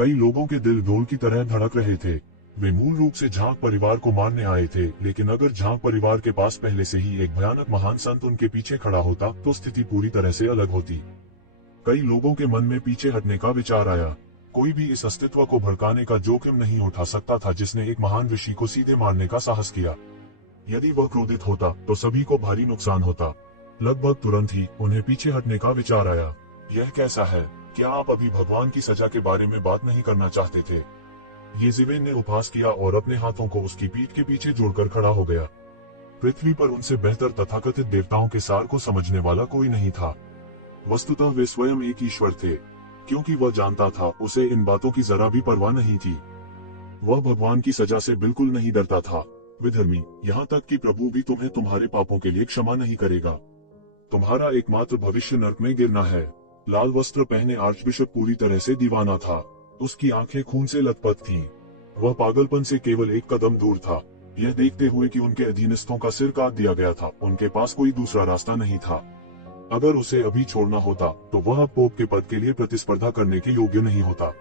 कई लोगों के दिल ढोल की तरह धड़क रहे थे। वे मूल रूप से झांक परिवार को मारने आए थे, लेकिन अगर झांक परिवार के पास पहले से ही एक भयानक महान संत उनके पीछे खड़ा होता तो स्थिति पूरी तरह से अलग होती। कई लोगों के मन में पीछे हटने का विचार आया। कोई भी इस अस्तित्व को भड़काने का जोखिम नहीं उठा सकता था जिसने एक महान ऋषि को सीधे मारने का साहस किया। यदि वह क्रोधित होता तो सभी को भारी नुकसान होता। लगभग तुरंत ही उन्हें पीछे हटने का विचार आया। यह कैसा है? क्या आप अभी भगवान की सजा के बारे में बात नहीं करना चाहते थे? येज़ेबेल ने उपहास किया और अपने हाथों को उसकी पीठ के पीछे जोड़कर खड़ा हो गया। पृथ्वी पर उनसे बेहतर तथाकथित देवताओं के सार को समझने वाला कोई नहीं था। वस्तुतः वे स्वयं एक ईश्वर थे, क्योंकि वह जानता था उसे इन बातों की जरा भी परवाह नहीं थी। वह भगवान की सजा से बिल्कुल नहीं डरता था। विधर्मी, यहाँ तक कि प्रभु भी तुम्हें तुम्हारे पापों के लिए क्षमा नहीं करेगा। तुम्हारा एकमात्र भविष्य नरक में गिरना है। लाल वस्त्र पहने आर्चबिशप पूरी तरह से दीवाना था। उसकी आंखें खून से लथपथ थीं। वह पागलपन से केवल एक कदम दूर था, यह देखते हुए कि उनके अधीनस्थों का सिर काट दिया गया था। उनके पास कोई दूसरा रास्ता नहीं था। अगर उसे अभी छोड़ना होता तो वह पोप के पद के लिए प्रतिस्पर्धा करने के योग्य नहीं होता।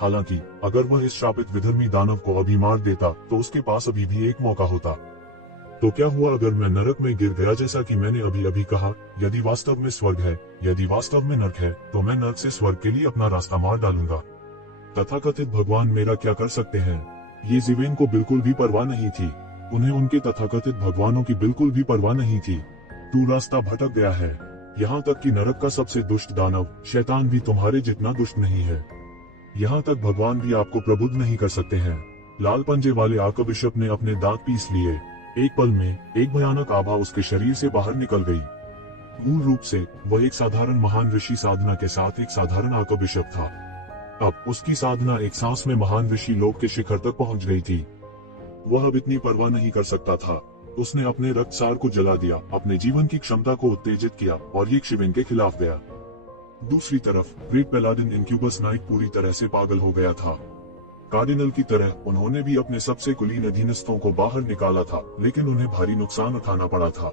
हालांकि अगर वह इस शापित विधर्मी दानव को अभी मार देता तो उसके पास अभी भी एक मौका होता। तो क्या हुआ अगर मैं नरक में गिर गया, जैसा कि मैंने अभी अभी कहा? यदि वास्तव में स्वर्ग है, यदि वास्तव में नरक है, तो मैं नरक से स्वर्ग के लिए अपना रास्ता मार डालूंगा। तथाकथित भगवान मेरा क्या कर सकते हैं? येज़ेबेल को बिल्कुल भी परवाह नहीं थी। उन्हें उनके तथाकथित भगवानों की बिल्कुल भी परवाह नहीं थी। तू रास्ता भटक गया है। यहाँ तक कि नरक का सबसे दुष्ट दानव शैतान भी तुम्हारे जितना दुष्ट नहीं है। यहाँ तक भगवान भी आपको प्रबुद्ध नहीं कर सकते हैं। लाल पंजे वाले आर्कबिशप ने अपने दांत पीस लिए। एक पल में एक भयानक आभा उसके शरीर से बाहर निकल गई। मूल रूप से वह एक साधारण महान ऋषि साधना के साथ एक साधारण आर्कबिशप था। अब उसकी साधना एक सांस में महान ऋषि लोक के शिखर तक पहुंच गई थी। वह अब इतनी परवाह नहीं कर सकता था। उसने अपने रक्तसार को जला दिया, अपने जीवन की क्षमता को उत्तेजित किया और येज़ेबेल के खिलाफ गया। दूसरी तरफ ग्रेट पैलाडिन इंक्यूबस नाइट पूरी तरह से पागल हो गया था। कार्डिनल की तरह उन्होंने भी अपने सबसे कुलीन अधीनस्थों को बाहर निकाला था, लेकिन उन्हें भारी नुकसान उठाना पड़ा था।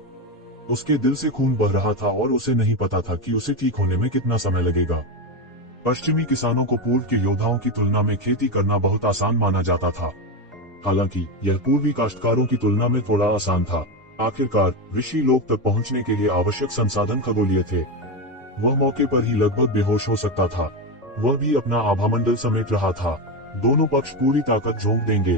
उसके दिल से खून बह रहा था और उसे नहीं पता था कि उसे ठीक होने में कितना समय लगेगा। पश्चिमी किसानों को पूर्व के योद्धाओं की तुलना में खेती करना बहुत आसान माना जाता था। हालांकि यह पूर्वी काश्तकारों की तुलना में थोड़ा आसान था। आखिरकार ऋषि लोक तक पहुंचने के लिए आवश्यक संसाधन खगोलीय थे। वह मौके पर ही लगभग बेहोश हो सकता था। वह भी अपना आभामंडल समेट रहा था। दोनों पक्ष पूरी ताकत झोंक देंगे।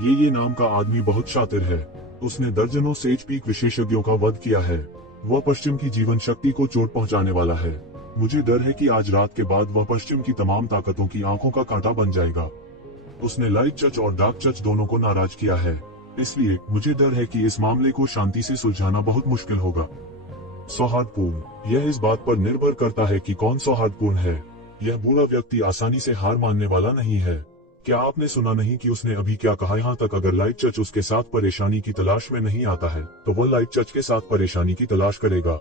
ये नाम का आदमी बहुत शातिर है। उसने दर्जनों सेज पीक विशेषज्ञों का वध किया है। वह पश्चिम की जीवन शक्ति को चोट पहुंचाने वाला है। मुझे डर है कि आज रात के बाद वह पश्चिम की तमाम ताकतों की आंखों का कांटा बन जाएगा। उसने लाइट चर्च और डार्क चर्च दोनों को नाराज किया है। इसलिए मुझे डर है कि इस मामले को शांति से सुलझाना बहुत मुश्किल होगा। सौहार्दपूर्ण, यह इस बात पर निर्भर करता है कि कौन सौहार्दपूर्ण है। यह बूढ़ा व्यक्ति आसानी से हार मानने वाला नहीं है। क्या आपने सुना नहीं कि उसने अभी क्या कहा? यहाँ तक अगर लाइट चर्च उसके साथ परेशानी की तलाश में नहीं आता है तो वह लाइट चर्च के साथ परेशानी की तलाश करेगा।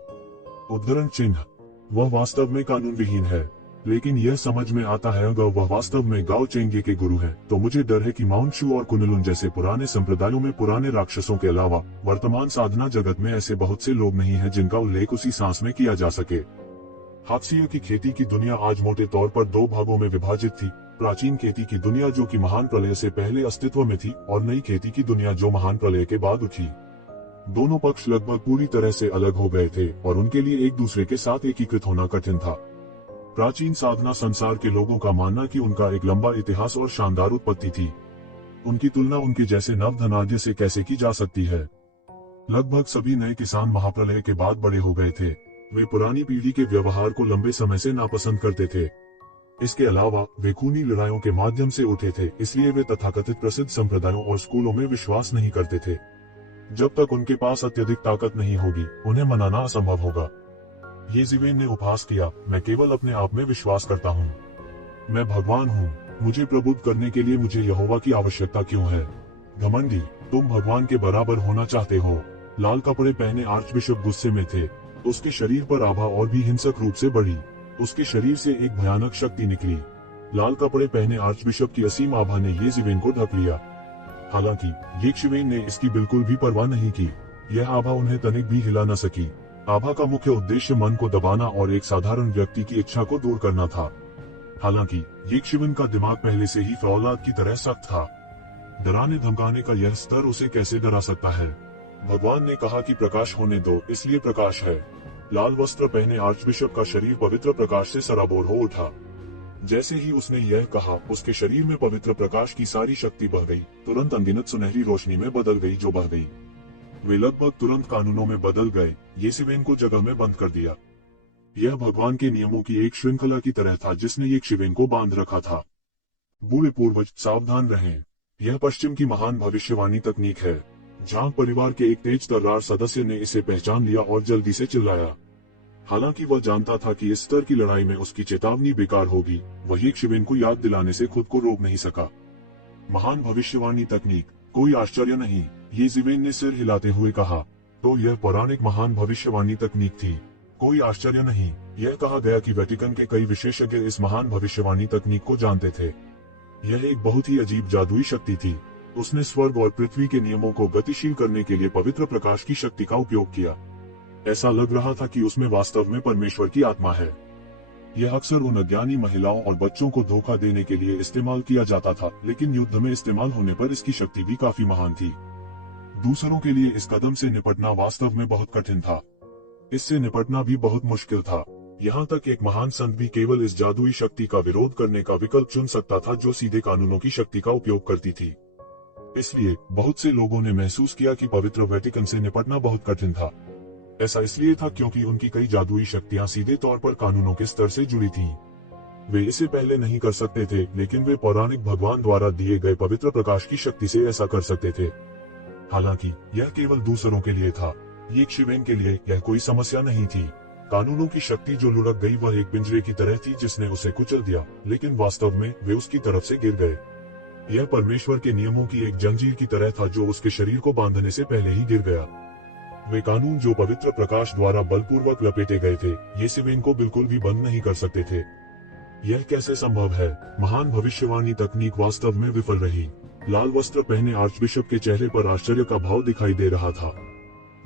उद्धरण चिन्ह, वह वास्तव में कानून विहीन है, लेकिन यह समझ में आता है अगर वह वास्तव में गाओ चेंगे के गुरु है। तो मुझे डर है कि माउंट शू और कुनलुन जैसे पुराने संप्रदायों में पुराने राक्षसों के अलावा वर्तमान साधना जगत में ऐसे बहुत से लोग नहीं हैं जिनका उल्लेख उसी सांस में किया जा सके। हादसियों की खेती की दुनिया आज मोटे तौर पर दो भागों में विभाजित थी। प्राचीन खेती की दुनिया जो कि महान प्रलय से पहले अस्तित्व में थी, और नई खेती की दुनिया जो महान प्रलय के बाद उठी। दोनों पक्ष लगभग पूरी तरह से अलग हो गए थे और उनके लिए एक दूसरे के साथ एकीकृत होना कठिन था। प्राचीन साधना संसार के लोगों का मानना कि उनका एक लंबा इतिहास और शानदार उत्पत्ति थी। उनकी तुलना उनके जैसे नव धनाढ्य से कैसे की जा सकती है? लगभग सभी नए किसान महाप्रलय के बाद बड़े हो गए थे। वे पुरानी पीढ़ी के व्यवहार को लंबे समय से नापसंद करते थे। इसके अलावा वे खूनी लड़ाइयों के माध्यम से उठे थे, इसलिए वे तथाकथित प्रसिद्ध संप्रदायों और स्कूलों में विश्वास नहीं करते थे। जब तक उनके पास अत्यधिक ताकत नहीं होगी, उन्हें मनाना असंभव होगा। येज़ेबेल ने उपहास किया, मैं केवल अपने आप में विश्वास करता हूँ। मैं भगवान हूँ। मुझे प्रबुद्ध करने के लिए मुझे यहोवा की आवश्यकता क्यों है? घमंडी, तुम भगवान के बराबर होना चाहते हो। लाल कपड़े पहने आर्चबिशप गुस्से में थे। उसके शरीर पर आभा और भी हिंसक रूप से बढ़ी। उसके शरीर से एक भयानक शक्ति निकली। लाल कपड़े पहने आर्चबिशप की असीम आभा ने येज़ेबेल को ढक लिया। हालांकि येज़ेबेल ने इसकी बिल्कुल भी परवाह नहीं की। यह आभा उन्हें तनिक भी हिला न सकी। आभा का मुख्य उद्देश्य मन को दबाना और एक साधारण व्यक्ति की इच्छा को दूर करना था। हालांकि यक्षविन का दिमाग पहले से ही फौलाद की तरह सख्त था। डराने धमकाने का यह स्तर उसे कैसे डरा सकता है। भगवान ने कहा कि प्रकाश होने दो, इसलिए प्रकाश है। लाल वस्त्र पहने आर्चबिशप का शरीर पवित्र प्रकाश से सराबोर हो उठा। जैसे ही उसने यह कहा, उसके शरीर में पवित्र प्रकाश की सारी शक्ति बह गई, तुरंत अनगिनत सुनहरी रोशनी में बदल गई जो बह गई। वे लगभग तुरंत कानूनों में बदल गए। येशिवेन को जगह में बंद कर दिया। यह भगवान के नियमों की एक श्रृंखला की तरह था जिसने येशिवेन को बांध रखा था। बूढ़े पूर्वज, सावधान रहें। यह पश्चिम की महान भविष्यवाणी तकनीक है। झांग परिवार के एक तेज तर्रार सदस्य ने इसे पहचान लिया और जल्दी से चिल्लाया। हालांकि वह जानता था कि इस स्तर की लड़ाई में उसकी चेतावनी बेकार होगी, वह येशिवेन को याद दिलाने से खुद को रोक नहीं सका। महान भविष्यवाणी तकनीक, कोई आश्चर्य नहीं, येशिवेन ने सिर हिलाते हुए कहा। तो यह पौराणिक महान भविष्यवाणी तकनीक थी। कोई आश्चर्य नहीं। यह कहा गया कि वेटिकन के कई विशेषज्ञ इस महान भविष्यवाणी तकनीक को जानते थे। यह एक बहुत ही अजीब जादुई शक्ति थी। उसने स्वर्ग और पृथ्वी के नियमों को गतिशील करने के लिए पवित्र प्रकाश की शक्ति का उपयोग किया। ऐसा लग रहा था कि उसमें वास्तव में परमेश्वर की आत्मा है। यह अक्सर उन अज्ञानी महिलाओं और बच्चों को धोखा देने के लिए इस्तेमाल किया जाता था, लेकिन युद्ध में इस्तेमाल होने पर इसकी शक्ति भी काफी महान थी। दूसरों के लिए इस कदम से निपटना वास्तव में बहुत कठिन था। इससे निपटना भी बहुत मुश्किल था। यहाँ तक एक महान संत भी केवल इस जादुई शक्ति का विरोध करने का विकल्प चुन सकता था जो सीधे कानूनों की शक्ति का उपयोग करती थी। इसलिए बहुत से लोगों ने महसूस किया कि पवित्र वेटिकन से निपटना बहुत कठिन था। ऐसा इसलिए था क्योंकि उनकी कई जादुई शक्तियां सीधे तौर पर कानूनों के स्तर से जुड़ी थीं। वे इसे पहले नहीं कर सकते थे, लेकिन वे पौराणिक भगवान द्वारा दिए गए पवित्र प्रकाश की शक्ति से ऐसा कर सकते थे। हालांकि यह केवल दूसरों के लिए था। येशिवेन के लिए यह कोई समस्या नहीं थी। कानूनों की शक्ति जो लुढ़क गई वह एक पिंजरे की तरह थी जिसने उसे कुचल दिया, लेकिन वास्तव में वे उसकी तरफ से गिर गए। यह परमेश्वर के नियमों की एक जंजीर की तरह था जो उसके शरीर को बांधने से पहले ही गिर गया। वे कानून जो पवित्र प्रकाश द्वारा बलपूर्वक लपेटे गए थे, येशिवेन को बिल्कुल भी बंद नहीं कर सकते थे। यह कैसे संभव है? महान भविष्यवाणी तकनीक वास्तव में विफल रही। लाल वस्त्र पहने आर्चबिशप के चेहरे पर आश्चर्य का भाव दिखाई दे रहा था।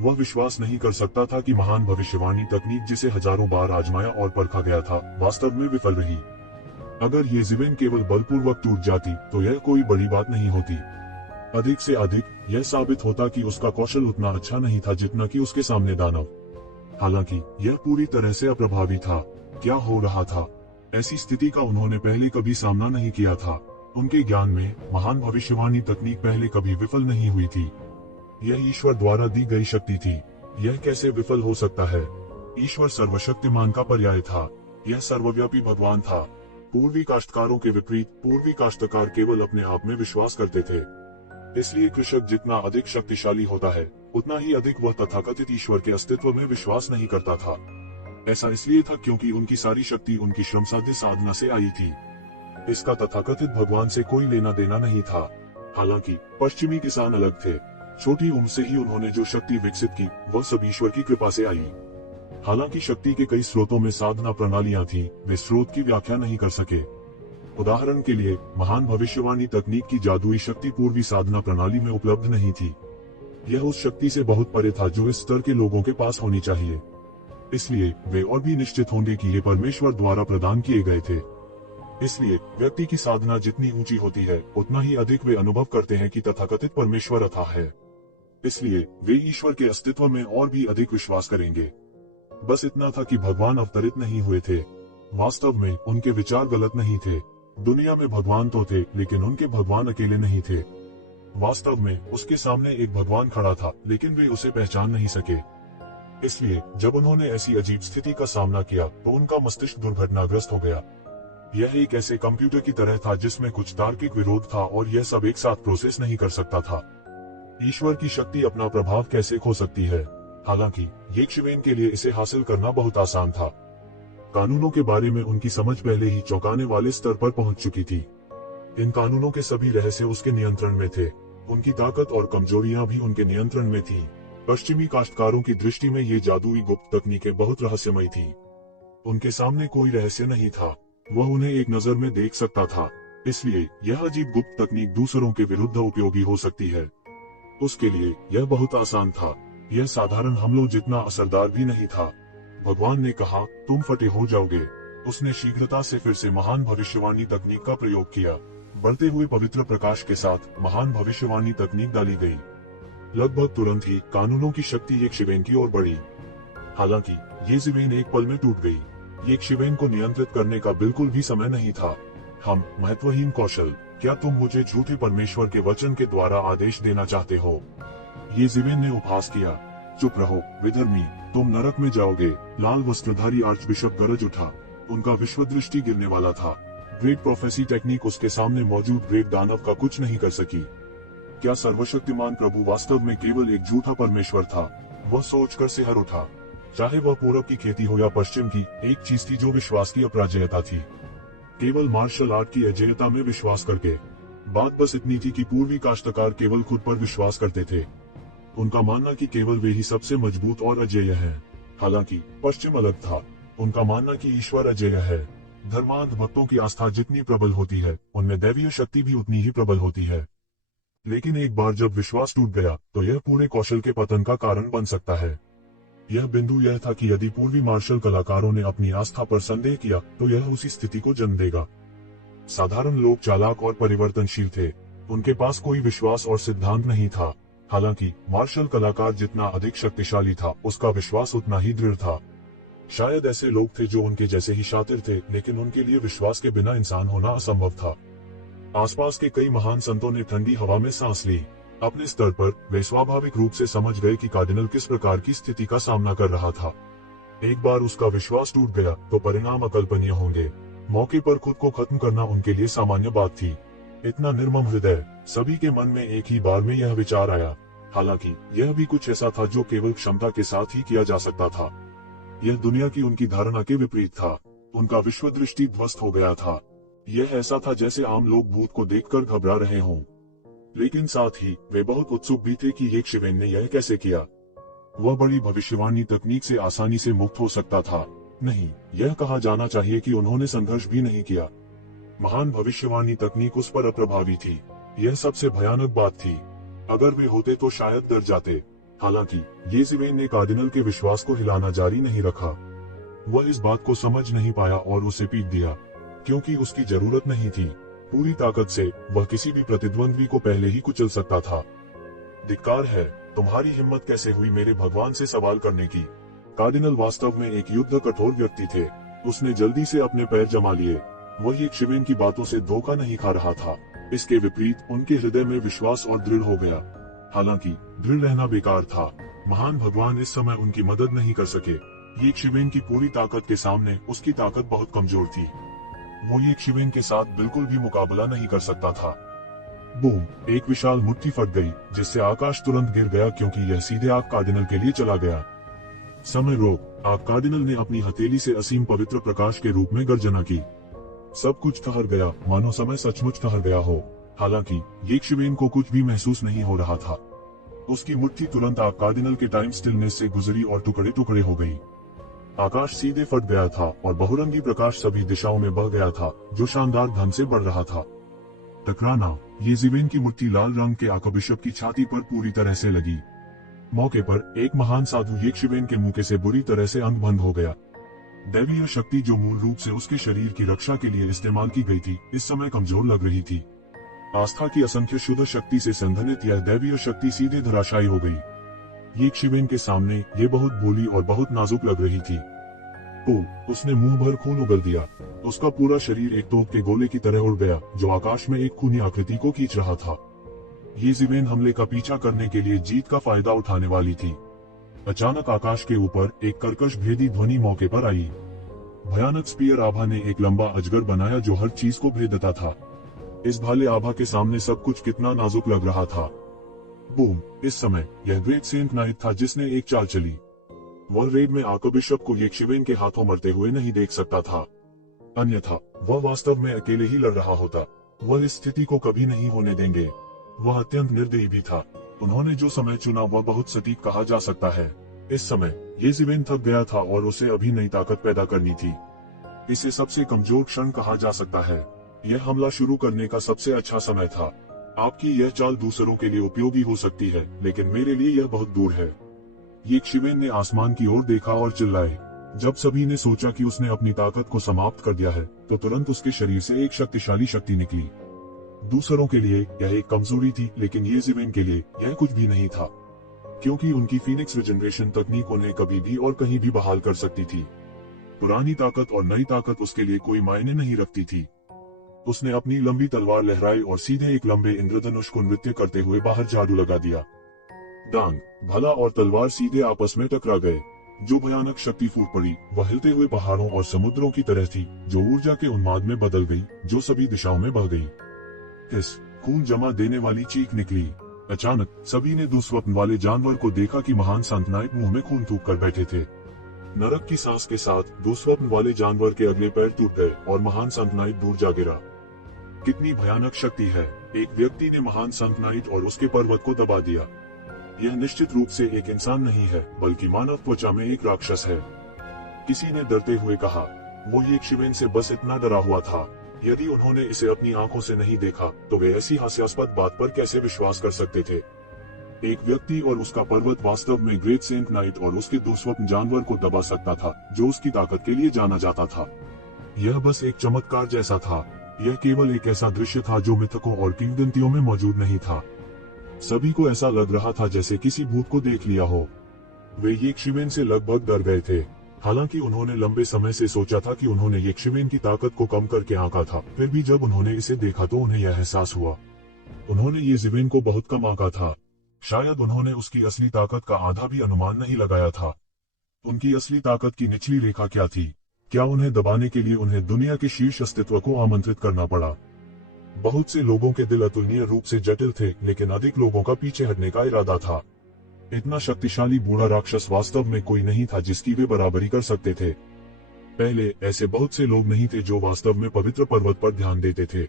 वह विश्वास नहीं कर सकता था कि महान भविष्यवाणी तकनीक जिसे हजारों बार आजमाया और परखा गया था, वास्तव में विफल रही। अगर येशिवेन केवल बलपूर्वक टूट जाती तो यह कोई बड़ी बात नहीं होती। अधिक से अधिक यह साबित होता कि उसका कौशल उतना अच्छा नहीं था जितना कि उसके सामने दानव। हालांकि यह पूरी तरह से अप्रभावी था। क्या हो रहा था? ऐसी स्थिति का उन्होंने पहले कभी सामना नहीं किया था। उनके ज्ञान में महान भविष्यवाणी तकनीक पहले कभी विफल नहीं हुई थी। यह ईश्वर द्वारा दी गई शक्ति थी। यह कैसे विफल हो सकता है? ईश्वर सर्वशक्तिमान का पर्याय था। यह सर्वव्यापी भगवान था। पूर्वी काश्तकारों के विपरीत पूर्वी काश्तकार केवल अपने आप में विश्वास करते थे। इसलिए कृषक जितना अधिक शक्तिशाली होता है, उतना ही अधिक वह तथाकथित ईश्वर के अस्तित्व में विश्वास नहीं करता था। ऐसा इसलिए था क्योंकि उनकी सारी शक्ति उनकी श्रमसाध्य साधना से आई थी। इसका तथाकथित भगवान से कोई लेना देना नहीं था। हालांकि पश्चिमी किसान अलग थे। छोटी उम्र से ही उन्होंने जो शक्ति विकसित की वह सब ईश्वर की कृपा से आई। हालांकि शक्ति के कई स्रोतों में साधना प्रणालियां थीं, वे स्रोत की व्याख्या नहीं कर सके। उदाहरण के लिए, महान भविष्यवाणी तकनीक की जादुई शक्ति पूर्वी साधना प्रणाली में उपलब्ध नहीं थी। यह उस शक्ति से बहुत परे था जो इस स्तर के लोगों के पास होनी चाहिए। इसलिए वे और भी निश्चित होंगे कि ये परमेश्वर द्वारा प्रदान किए गए थे। इसलिए व्यक्ति की साधना जितनी ऊंची होती है, उतना ही अधिक वे अनुभव करते हैं कि तथाकथित परमेश्वर अथाह है। इसलिए वे ईश्वर के अस्तित्व में और भी अधिक विश्वास करेंगे। बस इतना था कि भगवान अवतरित नहीं हुए थे। वास्तव में उनके विचार गलत नहीं थे। दुनिया में भगवान तो थे, लेकिन उनके भगवान अकेले नहीं थे। वास्तव में उसके सामने एक भगवान खड़ा था, लेकिन वे उसे पहचान नहीं सके। इसलिए जब उन्होंने ऐसी अजीब स्थिति का सामना किया तो उनका मस्तिष्क दुर्घटनाग्रस्त हो गया। यह एक ऐसे कंप्यूटर की तरह था जिसमें कुछ तार्किक विरोध था और यह सब एक साथ प्रोसेस नहीं कर सकता था। ईश्वर की शक्ति अपना प्रभाव कैसे खो सकती है? हालांकि येशिवेन के लिए इसे हासिल करना बहुत आसान था। कानूनों के बारे में उनकी समझ पहले ही चौंकाने वाले स्तर पर पहुंच चुकी थी। इन कानूनों के सभी रहस्य उसके नियंत्रण में थे। उनकी ताकत और कमजोरियां भी उनके नियंत्रण में थीं। पश्चिमी काश्तकारों की दृष्टि में ये जादुई गुप्त तकनीकें बहुत रहस्यमयी थीं। उनके सामने कोई रहस्य नहीं था। वह उन्हें एक नजर में देख सकता था। इसलिए यह अजीब गुप्त तकनीक दूसरों के विरुद्ध उपयोगी हो सकती है। उसके लिए यह बहुत आसान था। यह साधारण हमलों जितना असरदार भी नहीं था। भगवान ने कहा, तुम फटे हो जाओगे। उसने शीघ्रता से फिर से महान भविष्यवाणी तकनीक का प्रयोग किया। बढ़ते हुए पवित्र प्रकाश के साथ महान भविष्यवाणी तकनीक डाली गई। लगभग तुरंत ही कानूनों की शक्ति यक्षवेन की ओर बढ़ी। हालांकि यज़बेल एक पल में टूट गई। यक्षवेन को नियंत्रित करने का बिल्कुल भी समय नहीं था। हम महत्वहीन कौशल, क्या तुम मुझे झूठे परमेश्वर के वचन के द्वारा आदेश देना चाहते हो? यज़बेल ने उपहास किया। चुप रहो विधर्मी, तुम नरक में जाओगे। लाल वस्त्रधारी आर्चबिशप गरज उठा। उनका विश्व दृष्टि गिरने वाला था। ग्रेट प्रोफेसी टेक्निक उसके सामने मौजूद ग्रेट दानव का कुछ नहीं कर सकी। क्या सर्वशक्तिमान प्रभु वास्तव में केवल एक झूठा परमेश्वर था? वह सोचकर सिहर उठा। चाहे वह पूरब की खेती हो या पश्चिम की, एक चीज थी जो विश्वास की अपराजयता थी। केवल मार्शल आर्ट की अजेयता में विश्वास करके। बात बस इतनी थी कि पूर्वी काश्तकार केवल खुद पर विश्वास करते थे। उनका मानना कि केवल वे ही सबसे मजबूत और अजेय हैं। हालांकि पश्चिम अलग था। उनका मानना कि ईश्वर अजेय है। धर्मांध भक्तों की आस्था जितनी प्रबल होती है, उनमें दैवीय शक्ति भी उतनी ही प्रबल होती है। लेकिन एक बार जब विश्वास टूट गया, तो यह पूरे कौशल के पतन का कारण बन सकता है। यह बिंदु यह था कि यदि पूर्वी मार्शल कलाकारों ने अपनी आस्था पर संदेह किया, तो यह उसी स्थिति को जन्म देगा। साधारण लोग चालाक और परिवर्तनशील थे। उनके पास कोई विश्वास और सिद्धांत नहीं था। हालांकि मार्शल कलाकार जितना अधिक शक्तिशाली था, उसका विश्वास उतना ही दृढ़ था। शायद ऐसे लोग थे जो उनके जैसे ही शातिर थे, लेकिन उनके लिए विश्वास के बिना इंसान होना असंभव था। आसपास के कई महान संतों ने ठंडी हवा में सांस ली। अपने स्तर पर वे स्वाभाविक रूप से समझ गए कि कार्डिनल किस प्रकार की स्थिति का सामना कर रहा था। एक बार उसका विश्वास टूट गया, तो परिणाम अकल्पनीय होंगे। मौके पर खुद को खत्म करना उनके लिए सामान्य बात थी। इतना निर्मम हृदय, सभी के मन में एक ही बार में यह विचार आया। हालांकि यह भी कुछ ऐसा था जो केवल क्षमता के साथ ही किया जा सकता था। यह दुनिया की उनकी धारणा के विपरीत था। उनका विश्व दृष्टि ध्वस्त हो गया था। यह ऐसा था जैसे आम लोग भूत को देखकर घबरा रहे हों। लेकिन साथ ही वे बहुत उत्सुक भी थे कि यक्षवेन ने यह कैसे किया। वह बड़ी भविष्यवाणी तकनीक से आसानी से मुक्त हो सकता था। नहीं, यह कहा जाना चाहिए कि उन्होंने संघर्ष भी नहीं किया। महान भविष्यवाणी तकनीक उस पर अप्रभावी थी। यह सबसे भयानक बात थी। अगर वे होते तो शायद डर जाते। हालांकि यज़बेल ने कार्डिनल के विश्वास को हिलाना जारी नहीं रखा। वह इस बात को समझ नहीं पाया और उसे पीट दिया, क्योंकि उसकी जरूरत नहीं थी। पूरी ताकत से वह किसी भी प्रतिद्वंद्वी को पहले ही कुचल सकता था। धिक्कार है, तुम्हारी हिम्मत कैसे हुई मेरे भगवान से सवाल करने की? कार्डिनल वास्तव में एक युद्ध कठोर व्यक्ति थे। उसने जल्दी से अपने पैर जमा लिए। वह यक्षवेन की बातों से धोखा नहीं खा रहा था। इसके विपरीत उनके हृदय में विश्वास और दृढ़ हो गया। हालांकि दृढ़ रहना बेकार था। महान भगवान इस समय उनकी मदद नहीं कर सके। यक्षवेन की पूरी ताकत के सामने उसकी ताकत बहुत कमजोर थी। वो यक्षवेन के साथ बिल्कुल भी मुकाबला नहीं कर सकता था। बूम! एक विशाल मुट्ठी फट गई, जिससे आकाश तुरंत गिर गया क्योंकि यह सीधे आग कार्डिनल के लिए चला गया। समय रोक! आग कार्डिनल ने अपनी हथेली से असीम पवित्र प्रकाश के रूप में गर्जना की। सब कुछ ठहर गया, मानो समय सचमुच ठहर गया हो। हालांकि यक्षवेन को कुछ भी महसूस नहीं हो रहा था। उसकी मुट्ठी तुरंत आग कार्डिनल के टाइम स्टिलनेस से गुजरी और टुकड़े टुकड़े हो गई। आकाश सीधे फट गया था और बहुरंगी प्रकाश सभी दिशाओं में बह गया था, जो शानदार ढंग से बढ़ रहा था। टकराना! यज़बेल की मुट्ठी लाल रंग के आर्कबिशप की छाती पर पूरी तरह से लगी। मौके पर एक महान साधु यक्षवेन के मुके से बुरी तरह से अंग भंग हो गया। दैवीय शक्ति जो मूल रूप से उसके शरीर की रक्षा के लिए इस्तेमाल की गई थी, इस समय कमजोर लग रही थी। आस्था की असंख्य शुद्ध शक्ति से संघनित यह दैवीय शक्ति सीधे धराशायी हो गई। यक्षवेन के सामने ये बहुत भोली और बहुत नाजुक लग रही थी। उसने मुंह भर खून उगल दिया। उसका पूरा शरीर एक तोप के गोले की तरह उड़ गया, जो आकाश में एक खूनी आकृति को खींच रहा था। यज़बेल हमले का पीछा करने के लिए जीत का फायदा उठाने वाली थी। अचानक आकाश के ऊपर एक कर्कश भेदी ध्वनि मौके पर आई। भयानक स्पीयर आभा ने एक लंबा अजगर बनाया जो हर चीज को भेदता था। इस भाले आभा के सामने सब कुछ कितना नाजुक लग रहा था। बूम! इस समय यह ग्रेट सेंट नाइट था जिसने एक चाल चली। वह रेड में आर्कबिशप को यक्षवेन के हाथों मरते हुए नहीं देख सकता था। अन्यथा वह वास्तव में अकेले ही लड़ रहा होता। वह इस स्थिति को कभी नहीं होने देंगे। वह अत्यंत निर्दयी भी था। उन्होंने जो समय चुना वह बहुत सटीक कहा जा सकता है। इस समय यज़बेल थक गया था और उसे अभी नई ताकत पैदा करनी थी। इसे सबसे कमजोर क्षण कहा जा सकता है। यह हमला शुरू करने का सबसे अच्छा समय था। आपकी यह चाल दूसरों के लिए उपयोगी हो सकती है, लेकिन मेरे लिए यह बहुत दूर है। यक्षवेन ने आसमान की ओर देखा और चिल्लाए, जब सभी ने सोचा कि उसने अपनी ताकत को समाप्त कर दिया है, तो तुरंत उसके शरीर से एक शक्तिशाली शक्ति निकली। दूसरों के लिए यह एक कमजोरी थी, लेकिन येज़ेवेन के लिए यह कुछ भी नहीं था, क्योंकि उनकी फीनिक्स रिजनरेशन तकनीक उन्हें कभी भी और कहीं भी बहाल कर सकती थी। पुरानी ताकत और नई ताकत उसके लिए कोई मायने नहीं रखती थी। उसने अपनी लंबी तलवार लहराई और सीधे एक लंबे इंद्रधनुष को नृत्य करते हुए बाहर झाड़ू लगा दिया। डांग, भला और तलवार सीधे आपस में टकरा गए। जो भयानक शक्ति फूट पड़ी, वह हिलते हुए पहाड़ों और समुद्रों की तरह थी, जो ऊर्जा के उन्माद में बदल गई, जो सभी दिशाओं में बह गई। इस खून जमा देने वाली चीख निकली। अचानक सभी ने दुस्वप्न वाले जानवर को देखा कि महान संत नाइट मुंह में खून थूक कर बैठे थे। नरक की सांस के साथ दुस्वप्न वाले जानवर के अगले पैर टूट गए और महान संत नाइट दूर जा गिरा। कितनी भयानक शक्ति है! एक व्यक्ति ने महान संत नाइट और उसके पर्वत को दबा दिया। यह निश्चित रूप से एक इंसान नहीं है, बल्कि मानव त्वचा में एक राक्षस है। किसी ने डरते हुए कहा, वो येज़ेवेन से बस इतना डरा हुआ था। यदि उन्होंने इसे अपनी आंखों से नहीं देखा, तो वे ऐसी हास्यास्पद बात पर कैसे विश्वास कर सकते थे। एक व्यक्ति और उसका पर्वत वास्तव में ग्रेट सेंट नाइट और उसके दुस्वप्न जानवर को दबा सकता था, जो उसकी ताकत के लिए जाना जाता था। यह बस एक चमत्कार जैसा था। यह केवल एक ऐसा दृश्य था जो मिथकों और किंवदंतियों में मौजूद नहीं था। सभी को ऐसा लग रहा था जैसे किसी भूत को देख लिया हो। वे येज़ेवेन से लगभग डर गए थे। हालांकि उन्होंने लंबे समय से सोचा था कि उन्होंने येज़ेवेन की ताकत को कम करके आंका था, फिर भी जब उन्होंने इसे देखा तो उन्हें यह एहसास हुआ, उन्होंने येज़ेवेन को बहुत कम आंका था। शायद उन्होंने उसकी असली ताकत का आधा भी अनुमान नहीं लगाया था। उनकी असली ताकत की निचली रेखा क्या थी? क्या उन्हें दबाने के लिए उन्हें दुनिया के शीर्ष अस्तित्व को आमंत्रित करना पड़ा? बहुत से लोगों के दिल अतुलनीय रूप से जटिल थे, लेकिन अधिक लोगों का पीछे हटने का इरादा था। इतना शक्तिशाली बूढ़ा राक्षस वास्तव में कोई नहीं था जिसकी वे बराबरी कर सकते थे। पहले ऐसे बहुत से लोग नहीं थे जो वास्तव में पवित्र पर्वत पर ध्यान देते थे,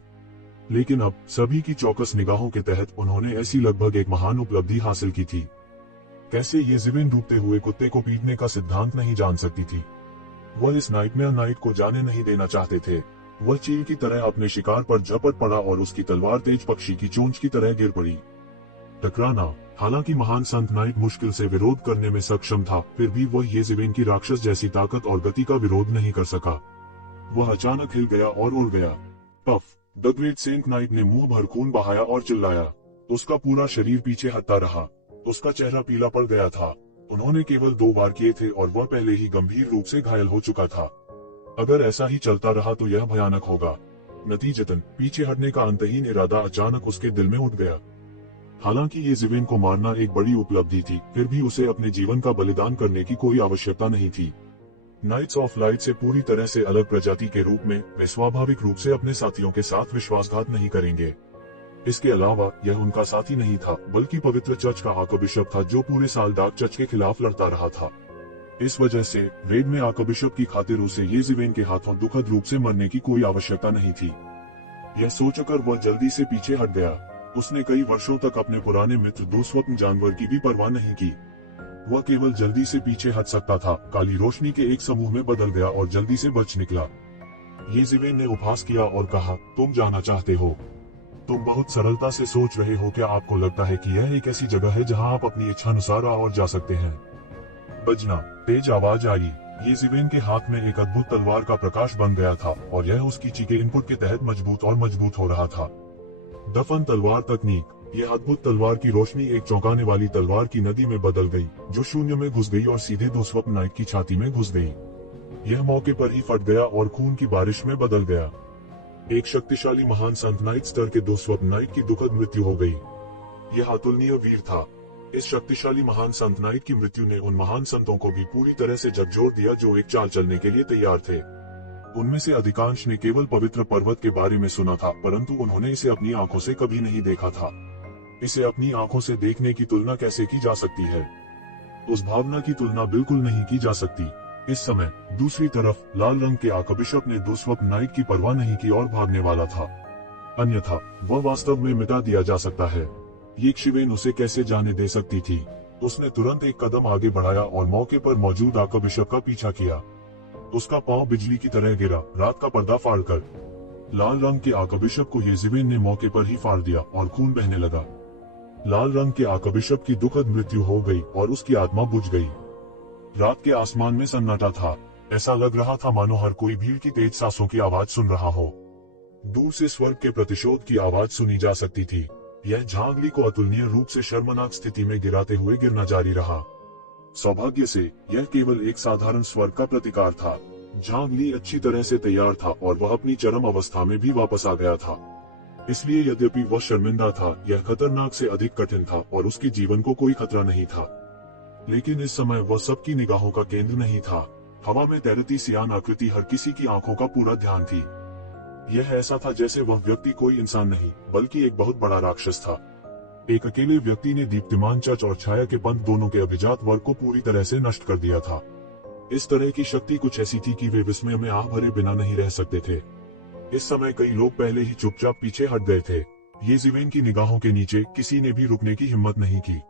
लेकिन अब सभी की चौकस निगाहों के तहत उन्होंने ऐसी लगभग एक महान उपलब्धि हासिल की थी। कैसे येज़ेवेन डूबते हुए कुत्ते को पीटने का सिद्धांत नहीं जान सकती थी। वह इस नाइटमेयर नाइट को जाने नहीं देना चाहते थे। वह चील की तरह अपने शिकार पर झपट पड़ा और उसकी तलवार तेज पक्षी की चोंच की तरह गिर पड़ी। टकराना। हालांकि महान संत नाइट मुश्किल से विरोध करने में सक्षम था, फिर भी वह येज़ेवेन की राक्षस जैसी ताकत और गति का विरोध नहीं कर सका। वह अचानक हिल गया और उड़ गया। Puff! The great saint knight ने मुंह भर खून बहाया और चिल्लाया। उसका पूरा शरीर पीछे हटता रहा। उसका चेहरा पीला पड़ गया था। उन्होंने केवल 2 वार किए थे और वह पहले ही गंभीर रूप से घायल हो चुका था। अगर ऐसा ही चलता रहा तो यह भयानक होगा। नतीजतन पीछे हटने का अंतहीन इरादा अचानक उसके दिल में उठ गया। हालांकि येज़ेवेन को मारना एक बड़ी उपलब्धि थी, फिर भी उसे अपने जीवन का बलिदान करने की कोई आवश्यकता नहीं थी। नाइट्स ऑफ लाइट से पूरी तरह से अलग प्रजाति के रूप में वे स्वाभाविक रूप से अपने साथियों के साथ विश्वासघात नहीं करेंगे। इसके अलावा यह उनका साथी नहीं था, बल्कि पवित्र चर्च का आर्कबिशप था जो पूरे साल डार्क चर्च के खिलाफ लड़ता रहा था। इस वजह से रेड में आर्कबिशप की खातिर उसे येज़ेवेन के हाथों दुखद रूप से मरने की कोई आवश्यकता नहीं थी। यह सोचकर वह जल्दी से पीछे हट गया। उसने कई वर्षों तक अपने पुराने मित्र दुस्वप्न जानवर की भी परवाह नहीं की। वह केवल जल्दी से पीछे हट सकता था। काली रोशनी के एक समूह में बदल गया और जल्दी से बच निकला। येज़ेवेन ने उपहास किया और कहा, तुम जाना चाहते हो? तुम बहुत सरलता से सोच रहे हो। क्या आपको लगता है कि यह एक ऐसी जगह है जहां आप अपनी इच्छानुसार आ और जा सकते हैं? बजना। तेज आवाज आई। येज़ेवेन के हाथ में एक अद्भुत तलवार का प्रकाश बन गया था और यह उसकी ची के इनपुट के तहत मजबूत और मजबूत हो रहा था। दफन तलवार तकनीक। यह अद्भुत तलवार की रोशनी एक चौंकाने वाली तलवार की नदी में बदल गई, जो शून्य में घुस गई और सीधे दुस्वप्न नाइट की छाती में घुस गई। यह मौके पर ही फट गया और खून की बारिश में बदल गया। एक शक्तिशाली महान संत नाइट स्तर के दुस्वप्न नाइट की दुखद मृत्यु हो गई। यह अतुलनीय वीर था। इस शक्तिशाली महान संत नाइट की मृत्यु ने उन महान संतों को भी पूरी तरह से झकझोर दिया जो एक चाल चलने के लिए तैयार थे। उनमें से अधिकांश ने केवल पवित्र पर्वत के बारे में सुना था, परंतु उन्होंने इसे अपनी आंखों से कभी नहीं देखा था। इसे अपनी आंखों से देखने की तुलना कैसे की जा सकती है? उस भावना की तुलना बिल्कुल नहीं की जा सकती। इस समय दूसरी तरफ लाल रंग के आर्कबिशप ने दुस्वप्न नाइट की परवाह नहीं की और भागने वाला था। अन्यथा वह वास्तव में मिटा दिया जा सकता है। येज़ेवेन उसे कैसे जाने दे सकती थी? उसने तुरंत एक कदम आगे बढ़ाया और मौके पर मौजूद आर्कबिशप का पीछा किया। उसका पांव बिजली की तरह गिरा, रात का पर्दा फाड़कर। लाल रंग के आर्कबिशप को येज़ेवेन ने मौके पर ही फाड़ दिया और खून बहने लगा। लाल रंग के आर्कबिशप की दुखद मृत्यु हो गई और उसकी आत्मा बुझ गई। रात के आसमान में सन्नाटा था। ऐसा लग रहा था मानो हर कोई भीड़ की तेज सांसों की आवाज सुन रहा हो। दूर से स्वर्ग के प्रतिशोध की आवाज सुनी जा सकती थी। यह झांग ली को अतुलनीय रूप से शर्मनाक स्थिति में गिराते हुए गिरना जारी रहा। सौभाग्य से यह केवल एक साधारण स्वर्ग का प्रतिकार था। झांग ली अच्छी तरह से तैयार था और वह अपनी चरम अवस्था में भी वापस आ गया था। इसलिए यद्यपि वह शर्मिंदा था, यह खतरनाक से अधिक कठिन था और उसके जीवन को कोई खतरा नहीं था। लेकिन इस समय वह सबकी निगाहों का केंद्र नहीं था। हवा में तैरती सियान आकृति हर किसी की आंखों का पूरा ध्यान थी। यह ऐसा था जैसे वह व्यक्ति कोई इंसान नहीं बल्कि एक बहुत बड़ा राक्षस था। एक अकेले व्यक्ति ने दीप्तिमान चर्च और छाया के पंथ दोनों के अभिजात वर्ग को पूरी तरह से नष्ट कर दिया था। इस तरह की शक्ति कुछ ऐसी थी कि वे विस्मय में आह भरे बिना नहीं रह सकते थे। इस समय कई लोग पहले ही चुपचाप पीछे हट गए थे। येज़िवेन की निगाहों के नीचे किसी ने भी रुकने की हिम्मत नहीं की।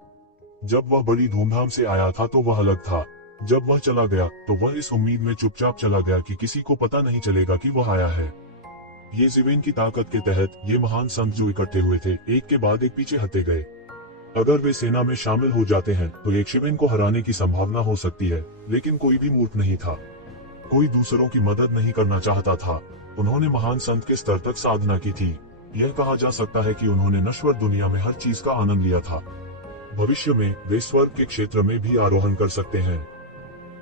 जब वह बड़ी धूमधाम से आया था तो वह अलग था। जब वह चला गया तो वह इस उम्मीद में चुपचाप चला गया कि किसी को पता नहीं चलेगा कि वह आया है। येज़िवेन की ताकत के तहत ये महान संत जो इकट्ठे हुए थे, एक के बाद एक पीछे हटते गए। अगर वे सेना में शामिल हो जाते हैं तो येज़िवेन को हराने की संभावना हो सकती है, लेकिन कोई भी मूर्ख नहीं था। कोई दूसरों की मदद नहीं करना चाहता था। उन्होंने महान संत के स्तर तक साधना की थी। यह कहा जा सकता है कि उन्होंने नश्वर दुनिया में हर चीज का आनंद लिया था। भविष्य में वे स्वर्ग के क्षेत्र में भी आरोहण कर सकते हैं।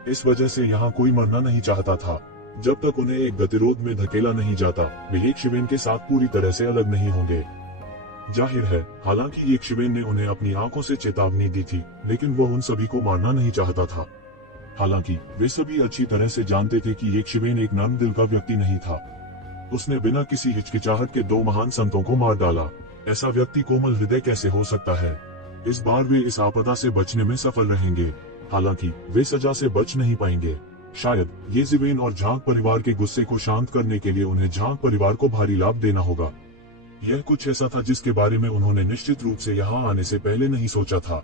इस वजह से यहाँ कोई मरना नहीं चाहता था। जब तक उन्हें एक गतिरोध में धकेला नहीं जाता, वे येज़िवेन के साथ पूरी तरह से अलग नहीं होंगे। जाहिर है, हालांकि येज़िवेन ने उन्हें अपनी आंखों से चेतावनी दी थी, लेकिन वह उन सभी को मारना नहीं चाहता था। हालांकि वे सभी अच्छी तरह से जानते थे कि येज़िवेन एक नर्म दिल का व्यक्ति नहीं था। उसने बिना किसी हिचकिचाहट के 2 महान संतों को मार डाला। ऐसा व्यक्ति कोमल हृदय कैसे हो सकता है? इस बार वे इस आपदा से बचने में सफल रहेंगे। हालांकि वे सजा से बच नहीं पाएंगे। शायद येज़िवेन और झांग परिवार के गुस्से को शांत करने के लिए उन्हें झांग परिवार को भारी लाभ देना होगा। यह कुछ ऐसा था जिसके बारे में उन्होंने निश्चित रूप से यहाँ आने से पहले नहीं सोचा था।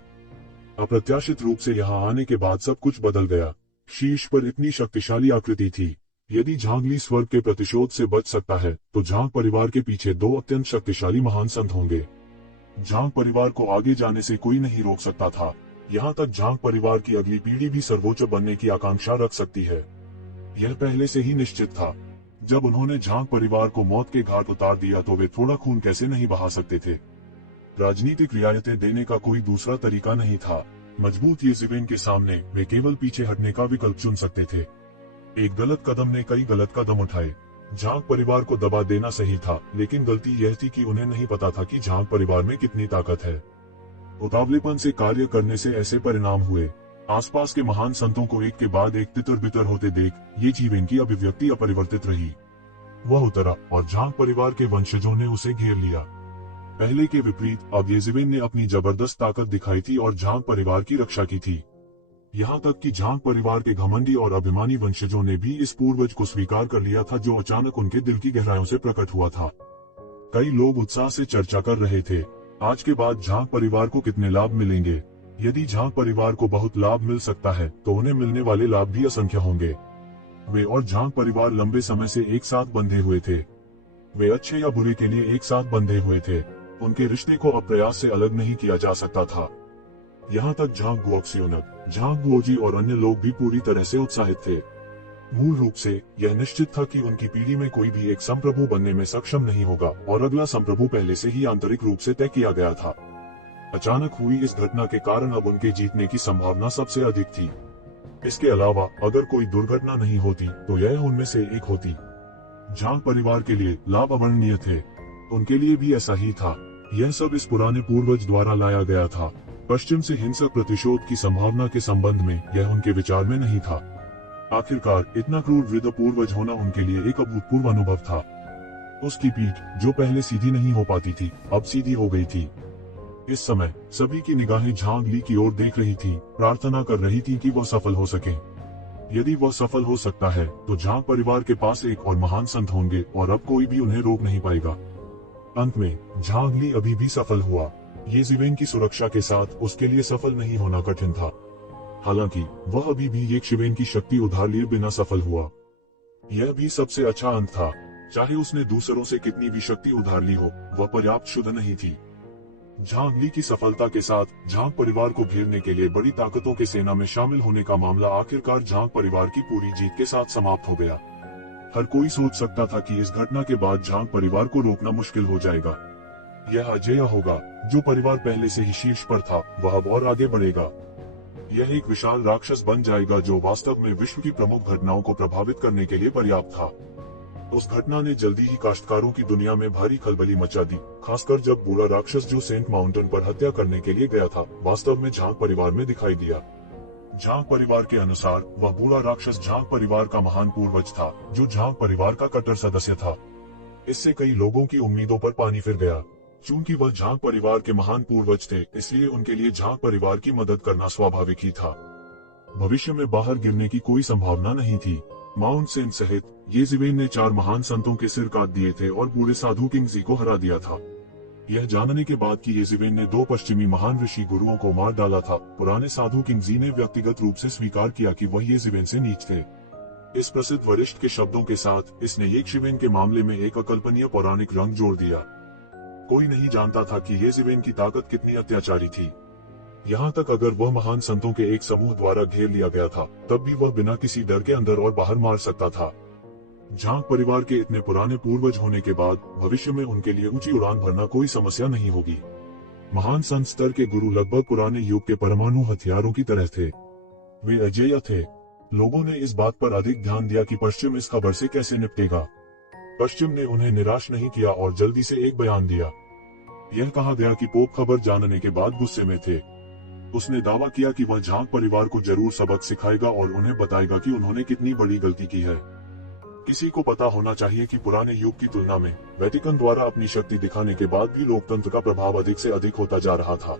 अप्रत्याशित रूप से यहाँ आने के बाद सब कुछ बदल गया। शीर्ष पर इतनी शक्तिशाली आकृति थी। यदि झांग ली स्वर्ग के प्रतिशोध से बच सकता है तो झांग परिवार के पीछे 2 अत्यंत शक्तिशाली महान संत होंगे। झांग परिवार को आगे जाने से कोई नहीं रोक सकता था। यहाँ तक झांग परिवार की अगली पीढ़ी भी सर्वोच्च बनने की आकांक्षा रख सकती है। यह पहले से ही निश्चित था। जब उन्होंने झांग परिवार को मौत के घाट उतार दिया तो वे थोड़ा खून कैसे नहीं बहा सकते थे। राजनीतिक रियायतें देने का कोई दूसरा तरीका नहीं था। मजबूत येज़िवेन के सामने वे केवल पीछे हटने का विकल्प चुन सकते थे। एक गलत कदम ने कई गलत कदम उठाए। झांग परिवार को दबा देना सही था, लेकिन गलती यह थी कि उन्हें नहीं पता था कि झांग परिवार में कितनी ताकत है। उतावलेपन से कार्य करने से ऐसे परिणाम हुए। आसपास के महान संतों को एक के बाद एक तितर बितर होते देख येज़िवेन की अभिव्यक्ति अपरिवर्तित रही। वह उतरा और झांग परिवार के वंशजों ने उसे घेर लिया। पहले के विपरीत अब येज़िवेन ने अपनी जबरदस्त ताकत दिखाई थी और झांग परिवार की रक्षा की थी। यहाँ तक कि झांग परिवार के घमंडी और अभिमानी वंशजों ने भी इस पूर्वज को स्वीकार कर लिया था जो अचानक उनके दिल की गहराइयों से प्रकट हुआ था। कई लोग उत्साह से चर्चा कर रहे थे, आज के बाद झांग परिवार को कितने लाभ मिलेंगे। यदि झांग परिवार को बहुत लाभ मिल सकता है तो उन्हें मिलने वाले लाभ भी असंख्य होंगे। वे और झांग परिवार लंबे समय से एक साथ बंधे हुए थे। वे अच्छे या बुरे के लिए एक साथ बंधे हुए थे। उनके रिश्ते को अब प्रयास से अलग नहीं किया जा सकता था। यहाँ तक झांग गुओक्सियोनक, झांग गुओजी और अन्य लोग भी पूरी तरह से उत्साहित थे। मूल रूप से यह निश्चित था कि उनकी पीढ़ी में कोई भी एक संप्रभु बनने में सक्षम नहीं होगा और अगला संप्रभु पहले से ही आंतरिक रूप से तय किया गया था। अचानक हुई इस घटना के कारण अब उनके जीतने की संभावना सबसे अधिक थी। इसके अलावा अगर कोई दुर्घटना नहीं होती तो यह उनमें से एक होती। झांग परिवार के लिए लाभ अवर्णनीय थे। उनके लिए भी ऐसा ही था। यह सब इस पुराने पूर्वज द्वारा लाया गया था। पश्चिम से हिंसक प्रतिशोध की संभावना के संबंध में यह उनके विचार में नहीं था। आखिरकार इतना क्रूर वृद्ध पूर्वज होना उनके लिए एक अभूतपूर्व अनुभव था। उसकी पीठ जो पहले सीधी नहीं हो पाती थी अब सीधी हो गई थी। इस समय सभी की निगाहें झांग ली की ओर देख रही थी, प्रार्थना कर रही थी कि वह सफल हो सके। यदि वह सफल हो सकता है तो झांग परिवार के पास एक और महान संत होंगे और अब कोई भी उन्हें रोक नहीं पाएगा। अंत में झांग ली अभी भी सफल हुआ। येज़िवेन की सुरक्षा के साथ उसके लिए सफल नहीं होना कठिन था। हालांकि वह अभी भी येज़िवेन की शक्ति उधार लिए बिना सफल हुआ। यह भी सबसे अच्छा अंत था। चाहे उसने दूसरों से कितनी भी शक्ति उधार ली हो, वह पर्याप्त शुद्ध नहीं थी। झांग ली की सफलता के साथ झांग परिवार को घेरने के लिए बड़ी ताकतों के सेना में शामिल होने का मामला आखिरकार झांग परिवार की पूरी जीत के साथ समाप्त हो गया। हर कोई सोच सकता था कि इस घटना के बाद झांग परिवार को रोकना मुश्किल हो जाएगा। यह अजेय होगा। जो परिवार पहले से ही शीर्ष पर था वह अब और आगे बढ़ेगा। यह एक विशाल राक्षस बन जाएगा जो वास्तव में विश्व की प्रमुख घटनाओं को प्रभावित करने के लिए पर्याप्त था। उस घटना ने जल्दी ही काश्तकारों की दुनिया में भारी खलबली मचा दी, खासकर जब बूढ़ा राक्षस जो सेंट माउंटेन पर हत्या करने के लिए गया था वास्तव में झांग परिवार में दिखाई दिया। झांग परिवार के अनुसार वह बूढ़ा राक्षस झांग परिवार का महान पूर्वज था जो झांग परिवार का कट्टर सदस्य था। इससे कई लोगों की उम्मीदों पर पानी फिर गया। चूंकि वह झांग परिवार के महान पूर्वज थे, इसलिए उनके लिए झांग परिवार की मदद करना स्वाभाविक ही था। भविष्य में बाहर गिरने की कोई संभावना नहीं थी। माउंट सेन सहित येज़िवेन ने 4 महान संतों के सिर काट दिए थे और बूढ़े साधु किंगजी को हरा दिया था। यह जानने के बाद कि येज़िवेन ने 2 पश्चिमी महान ऋषि गुरुओं को मार डाला था, पुराने साधु किंगजी ने व्यक्तिगत रूप से स्वीकार किया कि वह येज़िवेन से नीच थे। इस प्रसिद्ध वरिष्ठ के शब्दों के साथ इसने येज़िवेन के मामले में एक अकल्पनीय पौराणिक रंग जोड़ दिया। कोई नहीं जानता था कि येज़िवेन की ताकत कितनी अत्याचारी थी। यहाँ तक अगर वह महान संतों के एक समूह द्वारा घेर लिया गया था, तब भी वह बिना किसी डर के अंदर और बाहर मार सकता था। झांग परिवार के इतने पुराने पूर्वज होने के बाद भविष्य में उनके लिए ऊंची उड़ान भरना कोई समस्या नहीं होगी। महान संत स्तर के गुरु लगभग पुराने युग के परमाणु हथियारों की तरह थे। वे अजेय थे। लोगों ने इस बात पर अधिक ध्यान दिया कि पश्चिम इस खबर से कैसे निपटेगा। पश्चिम ने उन्हें निराश नहीं किया और जल्दी से एक बयान दिया। यह कहा गया कि पोप खबर जानने के बाद गुस्से में थे। उसने दावा किया कि वह झांग परिवार को जरूर सबक सिखाएगा और उन्हें बताएगा कि उन्होंने कितनी बड़ी गलती की है। किसी को पता होना चाहिए कि पुराने युग की तुलना में वेटिकन द्वारा अपनी शक्ति दिखाने के बाद भी लोकतंत्र का प्रभाव अधिक से अधिक होता जा रहा था।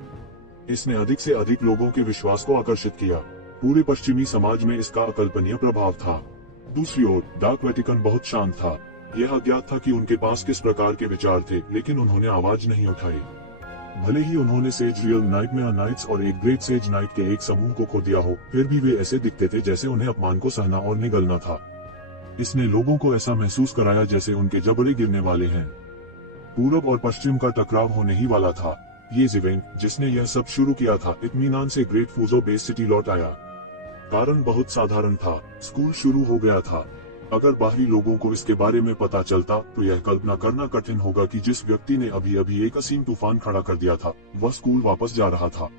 इसने अधिक से अधिक लोगों के विश्वास को आकर्षित किया। पूरे पश्चिमी समाज में इसका अकल्पनीय प्रभाव था। दूसरी ओर डार्क वेटिकन बहुत शांत था। यह अज्ञात था कि उनके पास किस प्रकार के विचार थे, लेकिन उन्होंने आवाज नहीं उठाई। भले ही उन्होंने सेज रियल नाइटमेयर नाइट्स और एक ग्रेट सेज नाइट के एक समूह को खो दिया हो, फिर भी वे ऐसे दिखते थे जैसे उन्हें अपमान को सहना और निगलना था। इसने लोगों को ऐसा महसूस कराया जैसे उनके जबड़े गिरने वाले हैं। पूरब और पश्चिम का टकराव होने ही वाला था। येज़िवेन, जिसने यह सब शुरू किया था, इत्मीनान से ग्रेट फूजो बेस सिटी लौट आया। कारण बहुत साधारण था, स्कूल शुरू हो गया था। अगर बाहरी लोगों को इसके बारे में पता चलता तो यह कल्पना करना कठिन होगा कि जिस व्यक्ति ने अभी अभी एक असीम तूफान खड़ा कर दिया था, वह स्कूल वापस जा रहा था।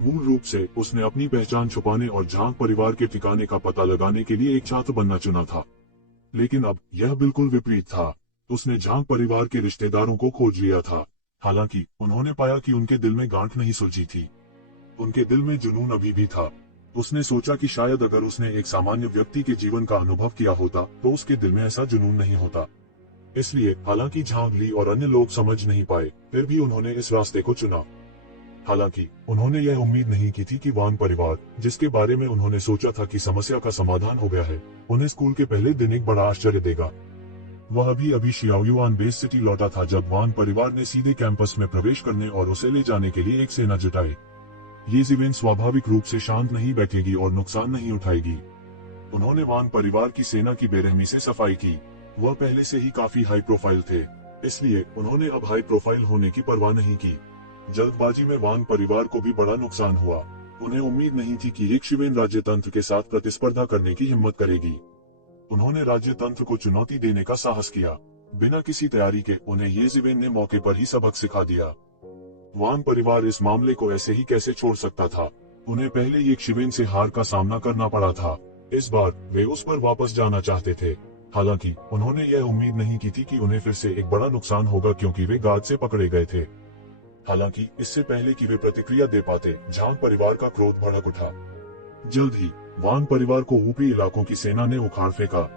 मूल रूप से उसने अपनी पहचान छुपाने और झांग परिवार के ठिकाने का पता लगाने के लिए एक छात्र बनना चुना था। लेकिन अब यह बिल्कुल विपरीत था। उसने झांग परिवार के रिश्तेदारों को खोज लिया था। हालांकि उन्होंने पाया कि उनके दिल में गांठ नहीं सुलझी थी। उनके दिल में जुनून अभी भी था। उसने सोचा कि शायद अगर उसने एक सामान्य व्यक्ति के जीवन का अनुभव किया होता तो उसके दिल में ऐसा जुनून नहीं होता। इसलिए हालांकि झांग ली और अन्य लोग समझ नहीं पाए, फिर भी उन्होंने इस रास्ते को चुना। हालांकि उन्होंने यह उम्मीद नहीं की थी कि वान परिवार, जिसके बारे में उन्होंने सोचा था कि समस्या का समाधान हो गया है, उन्हें स्कूल के पहले दिन एक बड़ा आश्चर्य देगा। वह अभी शियाओयुआन बेस सिटी लौटा था जब वान परिवार ने सीधे कैंपस में प्रवेश करने और उसे ले जाने के लिए एक सेना जुटाई। येज़िवेन स्वाभाविक रूप से शांत नहीं बैठेगी और नुकसान नहीं उठाएगी। उन्होंने वान परिवार की सेना की बेरहमी से सफाई की। वह पहले से ही काफी हाई प्रोफाइल थे, इसलिए उन्होंने अब हाई प्रोफाइल होने की परवाह नहीं की। जल्दबाजी में वान परिवार को भी बड़ा नुकसान हुआ। उन्हें उम्मीद नहीं थी कि येज़िवेन राज्य तंत्र के साथ प्रतिस्पर्धा करने की हिम्मत करेगी। उन्होंने राज्य तंत्र को चुनौती देने का साहस किया। बिना किसी तैयारी के उन्हें येज़िवेन ने मौके पर ही सबक सिखा दिया। वान परिवार इस मामले को ऐसे ही कैसे छोड़ सकता था। उन्हें पहले येज़िवेन से हार का सामना करना पड़ा था। इस बार वे उस पर वापस जाना चाहते थे। हालांकि उन्होंने यह उम्मीद नहीं की थी कि उन्हें फिर से एक बड़ा नुकसान होगा, क्योंकि वे गार्ड से पकड़े गए थे। हालांकि इससे पहले कि वे प्रतिक्रिया दे पाते, झांग परिवार का क्रोध भड़क उठा। जल्द ही वान परिवार को ऊपरी इलाकों की सेना ने उखाड़ फेंका।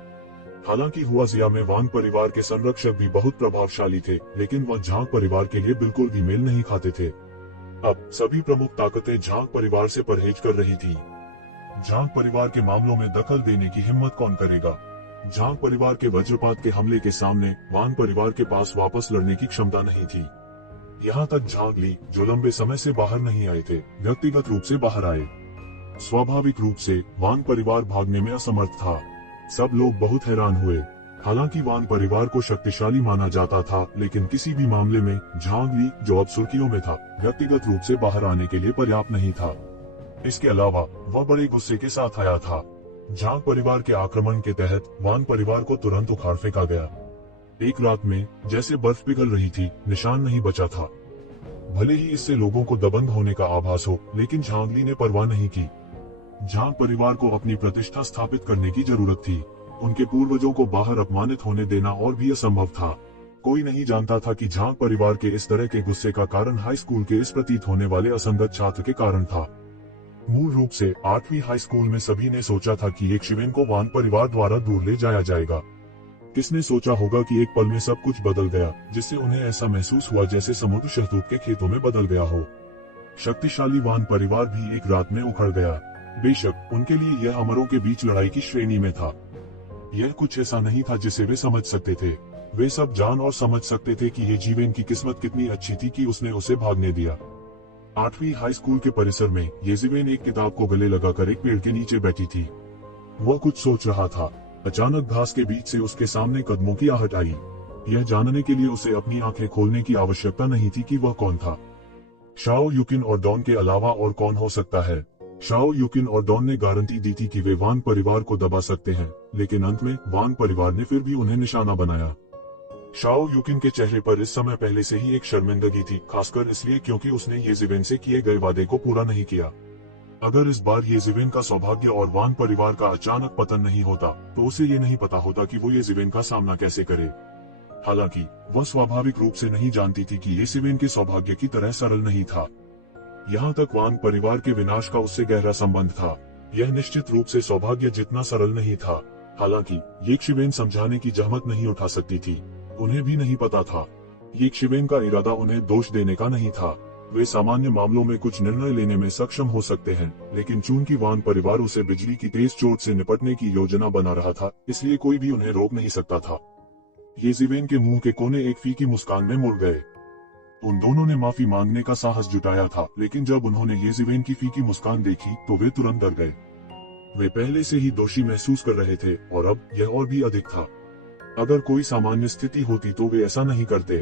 हालांकि हुआजिया में वान परिवार के संरक्षक भी बहुत प्रभावशाली थे, लेकिन वह झांग परिवार के लिए बिल्कुल भी मेल नहीं खाते थे। अब सभी प्रमुख ताकतें झांग परिवार से परहेज कर रही थी। झांग परिवार के मामलों में दखल देने की हिम्मत कौन करेगा? झांग परिवार के वज्रपात के हमले के सामने वान परिवार के पास वापस लड़ने की क्षमता नहीं थी। यहाँ तक झांग ली, जो लंबे समय से बाहर नहीं आए थे, व्यक्तिगत रूप से बाहर आए। स्वाभाविक रूप से वान परिवार भागने में असमर्थ था। सब लोग बहुत हैरान हुए। हालांकि वान परिवार को शक्तिशाली माना जाता था, लेकिन किसी भी मामले में झांग ली, जो अब सुर्खियों में था, व्यक्तिगत रूप से बाहर आने के लिए पर्याप्त नहीं था। इसके अलावा वह बड़े गुस्से के साथ आया था। झांग परिवार के आक्रमण के तहत वान परिवार को तुरंत उखाड़ फेंका गया। एक रात में जैसे बर्फ पिघल रही थी, निशान नहीं बचा था। भले ही इससे लोगों को दबंग होने का आभास हो, लेकिन झांग ली ने परवाह नहीं की। झांग परिवार को अपनी प्रतिष्ठा स्थापित करने की जरूरत थी। उनके पूर्वजों को बाहर अपमानित होने देना और भी असंभव था। कोई नहीं जानता था कि झांग परिवार के इस तरह के गुस्से का कारण हाई स्कूल के इस प्रतीत होने वाले असंगत छात्र के कारण था। मूल रूप से 8वीं हाई स्कूल में सभी ने सोचा था कि एक शिवेन को वान परिवार द्वारा दूर ले जाया जाएगा। किसने सोचा होगा कि एक पल में सब कुछ बदल गया, जिससे उन्हें ऐसा महसूस हुआ जैसे समुद्र शहतूत के खेतों में बदल गया हो। शक्तिशाली वान परिवार भी एक रात में उखड़ गया। बेशक उनके लिए यह अमरों के बीच लड़ाई की श्रेणी में था। यह कुछ ऐसा नहीं था जिसे वे समझ सकते थे। वे सब जान और समझ सकते थे कि ये जीवन की किस्मत कितनी अच्छी थी कि उसने उसे भागने दिया। 8वीं हाई स्कूल के परिसर में येज़िवेन एक किताब को गले लगाकर एक पेड़ के नीचे बैठी थी। वह कुछ सोच रहा था। अचानक घास के बीच से उसके सामने कदमों की आहट आई। यह जानने के लिए उसे अपनी आंखें खोलने की आवश्यकता नहीं थी कि वह कौन था। शाओ युकिन और डॉन के अलावा और कौन हो सकता है। शाओ युकिन और डॉन ने गारंटी दी थी कि वे वान परिवार को दबा सकते हैं, लेकिन अंत में वान परिवार ने फिर भी उन्हें निशाना बनाया। शाओ युकिन के चेहरे पर इस समय पहले से ही एक शर्मिंदगी थी, खासकर इसलिए क्योंकि उसने येज़िवेन से किए गए वादे को पूरा नहीं किया। अगर इस बार येज़िवेन का सौभाग्य और वान परिवार का अचानक पतन नहीं होता, तो उसे ये नहीं पता होता कि वो येज़िवेन का सामना कैसे करे। हालांकि वह स्वाभाविक रूप से नहीं जानती थी कि येज़िवेन के सौभाग्य की तरह सरल नहीं था। यहाँ तक वान परिवार के विनाश का उससे गहरा संबंध था। यह निश्चित रूप से सौभाग्य जितना सरल नहीं था। हालांकि येज़िवेन समझाने की जहमत नहीं उठा सकती थी। उन्हें भी नहीं पता था। येज़िवेन का इरादा उन्हें दोष देने का नहीं था। वे सामान्य मामलों में कुछ निर्णय लेने में सक्षम हो सकते हैं, लेकिन चूंकि वान परिवार उसे बिजली की तेज चोट से निपटने की योजना बना रहा था, इसलिए कोई भी उन्हें रोक नहीं सकता था। येज़िवेन के मुंह के कोने एक फीकी मुस्कान में मुड़ गए। उन दोनों ने माफी मांगने का साहस जुटाया था, लेकिन जब उन्होंने येज़िवेन की फीकी मुस्कान देखी तो वे तुरंत डर गए। वे पहले से ही दोषी महसूस कर रहे थे और अब यह और भी अधिक था। अगर कोई सामान्य स्थिति होती तो वे ऐसा नहीं करते।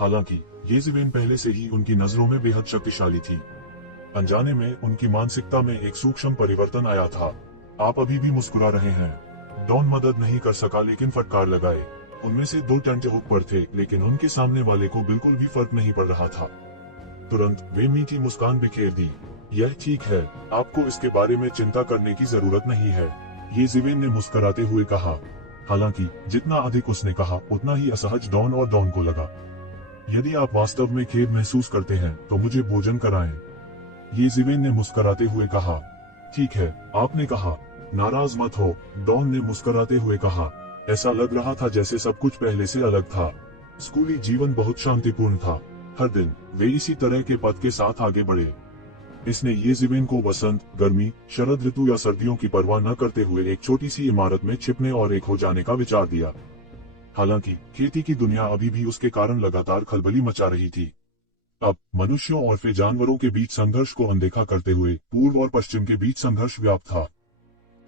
हालांकि येज़िवेन पहले से ही उनकी नजरों में बेहद शक्तिशाली थी। अनजाने में उनकी मानसिकता में एक सूक्ष्म परिवर्तन आया था। आप अभी भी मुस्कुरा रहे हैं। डॉन मदद नहीं कर सका, लेकिन फटकार लगाए। उनमें से 2 टेंटहुक पर थे, लेकिन उनके सामने वाले को बिल्कुल भी फर्क नहीं पड़ रहा था। तुरंत वे मीठी मुस्कान बिखेर दी। यह ठीक है, आपको इसके बारे में चिंता करने की जरूरत नहीं है, येज़िवेन ने मुस्कुराते हुए कहा। हालांकि जितना अधिक उसने कहा, उतना ही असहज डॉन और डॉन को लगा। यदि आप वास्तव में खेद महसूस करते हैं तो मुझे भोजन कराएं, येज़िवेन ने मुस्कुराते हुए कहा। ठीक है, आपने कहा, नाराज मत हो, डॉन ने मुस्कुराते हुए कहा। ऐसा लग रहा था जैसे सब कुछ पहले से अलग था। स्कूली जीवन बहुत शांतिपूर्ण था। हर दिन वे इसी तरह के पथ के साथ आगे बढ़े। इसने येज़िवेन को वसंत, गर्मी, शरद ऋतु या सर्दियों की परवाह न करते हुए एक छोटी सी इमारत में छिपने और एक हो जाने का विचार दिया। हालांकि खेती की दुनिया अभी भी उसके कारण लगातार खलबली मचा रही थी। अब मनुष्यों और फिर जानवरों के बीच संघर्ष को अनदेखा करते हुए पूर्व और पश्चिम के बीच संघर्ष व्याप्त था।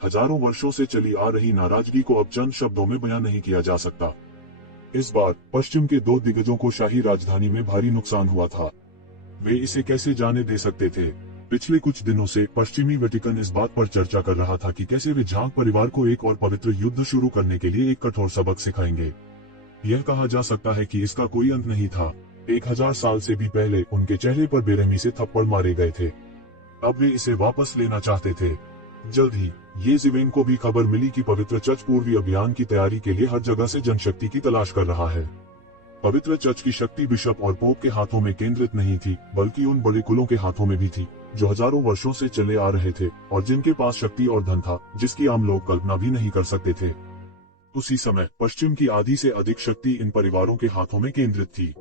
हजारों वर्षों से चली आ रही नाराजगी को अब चंद शब्दों में बयान नहीं किया जा सकता। इस बार पश्चिम के 2 दिग्गजों को शाही राजधानी में भारी नुकसान हुआ था। वे इसे कैसे जाने दे सकते थे। पिछले कुछ दिनों से पश्चिमी वेटिकन इस बात पर चर्चा कर रहा था कि कैसे वे झांग परिवार को एक और पवित्र युद्ध शुरू करने के लिए एक कठोर सबक सिखाएंगे। यह कहा जा सकता है कि इसका कोई अंत नहीं था। 1000 साल से भी पहले उनके चेहरे पर बेरहमी से थप्पड़ मारे गए थे। अब वे इसे वापस लेना चाहते थे। जल्द ही येज़िवेन को भी खबर मिली कि पवित्र चर्च पूर्वी अभियान की तैयारी के लिए हर जगह से जनशक्ति की तलाश कर रहा है। पवित्र चर्च की शक्ति बिशप और पोप के हाथों में केंद्रित नहीं थी, बल्कि उन बड़े कुलों के हाथों में भी थी, जो हजारों वर्षों से चले आ रहे थे और जिनके पास शक्ति और धन था जिसकी आम लोग कल्पना भी नहीं कर सकते थे। उसी समय पश्चिम की आधी से अधिक शक्ति इन परिवारों के हाथों में केंद्रित थी।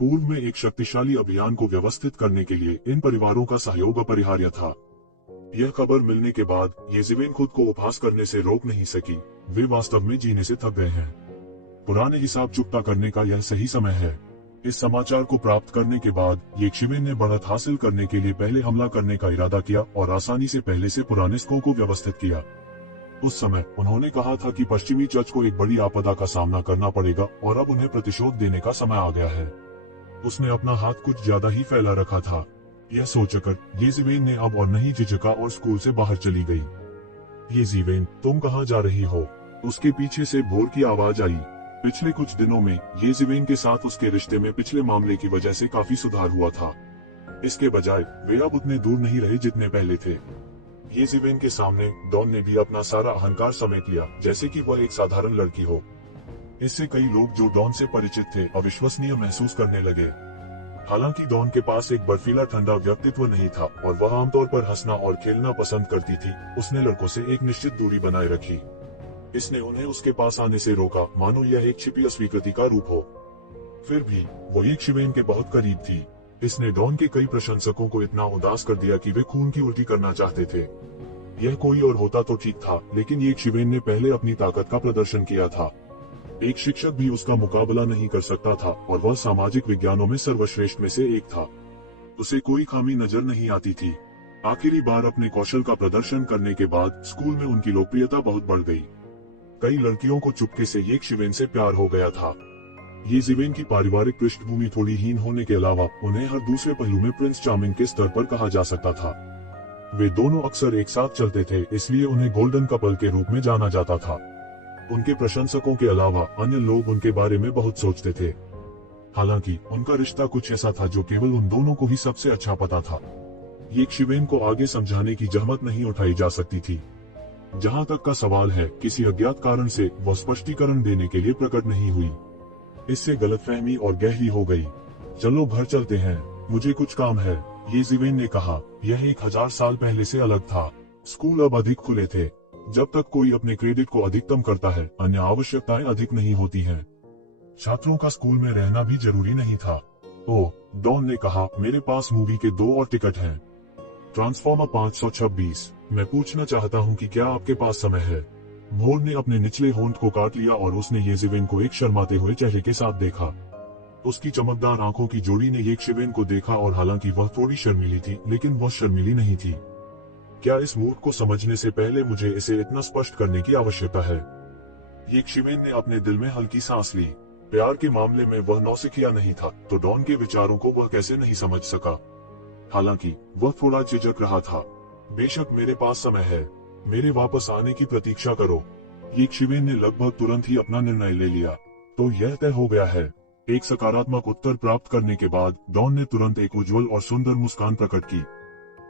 पूर्व में एक शक्तिशाली अभियान को व्यवस्थित करने के लिए इन परिवारों का सहयोग अपरिहार्य था। यह खबर मिलने के बाद येज़िवेन खुद को उपहास करने से रोक नहीं सकी। वे वास्तव में जीने से थक गए हैं। पुराने हिसाब चुकता करने का यह सही समय है। इस समाचार को प्राप्त करने के बाद येज़िवेन ने बढ़त हासिल करने के लिए पहले हमला करने का इरादा किया और आसानी से पहले से पुराने स्कोर को व्यवस्थित किया। उस समय उन्होंने कहा था कि पश्चिमी चर्च को एक बड़ी आपदा का सामना करना पड़ेगा और अब उन्हें प्रतिशोध देने का समय आ गया है। उसने अपना हाथ कुछ ज्यादा ही फैला रखा था। यह सोचकर येज़ेबेल ने अब और नहीं झिझका और स्कूल से बाहर चली गई। येज़ेबेल, तुम कहाँ जा रही हो? उसके पीछे से भोर की आवाज आई। पिछले कुछ दिनों में येज़ेबेल के साथ उसके रिश्ते में पिछले मामले की वजह से काफी सुधार हुआ था। इसके बजाय वे अब उतने दूर नहीं रहे जितने पहले थे। येज़ेबेल के सामने डॉन ने भी अपना सारा अहंकार समेट लिया, जैसे कि वह एक साधारण लड़की हो। इससे कई लोग जो डॉन से परिचित थे अविश्वसनीय महसूस करने लगे। हालांकि डॉन के पास एक बर्फीला ठंडा व्यक्तित्व नहीं था और वह आमतौर पर हंसना और खेलना पसंद करती थी, उसने लड़कों से एक निश्चित दूरी बनाए रखी। इसने उन्हें उसके पास आने से रोका, मानो यह एक छिपी अस्वीकृति का रूप हो। फिर भी वो येज़ेबेल के बहुत करीब थी। इसने डॉन के कई प्रशंसकों को इतना उदास कर दिया कि वे खून की उल्टी करना चाहते थे। यह कोई और होता तो ठीक था, लेकिन येज़ेबेल ने पहले अपनी ताकत का प्रदर्शन किया था। एक शिक्षक भी उसका मुकाबला नहीं कर सकता था और वह सामाजिक विज्ञानों में सर्वश्रेष्ठ में से एक था। उसे कोई खामी नजर नहीं आती थी। आखिरी बार अपने कौशल का प्रदर्शन करने के बाद स्कूल में उनकी लोकप्रियता बहुत बढ़ गई। कई लड़कियों को चुपके से येज़ेबेल से प्यार हो गया था। येज़ेबेल की पारिवारिक पृष्ठभूमि थोड़ी हीन होने के अलावा उन्हें हर दूसरे पहलू में प्रिंस चार्मिंग के स्तर पर कहा जा सकता था। वे दोनों अक्सर एक साथ चलते थे, इसलिए उन्हें गोल्डन कपल के रूप में जाना जाता था। उनके प्रशंसकों के अलावा अन्य लोग उनके बारे में बहुत सोचते थे। हालांकि उनका रिश्ता कुछ ऐसा था जो केवल उन दोनों को ही सबसे अच्छा पता था। येज़ेबेल को आगे समझाने की जहमत नहीं उठाई जा सकती थी। जहां तक का सवाल है, किसी अज्ञात कारण से वह स्पष्टीकरण देने के लिए प्रकट नहीं हुई। इससे गलतफहमी और गहरी हो गई। चलो घर चलते हैं, मुझे कुछ काम है, येज़ेबेल ने कहा। यह 1000 साल पहले से अलग था। स्कूल अब अधिक खुले थे। जब तक कोई अपने क्रेडिट को अधिकतम करता है, अन्य आवश्यकताएं अधिक नहीं होती हैं। छात्रों का स्कूल में रहना भी जरूरी नहीं था। ओह, डॉन ने कहा, मेरे पास मूवी के 2 और टिकट हैं। ट्रांसफॉर्मर 526। मैं पूछना चाहता हूं कि क्या आपके पास समय है? भोर ने अपने निचले होंठ को काट लिया और उसने येज़ेबेल को एक शर्माते हुए चेहरे के साथ देखा। उसकी चमकदार आंखों की जोड़ी ने येज़ेबेल को देखा और हालांकि वह थोड़ी शर्मीली थी, लेकिन वह शर्मीली नहीं थी। क्या इस मूड को समझने से पहले मुझे इसे इतना स्पष्ट करने की आवश्यकता है? येज़ेबेल ने अपने दिल में हल्की सांस ली। प्यार के मामले में वह नौसिखिया नहीं था, तो डॉन के विचारों को वह कैसे नहीं समझ सका। हालांकि वह थोड़ा झिझक रहा था। बेशक मेरे पास समय है, मेरे वापस आने की प्रतीक्षा करो। येज़ेबेल ने लगभग तुरंत ही अपना निर्णय ले लिया। तो यह तय हो गया है। एक सकारात्मक उत्तर प्राप्त करने के बाद डॉन ने तुरंत एक उज्जवल और सुंदर मुस्कान प्रकट की।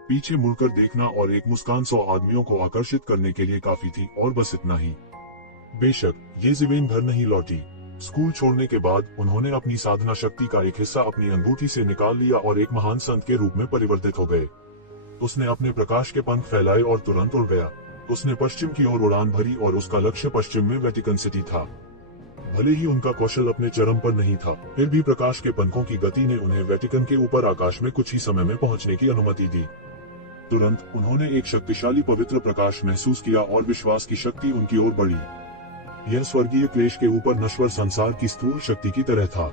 पीछे मुड़कर देखना और एक मुस्कान 100 आदमियों को आकर्षित करने के लिए काफी थी, और बस इतना ही। बेशक येज़ेबेल घर नहीं लौटी। स्कूल छोड़ने के बाद उन्होंने अपनी साधना शक्ति का एक हिस्सा अपनी अंगूठी से निकाल लिया और एक महान संत के रूप में परिवर्तित हो गए। उसने अपने प्रकाश के पंख फैलाए और तुरंत उड़ गया। उसने पश्चिम की ओर उड़ान भरी और उसका लक्ष्य पश्चिम में वेटिकन सिटी था। भले ही उनका कौशल अपने चरम पर नहीं था, फिर भी प्रकाश के पंखों की गति ने उन्हें वेटिकन के ऊपर आकाश में कुछ ही समय में पहुंचने की अनुमति दी। तुरंत उन्होंने एक शक्तिशाली पवित्र प्रकाश महसूस किया और विश्वास की शक्ति उनकी ओर बढ़ी। यह स्वर्गीय क्लेश के ऊपर नश्वर संसार की स्थूल शक्ति की तरह था।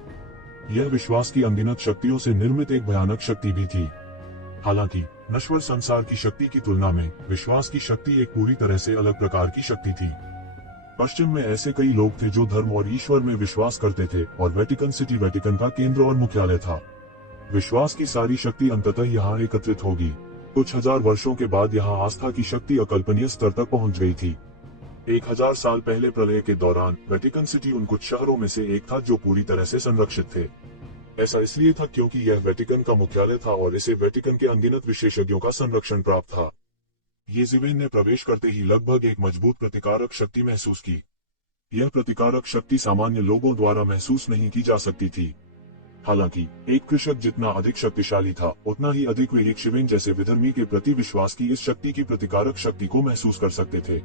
यह विश्वास की अनगिनत शक्तियों से निर्मित एक भयानक शक्ति भी थी। हालांकि नश्वर संसार की शक्ति की तुलना में विश्वास की शक्ति एक पूरी तरह से अलग प्रकार की शक्ति थी। पश्चिम में ऐसे कई लोग थे जो धर्म और ईश्वर में विश्वास करते थे, और वेटिकन सिटी वेटिकन का केंद्र और मुख्यालय था। विश्वास की सारी शक्ति अंततः यहाँ एकत्रित होगी। कुछ हजार वर्षों के बाद यहाँ आस्था की शक्ति अकल्पनीय स्तर तक पहुँच गई थी। 1000 साल पहले प्रलय के दौरान वेटिकन सिटी उन कुछ शहरों में से एक था जो पूरी तरह से संरक्षित थे। ऐसा इसलिए था क्योंकि यह वेटिकन का मुख्यालय था और इसे वेटिकन के अनगिनत विशेषज्ञों का संरक्षण प्राप्त था। येज़ेबेल ने प्रवेश करते ही लगभग एक मजबूत प्रतिकारक शक्ति महसूस की। यह प्रतिकारक शक्ति सामान्य लोगों द्वारा महसूस नहीं की जा सकती थी। हालांकि एक कृषक जितना अधिक शक्तिशाली था, उतना ही अधिक वे येज़ेबेल जैसे विधर्मी के प्रति विश्वास की इस शक्ति की प्रतिकारक शक्ति को महसूस कर सकते थे।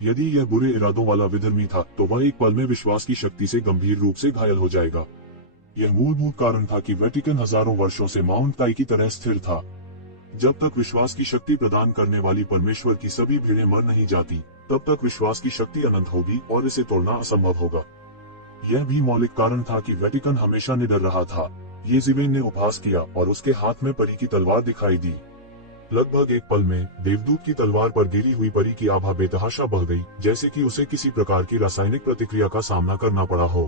यदि यह बुरे इरादों वाला विधर्मी था, तो वह एक पल में विश्वास की शक्ति से गंभीर रूप से घायल हो जाएगा। यह मूलभूत कारण था कि वेटिकन हजारों वर्षों से माउंट ताई की तरह स्थिर था। जब तक विश्वास की शक्ति प्रदान करने वाली परमेश्वर की सभी भीड़ें मर नहीं जाती, तब तक विश्वास की शक्ति अनंत होगी और इसे तोड़ना असंभव होगा। यह भी मौलिक कारण था कि वेटिकन हमेशा निडर रहा था। येज़ेबेल ने उपहास किया और उसके हाथ में परी की तलवार दिखाई दी। लगभग एक पल में देवदूत की तलवार पर गिरी हुई परी की आभा बेतहाशा बह गई, जैसे कि उसे किसी प्रकार की रासायनिक प्रतिक्रिया का सामना करना पड़ा हो।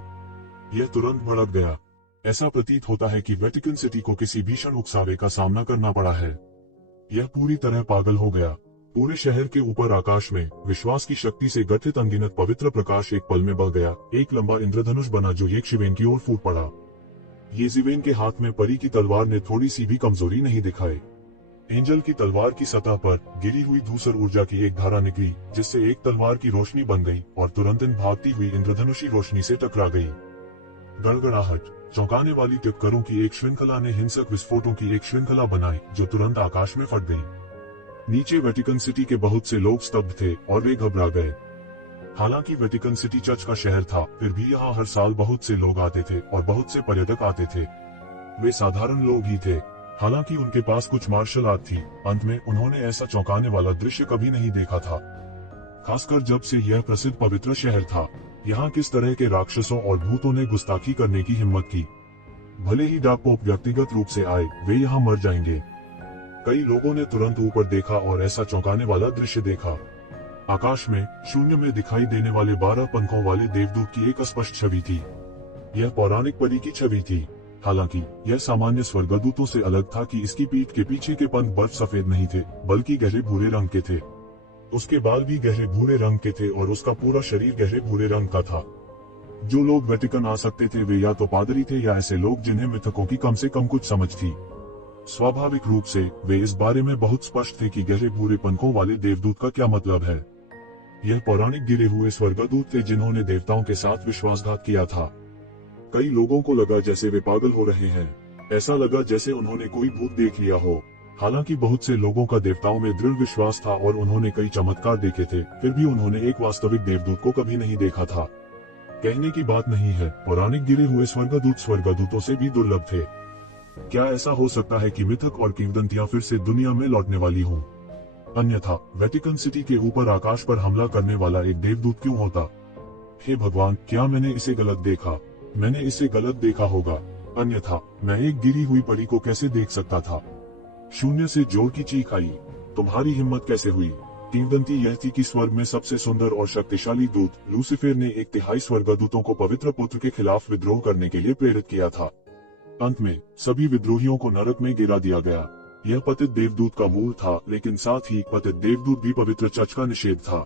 यह तुरंत भड़क गया। ऐसा प्रतीत होता है कि वेटिकन सिटी को किसी भीषण उकसावे का सामना करना पड़ा है। यह पूरी तरह पागल हो गया। पूरे शहर के ऊपर आकाश में विश्वास की शक्ति से गठित अनगिनत पवित्र प्रकाश एक पल में बह गया। एक लंबा इंद्रधनुष बना जो यक्षिवेन की ओर फूट पड़ा। येजिवेन के हाथ में परी की तलवार ने थोड़ी सी भी कमजोरी नहीं दिखाई। एंजल की तलवार की सतह पर गिरी हुई धूसर ऊर्जा की एक धारा निकली, जिससे एक तलवार की रोशनी बन गई और तुरंत इन भागती हुई इंद्रधनुषी रोशनी से टकरा गई। गड़गड़ाहट, चौंकाने वाली टक्करों की एक श्रृंखला ने हिंसक विस्फोटों की एक श्रृंखला बनाई जो तुरंत आकाश में फट गई। नीचे वेटिकन सिटी के बहुत से लोग स्तब्ध थे और वे घबरा गए। हालांकि वेटिकन सिटी चर्च का शहर था, फिर भी यहाँ हर साल बहुत से लोग आते थे और बहुत से पर्यटक आते थे। वे साधारण लोग ही थे, हालांकि उनके पास कुछ मार्शल आर्ट थी। अंत में उन्होंने ऐसा चौंकाने वाला दृश्य कभी नहीं देखा था, खासकर जब से यह प्रसिद्ध पवित्र शहर था। यहाँ किस तरह के राक्षसों और भूतों ने गुस्ताखी करने की हिम्मत की। भले ही डाक पोप व्यक्तिगत रूप से आए, वे यहाँ मर जाएंगे। कई लोगों ने तुरंत ऊपर देखा और ऐसा चौंकाने वाला दृश्य देखा। आकाश में शून्य में दिखाई देने वाले 12 पंखों वाले देवदूत की एक स्पष्ट छवि थी। यह पौराणिक परी की छवि थी। हालांकि यह सामान्य स्वर्गदूतों से अलग था कि इसकी पीठ के पीछे के पंख बर्फ सफेद नहीं थे, बल्कि गहरे भूरे रंग के थे। उसके बाल भी गहरे भूरे रंग के थे और उसका पूरा शरीर गहरे भूरे रंग का था। जो लोग वेटिकन आ सकते थे वे या तो पादरी थे या ऐसे लोग जिन्हें मिथकों की कम से कम कुछ समझ थी। स्वाभाविक रूप से वे इस बारे में बहुत स्पष्ट थे कि गहरे भूरे पंखों वाले देवदूत का क्या मतलब है। यह पौराणिक गिरे हुए स्वर्गदूत थे जिन्होंने देवताओं के साथ विश्वासघात किया था। कई लोगों को लगा जैसे वे पागल हो रहे हैं। ऐसा लगा जैसे उन्होंने कोई भूत देख लिया हो। हालांकि बहुत से लोगों का देवताओं में दृढ़ विश्वास था और उन्होंने कई चमत्कार देखे थे, फिर भी उन्होंने एक वास्तविक देवदूत को कभी नहीं देखा था। कहने की बात नहीं है, पौराणिक गिरे हुए स्वर्गदूत स्वर्गदूतों से भी दुर्लभ थे। क्या ऐसा हो सकता है कि मिथक और किंवदंतियां फिर से दुनिया में लौटने वाली हों? अन्यथा वेटिकन सिटी के ऊपर आकाश पर हमला करने वाला एक देवदूत क्यों होता? हे भगवान, क्या मैंने इसे गलत देखा? मैंने इसे गलत देखा होगा, अन्यथा मैं एक गिरी हुई परी को कैसे देख सकता था? शून्य से जोर की चीख आई, तुम्हारी हिम्मत कैसे हुई? किंवदंती यह थी कि स्वर्ग में सबसे सुंदर और शक्तिशाली दूत लूसीफर ने 1/3 स्वर्गदूतों को पवित्र पुत्र के खिलाफ विद्रोह करने के लिए प्रेरित किया था। अंत में सभी विद्रोहियों को नरक में गिरा दिया गया। यह पतित देवदूत का मूल था, लेकिन साथ ही पतित देवदूत भी पवित्र चर्च का निषेध था।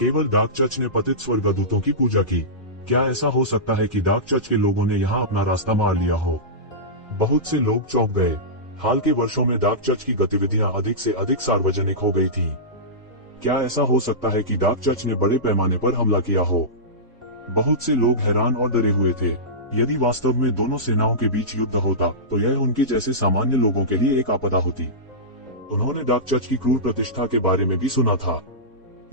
केवल डार्क चर्च ने पतित स्वर्गदूतों की पूजा की। क्या ऐसा हो सकता है कि डार्क चर्च के लोगों ने यहाँ अपना रास्ता मार लिया हो? बहुत से लोग चौंक गए। हाल के वर्षों में डार्क चर्च की गतिविधियां अधिक से अधिक सार्वजनिक हो गई थीं। क्या ऐसा हो सकता है कि डार्क चर्च ने बड़े पैमाने पर हमला किया हो? बहुत से लोग हैरान और डरे हुए थे। यदि वास्तव में दोनों सेनाओं के बीच युद्ध होता तो यह उनके जैसे सामान्य लोगों के लिए एक आपदा होती। उन्होंने डार्क चर्च की क्रूर प्रतिष्ठा के बारे में भी सुना था।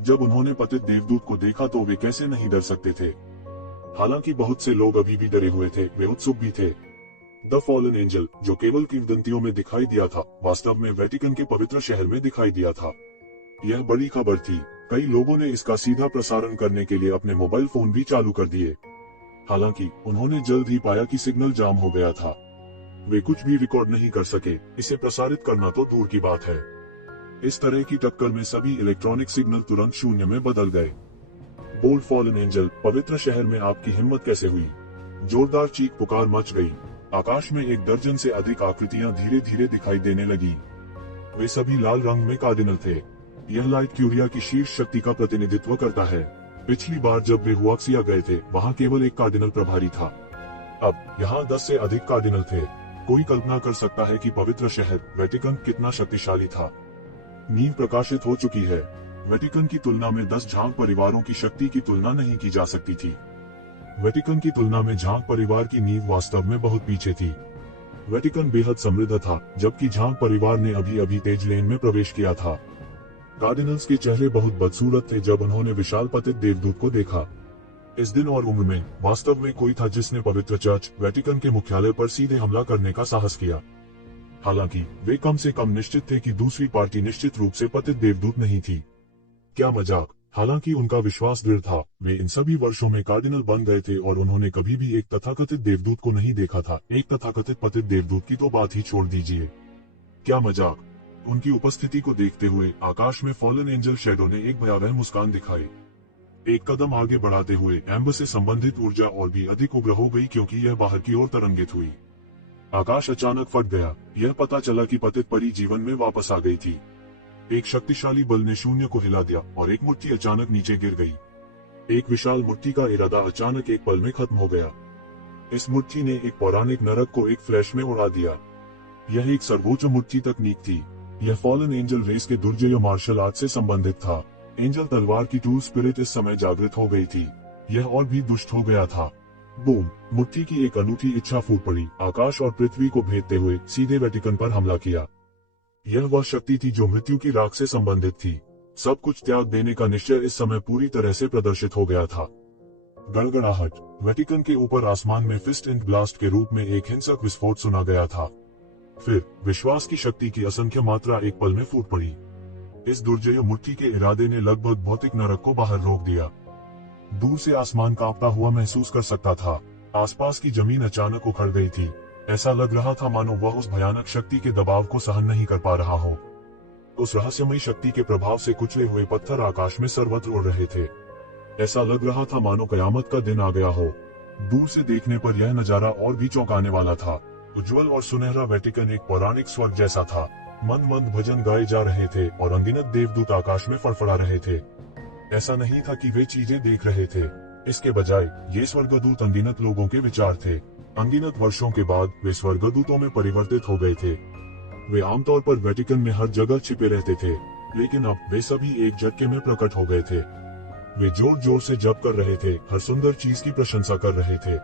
जब उन्होंने पतित देवदूत को देखा तो वे कैसे नहीं डर सकते थे? हालांकि बहुत से लोग अभी भी डरे हुए थे, वे उत्सुक भी थे। द फॉलन एंजल, जो केवल किंवदंतियों में दिखाई दिया था, वास्तव में वेटिकन के पवित्र शहर में दिखाई दिया था। यह बड़ी खबर थी। कई लोगों ने इसका सीधा प्रसारण करने के लिए अपने मोबाइल फोन भी चालू कर दिए। हालांकि उन्होंने जल्द ही पाया कि सिग्नल जाम हो गया था। वे कुछ भी रिकॉर्ड नहीं कर सके, इसे प्रसारित करना तो दूर की बात है। इस तरह की टक्कर में सभी इलेक्ट्रॉनिक सिग्नल तुरंत शून्य में बदल गए। बोल्ड फॉलन एंजल, पवित्र शहर में आपकी हिम्मत कैसे हुई? जोरदार चीख पुकार मच गई। आकाश में 1 दर्जन से अधिक आकृतियां धीरे धीरे दिखाई देने लगी। वे सभी लाल रंग में कार्डिनल थे। यह लाइट क्यूरिया की शीर्ष शक्ति का प्रतिनिधित्व करता है। पिछली बार जब वे हुआक्सिया गए थे, वहाँ केवल 1 कार्डिनल प्रभारी था। अब यहाँ 10 से अधिक कार्डिनल थे। कोई कल्पना कर सकता है कि पवित्र शहर वेटिकन कितना शक्तिशाली था। नींव प्रकाशित हो चुकी है। वेटिकन की तुलना में 10 झांग परिवारों की शक्ति की तुलना नहीं की जा सकती थी। वेटिकन की तुलना में झांग परिवार की नींव वास्तव में बहुत पीछे थी। वेटिकन बेहद समृद्ध था, जबकि झांग परिवार ने अभी अभी तेज लेन में प्रवेश किया था। कार्डिनल्स के चेहरे बहुत बदसूरत थे जब उन्होंने विशाल पतित देवदूत को देखा। इस दिन और उम्र में वास्तव में कोई था जिसने पवित्र चर्च वेटिकन के मुख्यालय पर सीधे हमला करने का साहस किया। हालांकि वे कम से कम निश्चित थे कि दूसरी पार्टी निश्चित रूप से पतित देवदूत नहीं थी। क्या मजाक! हालांकि उनका विश्वास दृढ़ था। वे इन सभी वर्षों में कार्डिनल बन गए थे और उन्होंने कभी भी एक तथाकथित देवदूत को नहीं देखा था। एक तथाकथित पतित देवदूत की तो बात ही छोड़ दीजिए। क्या मजाक! उनकी उपस्थिति को देखते हुए आकाश में फॉलन एंजल शैडो ने एक भयावह मुस्कान दिखाई। एक कदम आगे बढ़ाते हुए एम्बर से संबंधित ऊर्जा और भी अधिक उग्र हो गई क्योंकि यह बाहर की ओर तरंगित हुई। आकाश अचानक फट गया। यह पता चला कि पतित परी जीवन में वापस आ गई थी। एक शक्तिशाली बल ने शून्य को हिला दिया और एक मुट्ठी अचानक नीचे गिर गई। एक विशाल मुट्ठी का इरादा अचानक एक पल में खत्म हो गया। इस मुट्ठी ने एक पौराणिक नरक को एक फ्लैश में उड़ा दिया। यह एक सर्वोच्च मुट्ठी तकनीक थी। यह फॉलन एंजल रेस के दुर्जय मार्शल आर्ट से संबंधित था। एंजल तलवार की टू स्पिरिट इस समय जागृत हो गई थी। यह और भी दुष्ट हो गया था। बूम! मुट्ठी की एक अनूठी इच्छा फूट पड़ी। आकाश और पृथ्वी को भेदते हुए सीधे वेटिकन पर हमला किया। यह वह शक्ति थी जो मृत्यु की राख से संबंधित थी। सब कुछ त्याग देने का निश्चय इस समय पूरी तरह से प्रदर्शित हो गया था। गड़गड़ाहट। वेटिकन के ऊपर आसमान में फिस्ट एंड ब्लास्ट के रूप में एक हिंसक विस्फोट सुना गया था। फिर विश्वास की शक्ति की असंख्य मात्रा एक पल में फूट पड़ी। इस दुर्जय मुट्ठी के इरादे ने लगभग भौतिक नरक को बाहर रोक दिया। दूर से आसमान कांपता हुआ महसूस कर सकता था। आसपास की जमीन अचानक उखड़ गई थी। ऐसा लग रहा था मानो वह उस भयानक शक्ति के दबाव को सहन नहीं कर पा रहा हो। उस रहस्यमयी शक्ति के प्रभाव से कुचले हुए पत्थर आकाश में सर्वत्र उड़ रहे थे। ऐसा लग रहा था मानो कयामत का दिन आ गया हो। दूर से देखने पर यह नजारा और भी चौंकाने वाला था। उज्जवल और सुनहरा वेटिकन एक पौराणिक स्वर्ग जैसा था। मंद मंद भजन गाए जा रहे थे और अनगिनत देवदूत आकाश में फड़फड़ा रहे थे। ऐसा नहीं था कि वे चीजें देख रहे थे। इसके बजाय ये स्वर्गदूत अनगिनत लोगों के विचार थे। अनगिनत वर्षों के बाद वे स्वर्गदूतों में परिवर्तित हो गए थे। वे आमतौर पर वेटिकन में हर जगह छिपे रहते थे, लेकिन अब वे सभी एक झटके में प्रकट हो गए थे। वे जोर जोर से जप कर रहे थे, हर सुंदर चीज की प्रशंसा कर रहे थे।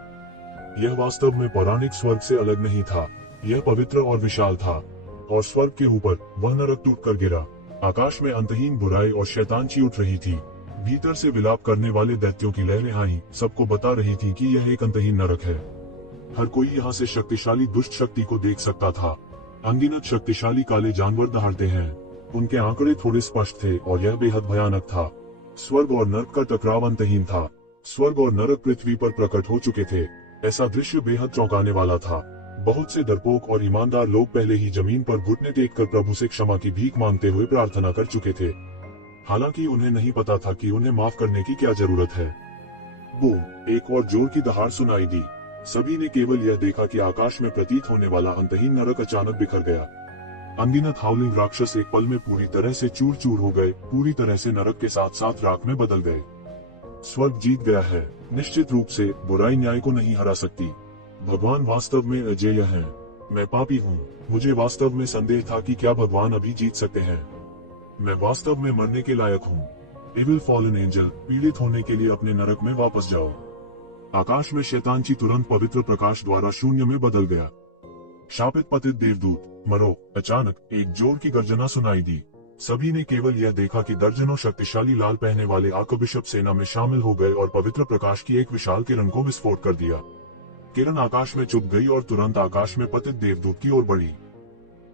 यह वास्तव में पौराणिक स्वर्ग से अलग नहीं था। यह पवित्र और विशाल था। और स्वर्ग के ऊपर वह नरक टूट कर गिरा। आकाश में अंतहीन बुराई और शैतानची उठ रही थी। भीतर से विलाप करने वाले दैत्यों की लहरें आई, सबको बता रही थी कि यह एक अंतहीन नरक है। हर कोई यहाँ से शक्तिशाली दुष्ट शक्ति को देख सकता था। अनगिनत शक्तिशाली काले जानवर दहाड़ते हैं। उनके आंकड़े थोड़े स्पष्ट थे और यह बेहद भयानक था। स्वर्ग और नरक का टकराव अंतहीन था। स्वर्ग और नरक पृथ्वी पर प्रकट हो चुके थे। ऐसा दृश्य बेहद चौंकाने वाला था। बहुत से डरपोक और ईमानदार लोग पहले ही जमीन पर घुटने टेककर प्रभु से क्षमा की भीख मांगते हुए प्रार्थना कर चुके थे। हालांकि उन्हें नहीं पता था कि उन्हें माफ करने की क्या जरूरत है। बूम! एक और जोर की दहाड़ सुनाई दी। सभी ने केवल यह देखा कि आकाश में प्रतीत होने वाला अंतहीन नरक अचानक बिखर गया। अनगिनत हाउलिंग राक्षस एक पल में पूरी तरह से चूर चूर हो गए, पूरी तरह से नरक के साथ साथ राख में बदल गए। स्वर्ग जीत गया है। निश्चित रूप से बुराई न्याय को नहीं हरा सकती। भगवान वास्तव में अजेय हैं। मैं पापी हूँ। मुझे वास्तव में संदेह था कि क्या भगवान अभी जीत सकते हैं। मैं वास्तव में मरने के लायक हूँ। इविल फॉलन एंजल, पीड़ित होने के लिए अपने नरक में वापस जाओ। आकाश में शैतानची तुरंत पवित्र प्रकाश द्वारा शून्य में बदल गया। शापित पतित देवदूत, मरो! अचानक एक जोर की गर्जना सुनाई दी। सभी ने केवल यह देखा कि दर्जनों शक्तिशाली लाल पहने वाले आर्कबिशप सेना में शामिल हो गए और पवित्र प्रकाश की एक विशाल किरण को विस्फोट कर दिया। किरण आकाश में चुप गई और तुरंत आकाश में पतित देवदूत की ओर बढ़ी।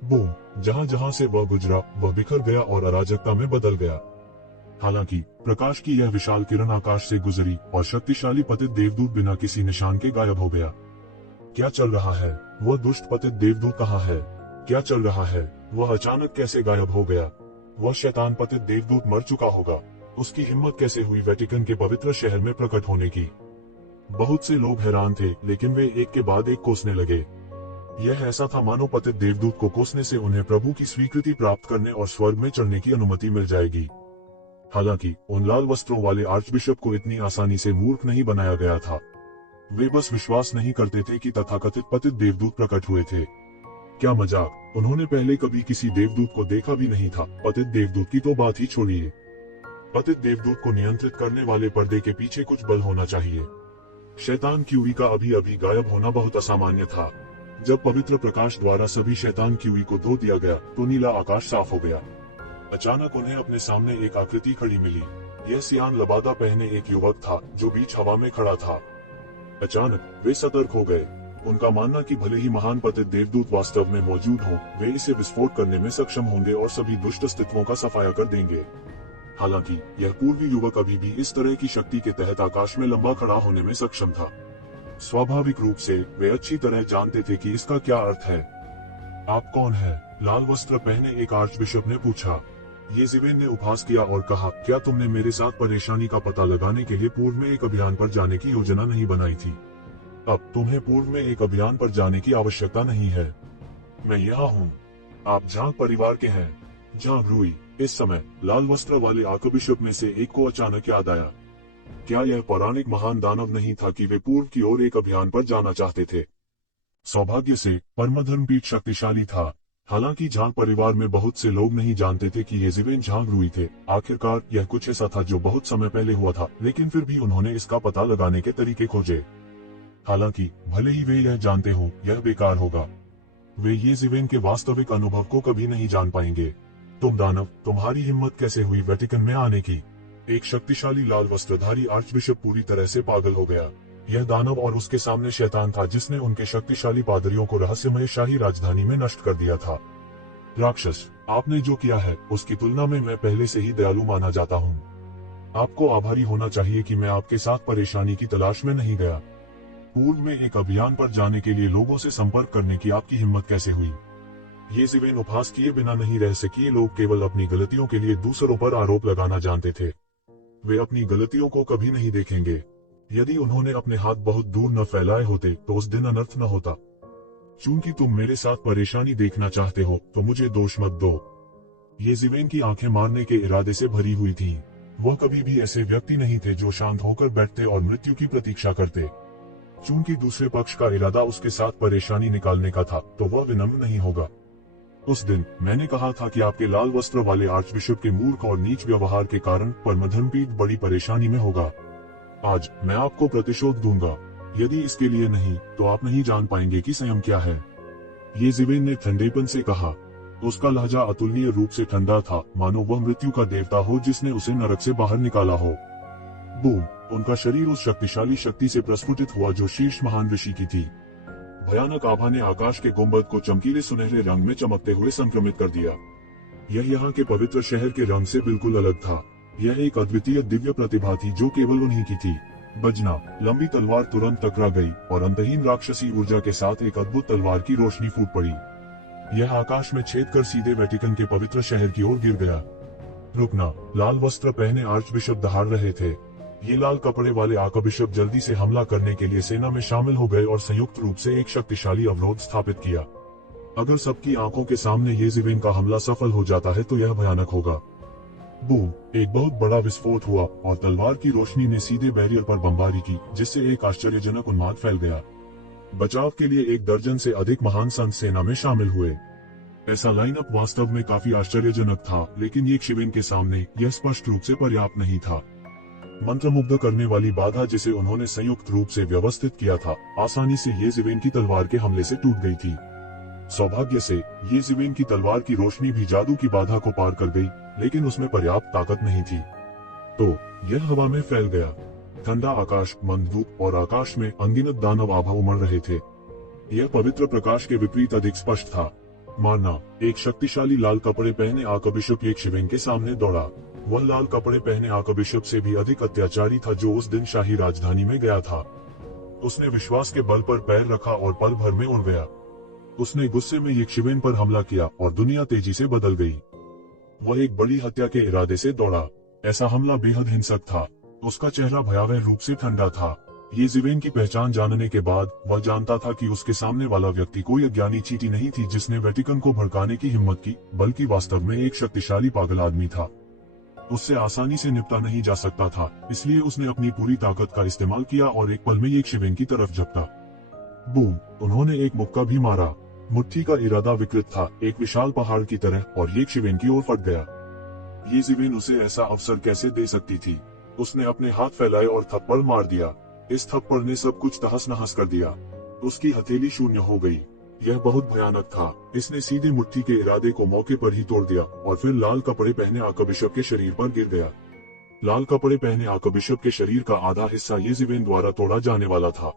बूम! जहां जहां से वह गुजरा वह बिखर गया और अराजकता में बदल गया। हालांकि प्रकाश की यह विशाल किरण आकाश से गुजरी और शक्तिशाली पतित देवदूत बिना किसी निशान के गायब हो गया। क्या चल रहा है? वह दुष्ट पतित देवदूत कहाँ है? क्या चल रहा है? वह अचानक कैसे गायब हो गया? वह शैतान पतित देवदूत मर चुका होगा। उसकी हिम्मत कैसे हुई वेटिकन के पवित्र शहर में प्रकट होने की? बहुत से लोग हैरान थे, लेकिन वे एक के बाद एक कोसने लगे। यह ऐसा था मानो पतित देवदूत को कोसने से उन्हें प्रभु की स्वीकृति प्राप्त करने और स्वर्ग में चढ़ने की अनुमति मिल जाएगी। हालांकि उन लाल वस्त्रों वाले आर्चबिशप को इतनी आसानी से मूर्ख नहीं बनाया गया था। वे बस विश्वास नहीं करते थे कि तथाकथित पतित देवदूत प्रकट हुए थे। क्या मजाक! उन्होंने पहले कभी किसी देवदूत को देखा भी नहीं था। पतित देवदूत की तो बात ही छोड़िए। पतित देवदूत को नियंत्रित करने वाले पर्दे के पीछे कुछ बल होना चाहिए। शैतान क्यूई का अभी अभी गायब होना बहुत असामान्य था। जब पवित्र प्रकाश द्वारा सभी शैतान क्यूई को धो दिया गया तो नीला आकाश साफ हो गया। अचानक उन्हें अपने सामने एक आकृति खड़ी मिली। यह सियान लबादा पहने एक युवक था जो बीच हवा में खड़ा था। अचानक वे सतर्क हो गए। उनका मानना कि भले ही महान पतित देवदूत वास्तव में मौजूद हों, वे इसे विस्फोट करने में सक्षम होंगे और सभी दुष्ट अस्तित्वों का सफाया कर देंगे। हालांकि यह पूर्वी युवक अभी भी इस तरह की शक्ति के तहत आकाश में लंबा खड़ा होने में सक्षम था। स्वाभाविक रूप से वे अच्छी तरह जानते थे कि इसका क्या अर्थ है। आप कौन है? लाल वस्त्र पहने एक आर्चबिशप ने पूछा। येज़ेवेन ने उपहास किया और कहा, क्या तुमने मेरे साथ परेशानी का पता लगाने के लिए पूर्व में एक अभियान पर जाने की योजना नहीं बनाई थी? अब तुम्हें पूर्व में एक अभियान पर जाने की आवश्यकता नहीं है। मैं यहाँ हूँ। आप झांग परिवार के हैं। झांग रूई। इस समय लाल वस्त्र वाले आर्कबिशप में से एक को अचानक याद आया। क्या यह पौराणिक महान दानव नहीं था कि वे पूर्व की ओर एक अभियान पर जाना चाहते थे? सौभाग्य से परमधर्मपीठ शक्तिशाली था। हालांकि झांग परिवार में बहुत से लोग नहीं जानते थे कि येज़ेवेन झांग रूई थे। आखिरकार यह कुछ ऐसा था जो बहुत समय पहले हुआ था, लेकिन फिर भी उन्होंने इसका पता लगाने के तरीके खोजे। हालांकि भले ही वे यह जानते हो, यह बेकार होगा। वे येज़ेवेन के वास्तविक अनुभव को कभी नहीं जान पाएंगे। तुम दानव, तुम्हारी हिम्मत कैसे हुई वेटिकन में आने की? एक शक्तिशाली लाल वस्त्रधारी आर्चबिशप पूरी तरह से पागल हो गया। यह दानव और उसके सामने शैतान था जिसने उनके शक्तिशाली पादरियों को रहस्यमय शाही राजधानी में नष्ट कर दिया था। राक्षस, आपने जो किया है उसकी तुलना में मैं पहले से ही दयालु माना जाता हूँ। आपको आभारी होना चाहिए कि मैं आपके साथ परेशानी की तलाश में नहीं गया। पूर्व में एक अभियान पर जाने के लिए लोगों से संपर्क करने की आपकी हिम्मत कैसे हुई? येज़ेवेन उपहास किए बिना नहीं रह सकी। ये लोग केवल अपनी गलतियों के लिए दूसरों पर आरोप लगाना जानते थे। वे अपनी गलतियों को कभी नहीं देखेंगे। यदि उन्होंने अपने हाथ बहुत दूर न फैलाए होते तो उस दिन अनर्थ न होता। चूंकि तुम मेरे साथ परेशानी देखना चाहते हो तो मुझे दोष मत दो। येज़ेवेन की आंखें मारने के इरादे से भरी हुई थीं। वह कभी भी ऐसे व्यक्ति नहीं थे जो शांत होकर बैठते और मृत्यु की प्रतीक्षा करते। चूंकि दूसरे पक्ष का इरादा उसके साथ परेशानी निकालने का था, तो वह विनम्र नहीं होगा। उस दिन मैंने कहा था कि आपके लाल वस्त्र वाले आर्चबिशप के मूर्ख और नीच व्यवहार के कारण परमधर्मपीठ बड़ी परेशानी में होगा। आज मैं आपको प्रतिशोध दूंगा। यदि इसके लिए नहीं तो आप नहीं जान पाएंगे कि स्वयं क्या है। येज़ेवेन ने ठंडेपन से कहा। उसका लहजा अतुलनीय रूप से ठंडा था, मानो वह मृत्यु का देवता हो जिसने उसे नरक से बाहर निकाला हो। बूम! उनका शरीर उस शक्तिशाली शक्ति से प्रस्फुटित हुआ जो शीर्ष महान ऋषि की थी। भयानक आभा ने आकाश के गुंबद को चमकीले सुनहरे रंग में चमकते हुए संक्रमित कर दिया। यह यहाँ के पवित्र शहर के रंग से बिल्कुल अलग था। यह एक अद्वितीय दिव्य प्रतिभा थी जो केवल उन्हीं की थी। बजना, लंबी तलवार तुरंत टकरा गई और अंतहीन राक्षसी ऊर्जा के साथ एक अद्भुत तलवार की रोशनी फूट पड़ी। यह आकाश में छेद कर सीधे वेटिकन के पवित्र शहर की ओर गिर गया। रुकना! लाल वस्त्र पहने आर्चबिशप दहाड़ रहे थे। ये लाल कपड़े वाले आर्कबिशप जल्दी से हमला करने के लिए सेना में शामिल हो गए और संयुक्त रूप से एक शक्तिशाली अवरोध स्थापित किया। अगर सबकी आंखों के सामने येज़ेवेन का हमला सफल हो जाता है तो यह भयानक होगा। बूम! एक बहुत बड़ा विस्फोट हुआ और तलवार की रोशनी ने सीधे बैरियर पर बमबारी की, जिससे एक आश्चर्यजनक उन्माद फैल गया। बचाव के लिए 1 दर्जन से अधिक महान संत सेना में शामिल हुए। ऐसा लाइनअप वास्तव में काफी आश्चर्यजनक था, लेकिन येज़ेवेन के सामने यह स्पष्ट रूप से पर्याप्त नहीं था। मंत्रमुग्ध करने वाली बाधा जिसे उन्होंने संयुक्त रूप से व्यवस्थित किया था, आसानी से येज़ेवेन की तलवार के हमले से टूट गई थी। सौभाग्य से येज़ेवेन की तलवार की रोशनी भी जादू की बाधा को पार कर गई, लेकिन उसमें पर्याप्त ताकत नहीं थी। तो यह हवा में फैल गया। ठंडा आकाश, मंद धूप और आकाश में अनगिनत दानव आभा उमड़ रहे थे। यह पवित्र प्रकाश के विपरीत अधिक स्पष्ट था। मारना! एक शक्तिशाली लाल कपड़े पहने आर्कबिशप येज़ेवेन के सामने दौड़ा। वह लाल कपड़े पहने आर्कबिशप से भी अधिक अत्याचारी था जो उस दिन शाही राजधानी में गया था। उसने विश्वास के बल पर पैर रखा और पल भर में उड़ गया। उसने गुस्से में येज़ेवेन पर हमला किया और दुनिया तेजी से बदल गई। वह एक बड़ी हत्या के इरादे से दौड़ा। ऐसा हमला बेहद हिंसक था। उसका चेहरा भयावह रूप से ठंडा था। येज़ेवेन की पहचान जानने के बाद वह जानता था कि उसके सामने वाला व्यक्ति कोई अज्ञानी चींटी नहीं थी जिसने वेटिकन को भड़काने की हिम्मत की, बल्कि वास्तव में एक शक्तिशाली पागल आदमी था। उससे आसानी से निपटा नहीं जा सकता था, इसलिए उसने अपनी पूरी ताकत का इस्तेमाल किया और एक पल में येज़ेवेन की तरफ झपटा। बूम! उन्होंने एक मुक्का भी मारा। मुट्ठी का इरादा विकृत था, एक विशाल पहाड़ की तरह, और येज़ेवेन की ओर फट गया। येज़ेवेन उसे ऐसा अवसर कैसे दे सकती थी? उसने अपने हाथ फैलाए और थप्पड़ मार दिया। इस थप्पड़ ने सब कुछ तहस नहस कर दिया। उसकी हथेली शून्य हो गई। यह बहुत भयानक था। इसने सीधे मुट्ठी के इरादे को मौके पर ही तोड़ दिया और फिर लाल कपड़े पहने आर्कबिशप के शरीर पर गिर गया। लाल कपड़े पहने आर्कबिशप के शरीर का आधा हिस्सा येज़ेवेन द्वारा तोड़ा जाने वाला था।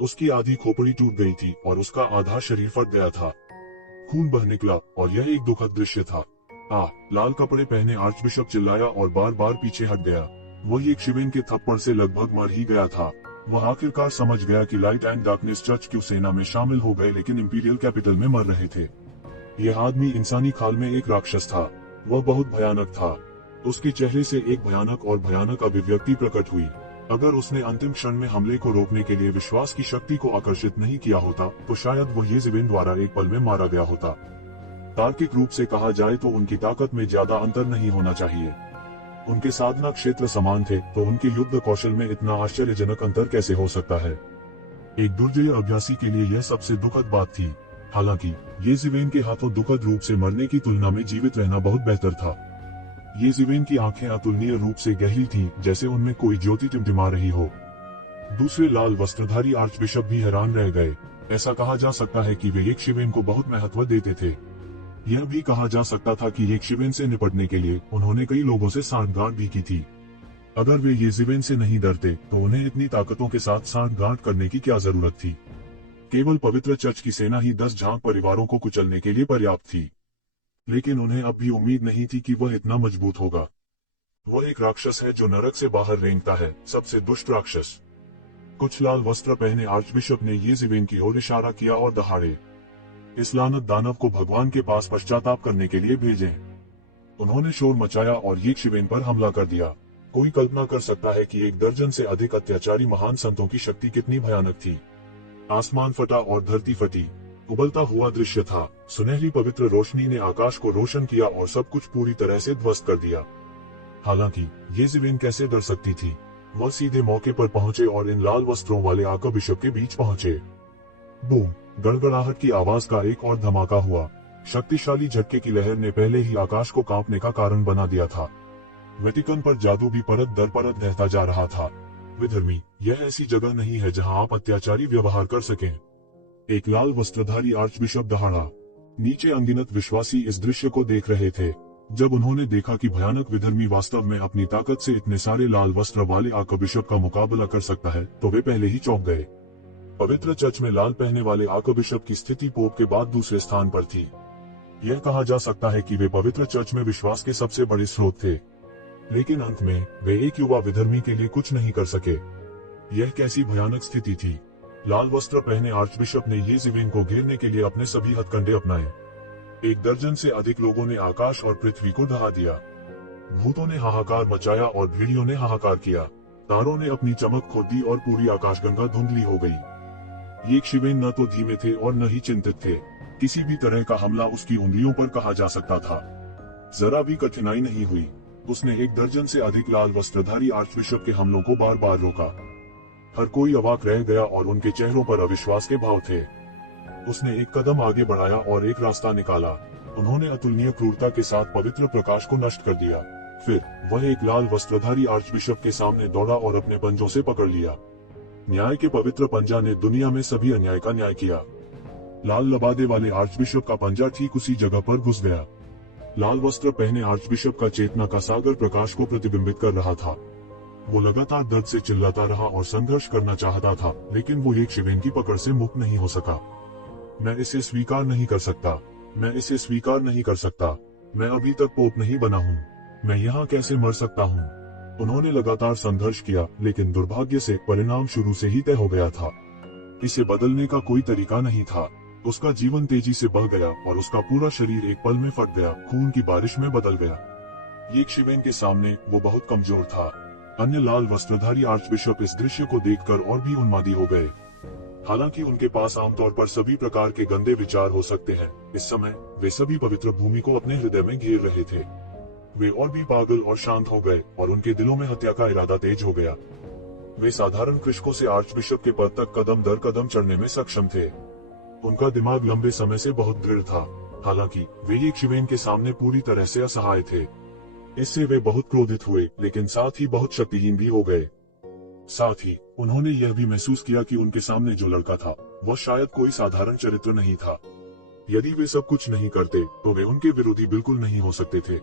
उसकी आधी खोपड़ी टूट गई थी और उसका आधा शरीर फट गया था। खून बह निकला और यह एक दुखद दृश्य था। लाल कपड़े पहने आर्चबिशप चिल्लाया और बार बार पीछे हट गया। वह येज़ेवेन के थप्पड़ से लगभग मर ही गया था। वह आखिरकार समझ गया कि लाइट एंड डार्कनेस चर्च की सेना में शामिल हो गए, लेकिन इंपीरियल कैपिटल में मर रहे थे। यह आदमी इंसानी खाल में एक राक्षस था। वह बहुत भयानक था। उसके चेहरे से एक भयानक और भयानक अभिव्यक्ति प्रकट हुई। अगर उसने अंतिम क्षण में हमले को रोकने के लिए विश्वास की शक्ति को आकर्षित नहीं किया होता तो शायद वह येज़ेबेल द्वारा एक पल में मारा गया होता। तार्किक रूप से कहा जाए तो उनकी ताकत में ज्यादा अंतर नहीं होना चाहिए। उनके साधना क्षेत्र समान थे, तो उनके युद्ध कौशल में इतना आश्चर्यजनक अंतर कैसे हो सकता है। एक दुर्जय अभ्यासी के लिए यह सबसे दुखद बात थी। हालांकि येज़ेबेल के हाथों दुखद रूप से मरने की तुलना में जीवित रहना बहुत बेहतर था। येज़ेबेल की आंखें अतुलनीय रूप से गहरी थीं, जैसे उनमें कोई ज्योति टिमटिमा रही हो। दूसरे लाल वस्त्रधारी आर्चबिशप भी हैरान रह गए। ऐसा कहा जा सकता है कि वे येज़ेबेल को बहुत महत्व देते थे। यह भी कहा जा सकता था कि येज़ेबेल से निपटने के लिए उन्होंने कई लोगों से सांठगांठ भी की थी। अगर वे येज़ेबेल से नहीं डरते तो उन्हें इतनी ताकतों के साथ सांठगांठ करने की क्या जरूरत थी। केवल पवित्र चर्च की सेना ही 10 झांक परिवारों को कुचलने के लिए पर्याप्त थी। लेकिन उन्हें अब भी उम्मीद नहीं थी कि वह इतना मजबूत होगा। वह एक राक्षस है जो नरक से बाहर रेंगता है, सबसे दुष्ट राक्षस। कुछ लाल वस्त्र पहने आर्चबिशप ने येज़ेबेल की ओर इशारा किया और दहाड़े, इस लानत दानव को भगवान के पास पश्चाताप करने के लिए भेजें। उन्होंने शोर मचाया और येज़ेबेल पर हमला कर दिया। कोई कल्पना कर सकता है कि 1 दर्जन से अधिक अत्याचारी महान संतों की शक्ति कितनी भयानक थी। आसमान फटा और धरती फटी। उबलता हुआ दृश्य था। सुनहरी पवित्र रोशनी ने आकाश को रोशन किया और सब कुछ पूरी तरह से ध्वस्त कर दिया। हालांकि येज़ेबेल कैसे डर सकती थी। वह सीधे मौके पर पहुंचे और इन लाल वस्त्रों वाले आर्कबिशप के बीच पहुंचे। बूम! गड़गड़ाहट की आवाज का एक और धमाका हुआ। शक्तिशाली झटके की लहर ने पहले ही आकाश को कांपने का कारण बना दिया था। वेटिकन पर जादू भी परत दर परत रहता जा रहा था। विधर्मी, यह ऐसी जगह नहीं है जहां आप अत्याचारी व्यवहार कर सकें। एक लाल वस्त्रधारी आर्चबिशप दहाड़ा। नीचे अनगिनत विश्वासी इस दृश्य को देख रहे थे। जब उन्होंने देखा कि भयानक विधर्मी वास्तव में अपनी ताकत से इतने सारे लाल वस्त्र वाले आर्कबिशप का मुकाबला कर सकता है, तो वे पहले ही चौंक गए। पवित्र चर्च में लाल पहने वाले आर्कबिशप की स्थिति पोप के बाद दूसरे स्थान पर थी। यह कहा जा सकता है कि वे पवित्र चर्च में विश्वास के सबसे बड़े स्रोत थे। लेकिन अंत में वे एक युवा विधर्मी के लिए कुछ नहीं कर सके। यह कैसी भयानक स्थिति थी। लाल वस्त्र पहने आर्चबिशप ने येज़ेबेल को घेरने के लिए अपने सभी हथकंडे अपनाए। 1 दर्जन से अधिक लोगों ने आकाश और पृथ्वी को ढहा दिया। भूतों ने हाहाकार मचाया और भेड़ियों ने हाहाकार किया। तारों ने अपनी चमक खो दी और पूरी आकाशगंगा धुंधली हो गई। येज़ेबेल न तो धीमे थे और न ही चिंतित थे। किसी भी तरह का हमला उसकी उंगलियों पर कहा जा सकता था। जरा भी कठिनाई नहीं हुई। उसने 1 दर्जन से अधिक लाल वस्त्रधारी आर्चबिशप के हमलों को बार बार रोका। हर कोई अवाक रह गया और उनके चेहरों पर अविश्वास के भाव थे। उसने एक कदम आगे बढ़ाया और एक रास्ता निकाला। उन्होंने अतुलनीय क्रूरता के साथ पवित्र प्रकाश को नष्ट कर दिया। फिर वह एक लाल वस्त्रधारी आर्चबिशप के सामने दौड़ा और अपने पंजों से पकड़ लिया। न्याय के पवित्र पंजा ने दुनिया में सभी अन्याय का न्याय किया। लाल लबादे वाले आर्चबिशप का पंजा ठीक उसी जगह पर घुस गया। लाल वस्त्र पहने आर्चबिशप का चेतना का सागर प्रकाश को प्रतिबिंबित कर रहा था। वो लगातार दर्द से चिल्लाता रहा और संघर्ष करना चाहता था, लेकिन वो येज़ेबेल की पकड़ से मुक्त नहीं हो सका। मैं इसे स्वीकार नहीं कर सकता। मैं इसे स्वीकार नहीं कर सकता। मैं अभी तक पोप नहीं बना हूँ। मैं यहाँ कैसे मर सकता हूँ। उन्होंने लगातार संघर्ष किया, लेकिन दुर्भाग्य से परिणाम शुरू से ही तय हो गया था। इसे बदलने का कोई तरीका नहीं था। उसका जीवन तेजी से बह गया और उसका पूरा शरीर एक पल में फट गया, खून की बारिश में बदल गया। येज़ेबेल के सामने वो बहुत कमजोर था। अन्य लाल वस्त्रधारी आर्चबिशप इस दृश्य को देखकर और भी उन्मादी हो गए। हालांकि उनके पास आमतौर पर सभी प्रकार के गंदे विचार हो सकते हैं, इस समय वे सभी पवित्र भूमि को अपने हृदय में घेर रहे थे। वे और भी पागल और शांत हो गए और उनके दिलों में हत्या का इरादा तेज हो गया। वे साधारण कृषकों से आर्चबिशप के पद तक कदम दर कदम चढ़ने में सक्षम थे। उनका दिमाग लंबे समय से बहुत दृढ़ था। हालांकि वे येज़ेबेल के सामने पूरी तरह से असहाय थे। इससे वे बहुत क्रोधित हुए, लेकिन साथ ही बहुत शक्तिहीन भी हो गए। साथ ही उन्होंने यह भी महसूस किया कि उनके सामने जो लड़का था वह शायद कोई साधारण चरित्र नहीं था। यदि वे सब कुछ नहीं करते तो वे उनके विरोधी बिल्कुल नहीं हो सकते थे।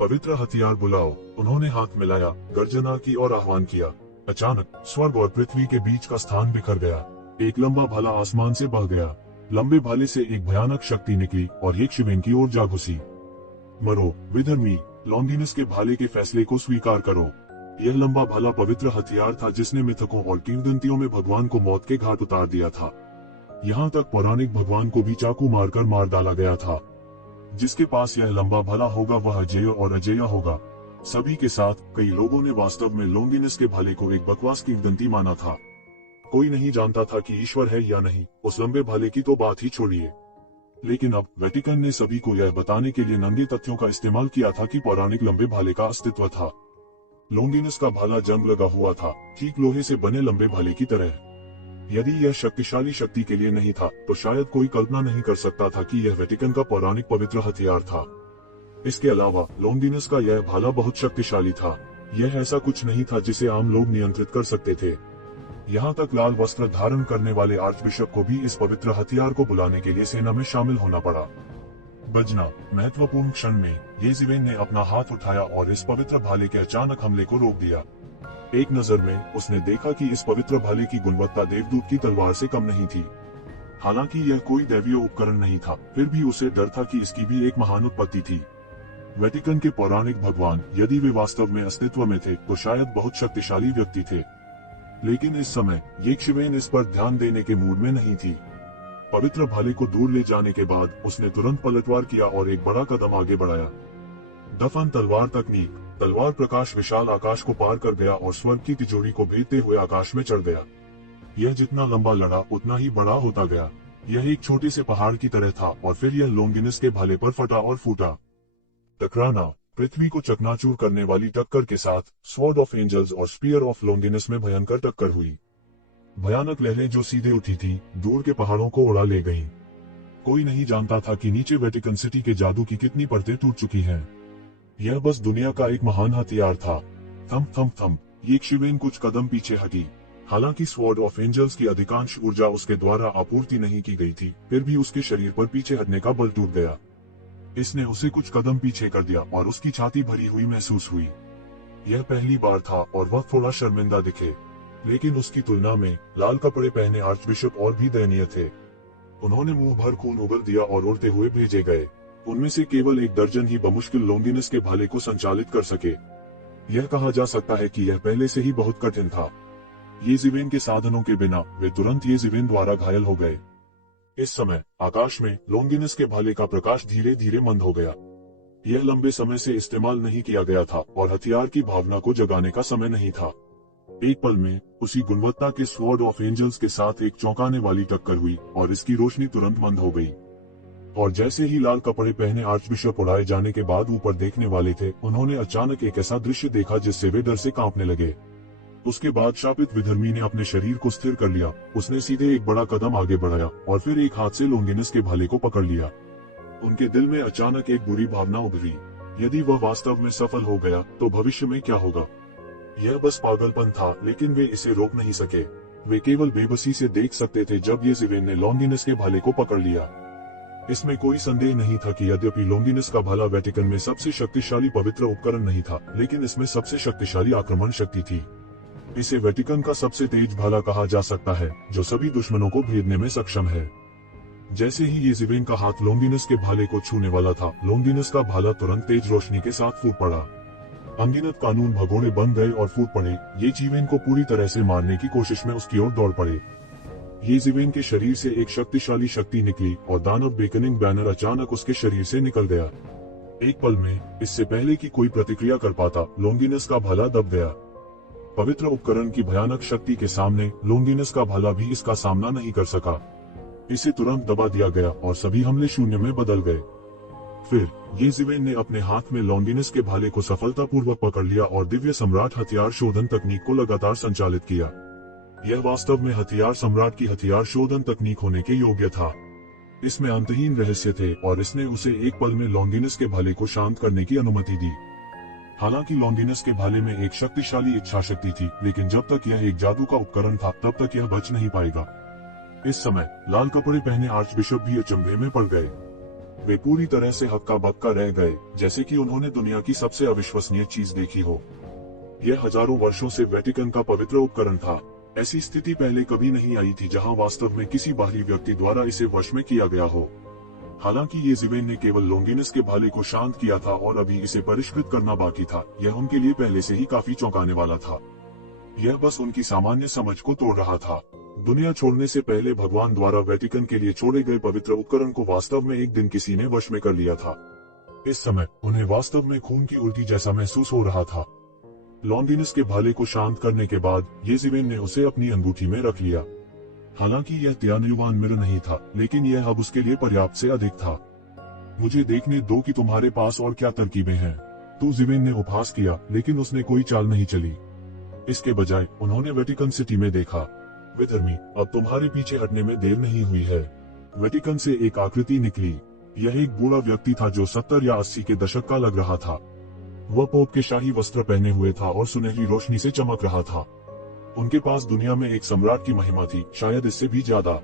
पवित्र हथियार बुलाओ। उन्होंने हाथ मिलाया, गर्जना की और आह्वान किया। अचानक स्वर्ग और पृथ्वी के बीच का स्थान बिखर गया। एक लंबा भाला आसमान से बह गया। लंबे भाले से एक भयानक शक्ति निकली और येज़ेबेल की ओर जा घुसी। मरो विधर्मी, लॉन्गिनस के भाले के फैसले को स्वीकार करो। यह लंबा भाला पवित्र हथियार था जिसने मिथकों और किंवदंतियों में भगवान को मौत के घाट उतार दिया था। यहाँ तक पौराणिक भगवान को भी चाकू मारकर मार डाला गया था। जिसके पास यह लंबा भला होगा वह अजेय और अजेय होगा। सभी के साथ कई लोगों ने वास्तव में लोंगिनस के भले को एक बकवास की गंती माना था। कोई नहीं जानता था कि ईश्वर है या नहीं, उस लंबे भले की तो बात ही छोड़िए। लेकिन अब वेटिकन ने सभी को यह बताने के लिए नंगे तथ्यों का इस्तेमाल किया था कि पौराणिक लंबे भाले का अस्तित्व था। लोंगिनस का भाला जंग लगा हुआ था, ठीक लोहे से बने लंबे भाले की तरह। यदि यह शक्तिशाली शक्ति के लिए नहीं था तो शायद कोई कल्पना नहीं कर सकता था कि यह वेटिकन का पौराणिक पवित्र हथियार था। इसके अलावा लोंगिनस का यह भाला बहुत शक्तिशाली था। यह ऐसा कुछ नहीं था जिसे आम लोग नियंत्रित कर सकते थे। यहाँ तक लाल वस्त्र धारण करने वाले आर्चबिशप को भी इस पवित्र हथियार को बुलाने के लिए सेना में शामिल होना पड़ा। बजना महत्वपूर्ण क्षण में येज़िवेन ने अपना हाथ उठाया और इस पवित्र भाले के अचानक हमले को रोक दिया। एक नजर में उसने देखा कि इस पवित्र भाले की गुणवत्ता देवदूत की तलवार से कम नहीं थी। हालांकि यह कोई दैवीय उपकरण नहीं था, फिर भी उसे डर था कि इसकी भी एक महान उत्पत्ति थी। वेटिकन के पौराणिक भगवान यदि वे वास्तव में अस्तित्व में थे तो शायद बहुत शक्तिशाली व्यक्ति थे। लेकिन इस समय येज़िवेन इस पर ध्यान देने के मूड में नहीं थी। पवित्र भाले को दूर ले जाने के बाद उसने तुरंत पलटवार किया और एक बड़ा कदम आगे बढ़ाया। दफन तलवार तकनीक। तलवार प्रकाश विशाल आकाश को पार कर गया और स्वर्ग की तिजोरी को भेदते हुए आकाश में चढ़ गया। यह जितना लंबा लड़ा उतना ही बड़ा होता गया। यह एक छोटे से पहाड़ की तरह था और फिर यह लोंगिनस के भाले पर फटा और फूटा। टकराना। पृथ्वी को चकनाचूर करने वाली टक्कर के साथ स्वॉर्ड ऑफ एंजल्स और स्पीयर ऑफ लोंगिनस में भयंकर टक्कर हुई। भयानक लहरें जो सीधे उठी थी दूर के पहाड़ों को उड़ा ले गईं। कोई नहीं जानता था कि नीचे वेटिकन सिटी के जादू की कितनी परतें टूट चुकी हैं। यह बस दुनिया का एक महान हथियार था। थम थम थम। येज़िवेन कुछ कदम पीछे हटी। हालांकि स्वॉर्ड ऑफ एंजल्स की अधिकांश ऊर्जा उसके द्वारा आपूर्ति नहीं की गई थी, फिर भी उसके शरीर पर पीछे हटने का बल टूट गया। इसने उसे कुछ कदम पीछे कर दिया और उसकी छाती भरी हुई महसूस हुई। यह पहली बार था और वह थोड़ा शर्मिंदा दिखे, लेकिन उसकी तुलना में लाल कपड़े पहने आर्चबिशप और भी दयनीय थे। उन्होंने मुंह भर खून उगल दिया और उड़ते हुए भेजे गए। उनमें से केवल एक दर्जन ही बमुश्किल लोंगिनस के भाले को संचालित कर सके। यह कहा जा सकता है कि यह पहले से ही बहुत कठिन था। येज़िवेन के साधनों के बिना वे तुरंत येज़िवेन द्वारा घायल हो गए। इस समय आकाश में लोंगिनस के भाले का प्रकाश धीरे धीरे मंद हो गया। यह लंबे समय से इस्तेमाल नहीं किया गया था और हथियार की भावना को जगाने का समय नहीं था। एक पल में उसी गुणवत्ता के स्वॉर्ड ऑफ एंजल्स के साथ एक चौंकाने वाली टक्कर हुई और इसकी रोशनी तुरंत मंद हो गई। और जैसे ही लाल कपड़े पहने आर्चबिशप उड़ाए जाने के बाद ऊपर देखने वाले थे, उन्होंने अचानक एक ऐसा दृश्य देखा जिससे वे डर से कांपने लगे। उसके बाद शापित विधर्मी ने अपने शरीर को स्थिर कर लिया। उसने सीधे एक बड़ा कदम आगे बढ़ाया और फिर एक हाथ से लोंगिनस के भाले को पकड़ लिया। उनके दिल में अचानक एक बुरी भावना उभरी। यदि वह वास्तव में सफल हो गया तो भविष्य में क्या होगा? यह बस पागलपन था, लेकिन वे इसे रोक नहीं सके। वे केवल बेबसी से देख सकते थे जब येज़िवेन ने लोंगिनस के भाले को पकड़ लिया। इसमें कोई संदेह नहीं था कि यद्यपि लोंगिनस का भाला वेटिकन में सबसे शक्तिशाली पवित्र उपकरण नहीं था, लेकिन इसमें सबसे शक्तिशाली आक्रमण शक्ति थी। इसे वेटिकन का सबसे तेज भाला कहा जा सकता है, जो सभी दुश्मनों को भेदने में सक्षम है। जैसे ही येज़िवेन का हाथ लोंगिनस के भाले को छूने वाला था, लोंगिनस का भाला तुरंत तेज रोशनी के साथ फूट पड़ा। अनगिनत कानून भगोड़े बन गए और फूट पड़े। येज़िवेन को पूरी तरह से मारने की कोशिश में उसकी ओर दौड़ पड़े। येज़िवेन के शरीर से एक शक्तिशाली शक्ति निकली और दानव बेकनिंग बैनर अचानक उसके शरीर से निकल गया। एक पल में, इससे पहले कि कोई प्रतिक्रिया कर पाता, लोंगिनस का भाला दब गया। पवित्र उपकरण की भयानक शक्ति के सामने लोंगिनस का भाला भी इसका सामना नहीं कर सका। इसे तुरंत दबा दिया गया और सभी हमले शून्य में बदल गए। फिर येज़िवेन ने अपने हाथ में लोंगिनस के भाले को सफलतापूर्वक पकड़ लिया और दिव्य सम्राट हथियार शोधन तकनीक को लगातार संचालित किया। यह वास्तव में हथियार सम्राट की हथियार शोधन तकनीक होने के योग्य था। इसमें अंतहीन रहस्य थे और इसने उसे एक पल में लोंगिनस के भाले को शांत करने की अनुमति दी। हालांकि लोंगिनस के भाले में एक शक्तिशाली इच्छा शक्ति थी, लेकिन जब तक यह एक जादू का उपकरण था तब तक यह बच नहीं पाएगा। इस समय लाल कपड़े पहने आर्चबिशप भी अचंभे में पड़ गए। वे पूरी तरह से हक्का बक्का रह गए, जैसे कि उन्होंने दुनिया की सबसे अविश्वसनीय चीज देखी हो। यह हजारों वर्षों से वेटिकन का पवित्र उपकरण था। ऐसी स्थिति पहले कभी नहीं आई थी जहां वास्तव में किसी बाहरी व्यक्ति द्वारा इसे वश में किया गया हो। हालांकि येज़िवेन ने केवल लोंगिनस के भाले को शांत किया था और अभी इसे परिष्कृत करना बाकी था। यह उनके लिए पहले से ही काफी चौंकाने वाला था। यह बस उनकी सामान्य समझ को तोड़ रहा था। दुनिया छोड़ने से पहले भगवान द्वारा वेटिकन के लिए छोड़े गए पवित्र उपकरण को वास्तव में एक दिन किसी ने वश में कर लिया था। इस समय उन्हें वास्तव में खून की उल्टी जैसा महसूस हो रहा था। लॉन्डिनस के भाले को शांत करने के बाद येज़ेबेल ने उसे अपनी अंगूठी में रख लिया। हालांकि यह त्यानुवान मिरर नहीं था, लेकिन यह अब उसके लिए पर्याप्त से अधिक था। मुझे देखने दो कि तुम्हारे पास और क्या तरकीबें हैं, तो ज़ेबेन ने उपहास किया, लेकिन उसने कोई चाल नहीं चली। इसके बजाय उन्होंने वेटिकन सिटी में देखा। विधर्मी, अब तुम्हारे पीछे हटने में देर नहीं हुई है। वेटिकन से एक आकृति निकली। यह एक बूढ़ा व्यक्ति था जो 70 या 80 के दशक का लग रहा था। वह पोप के शाही वस्त्र पहने हुए था और सुनहरी रोशनी से चमक रहा था। उनके पास दुनिया में एक सम्राट की महिमा थी, शायद इससे भी ज्यादा।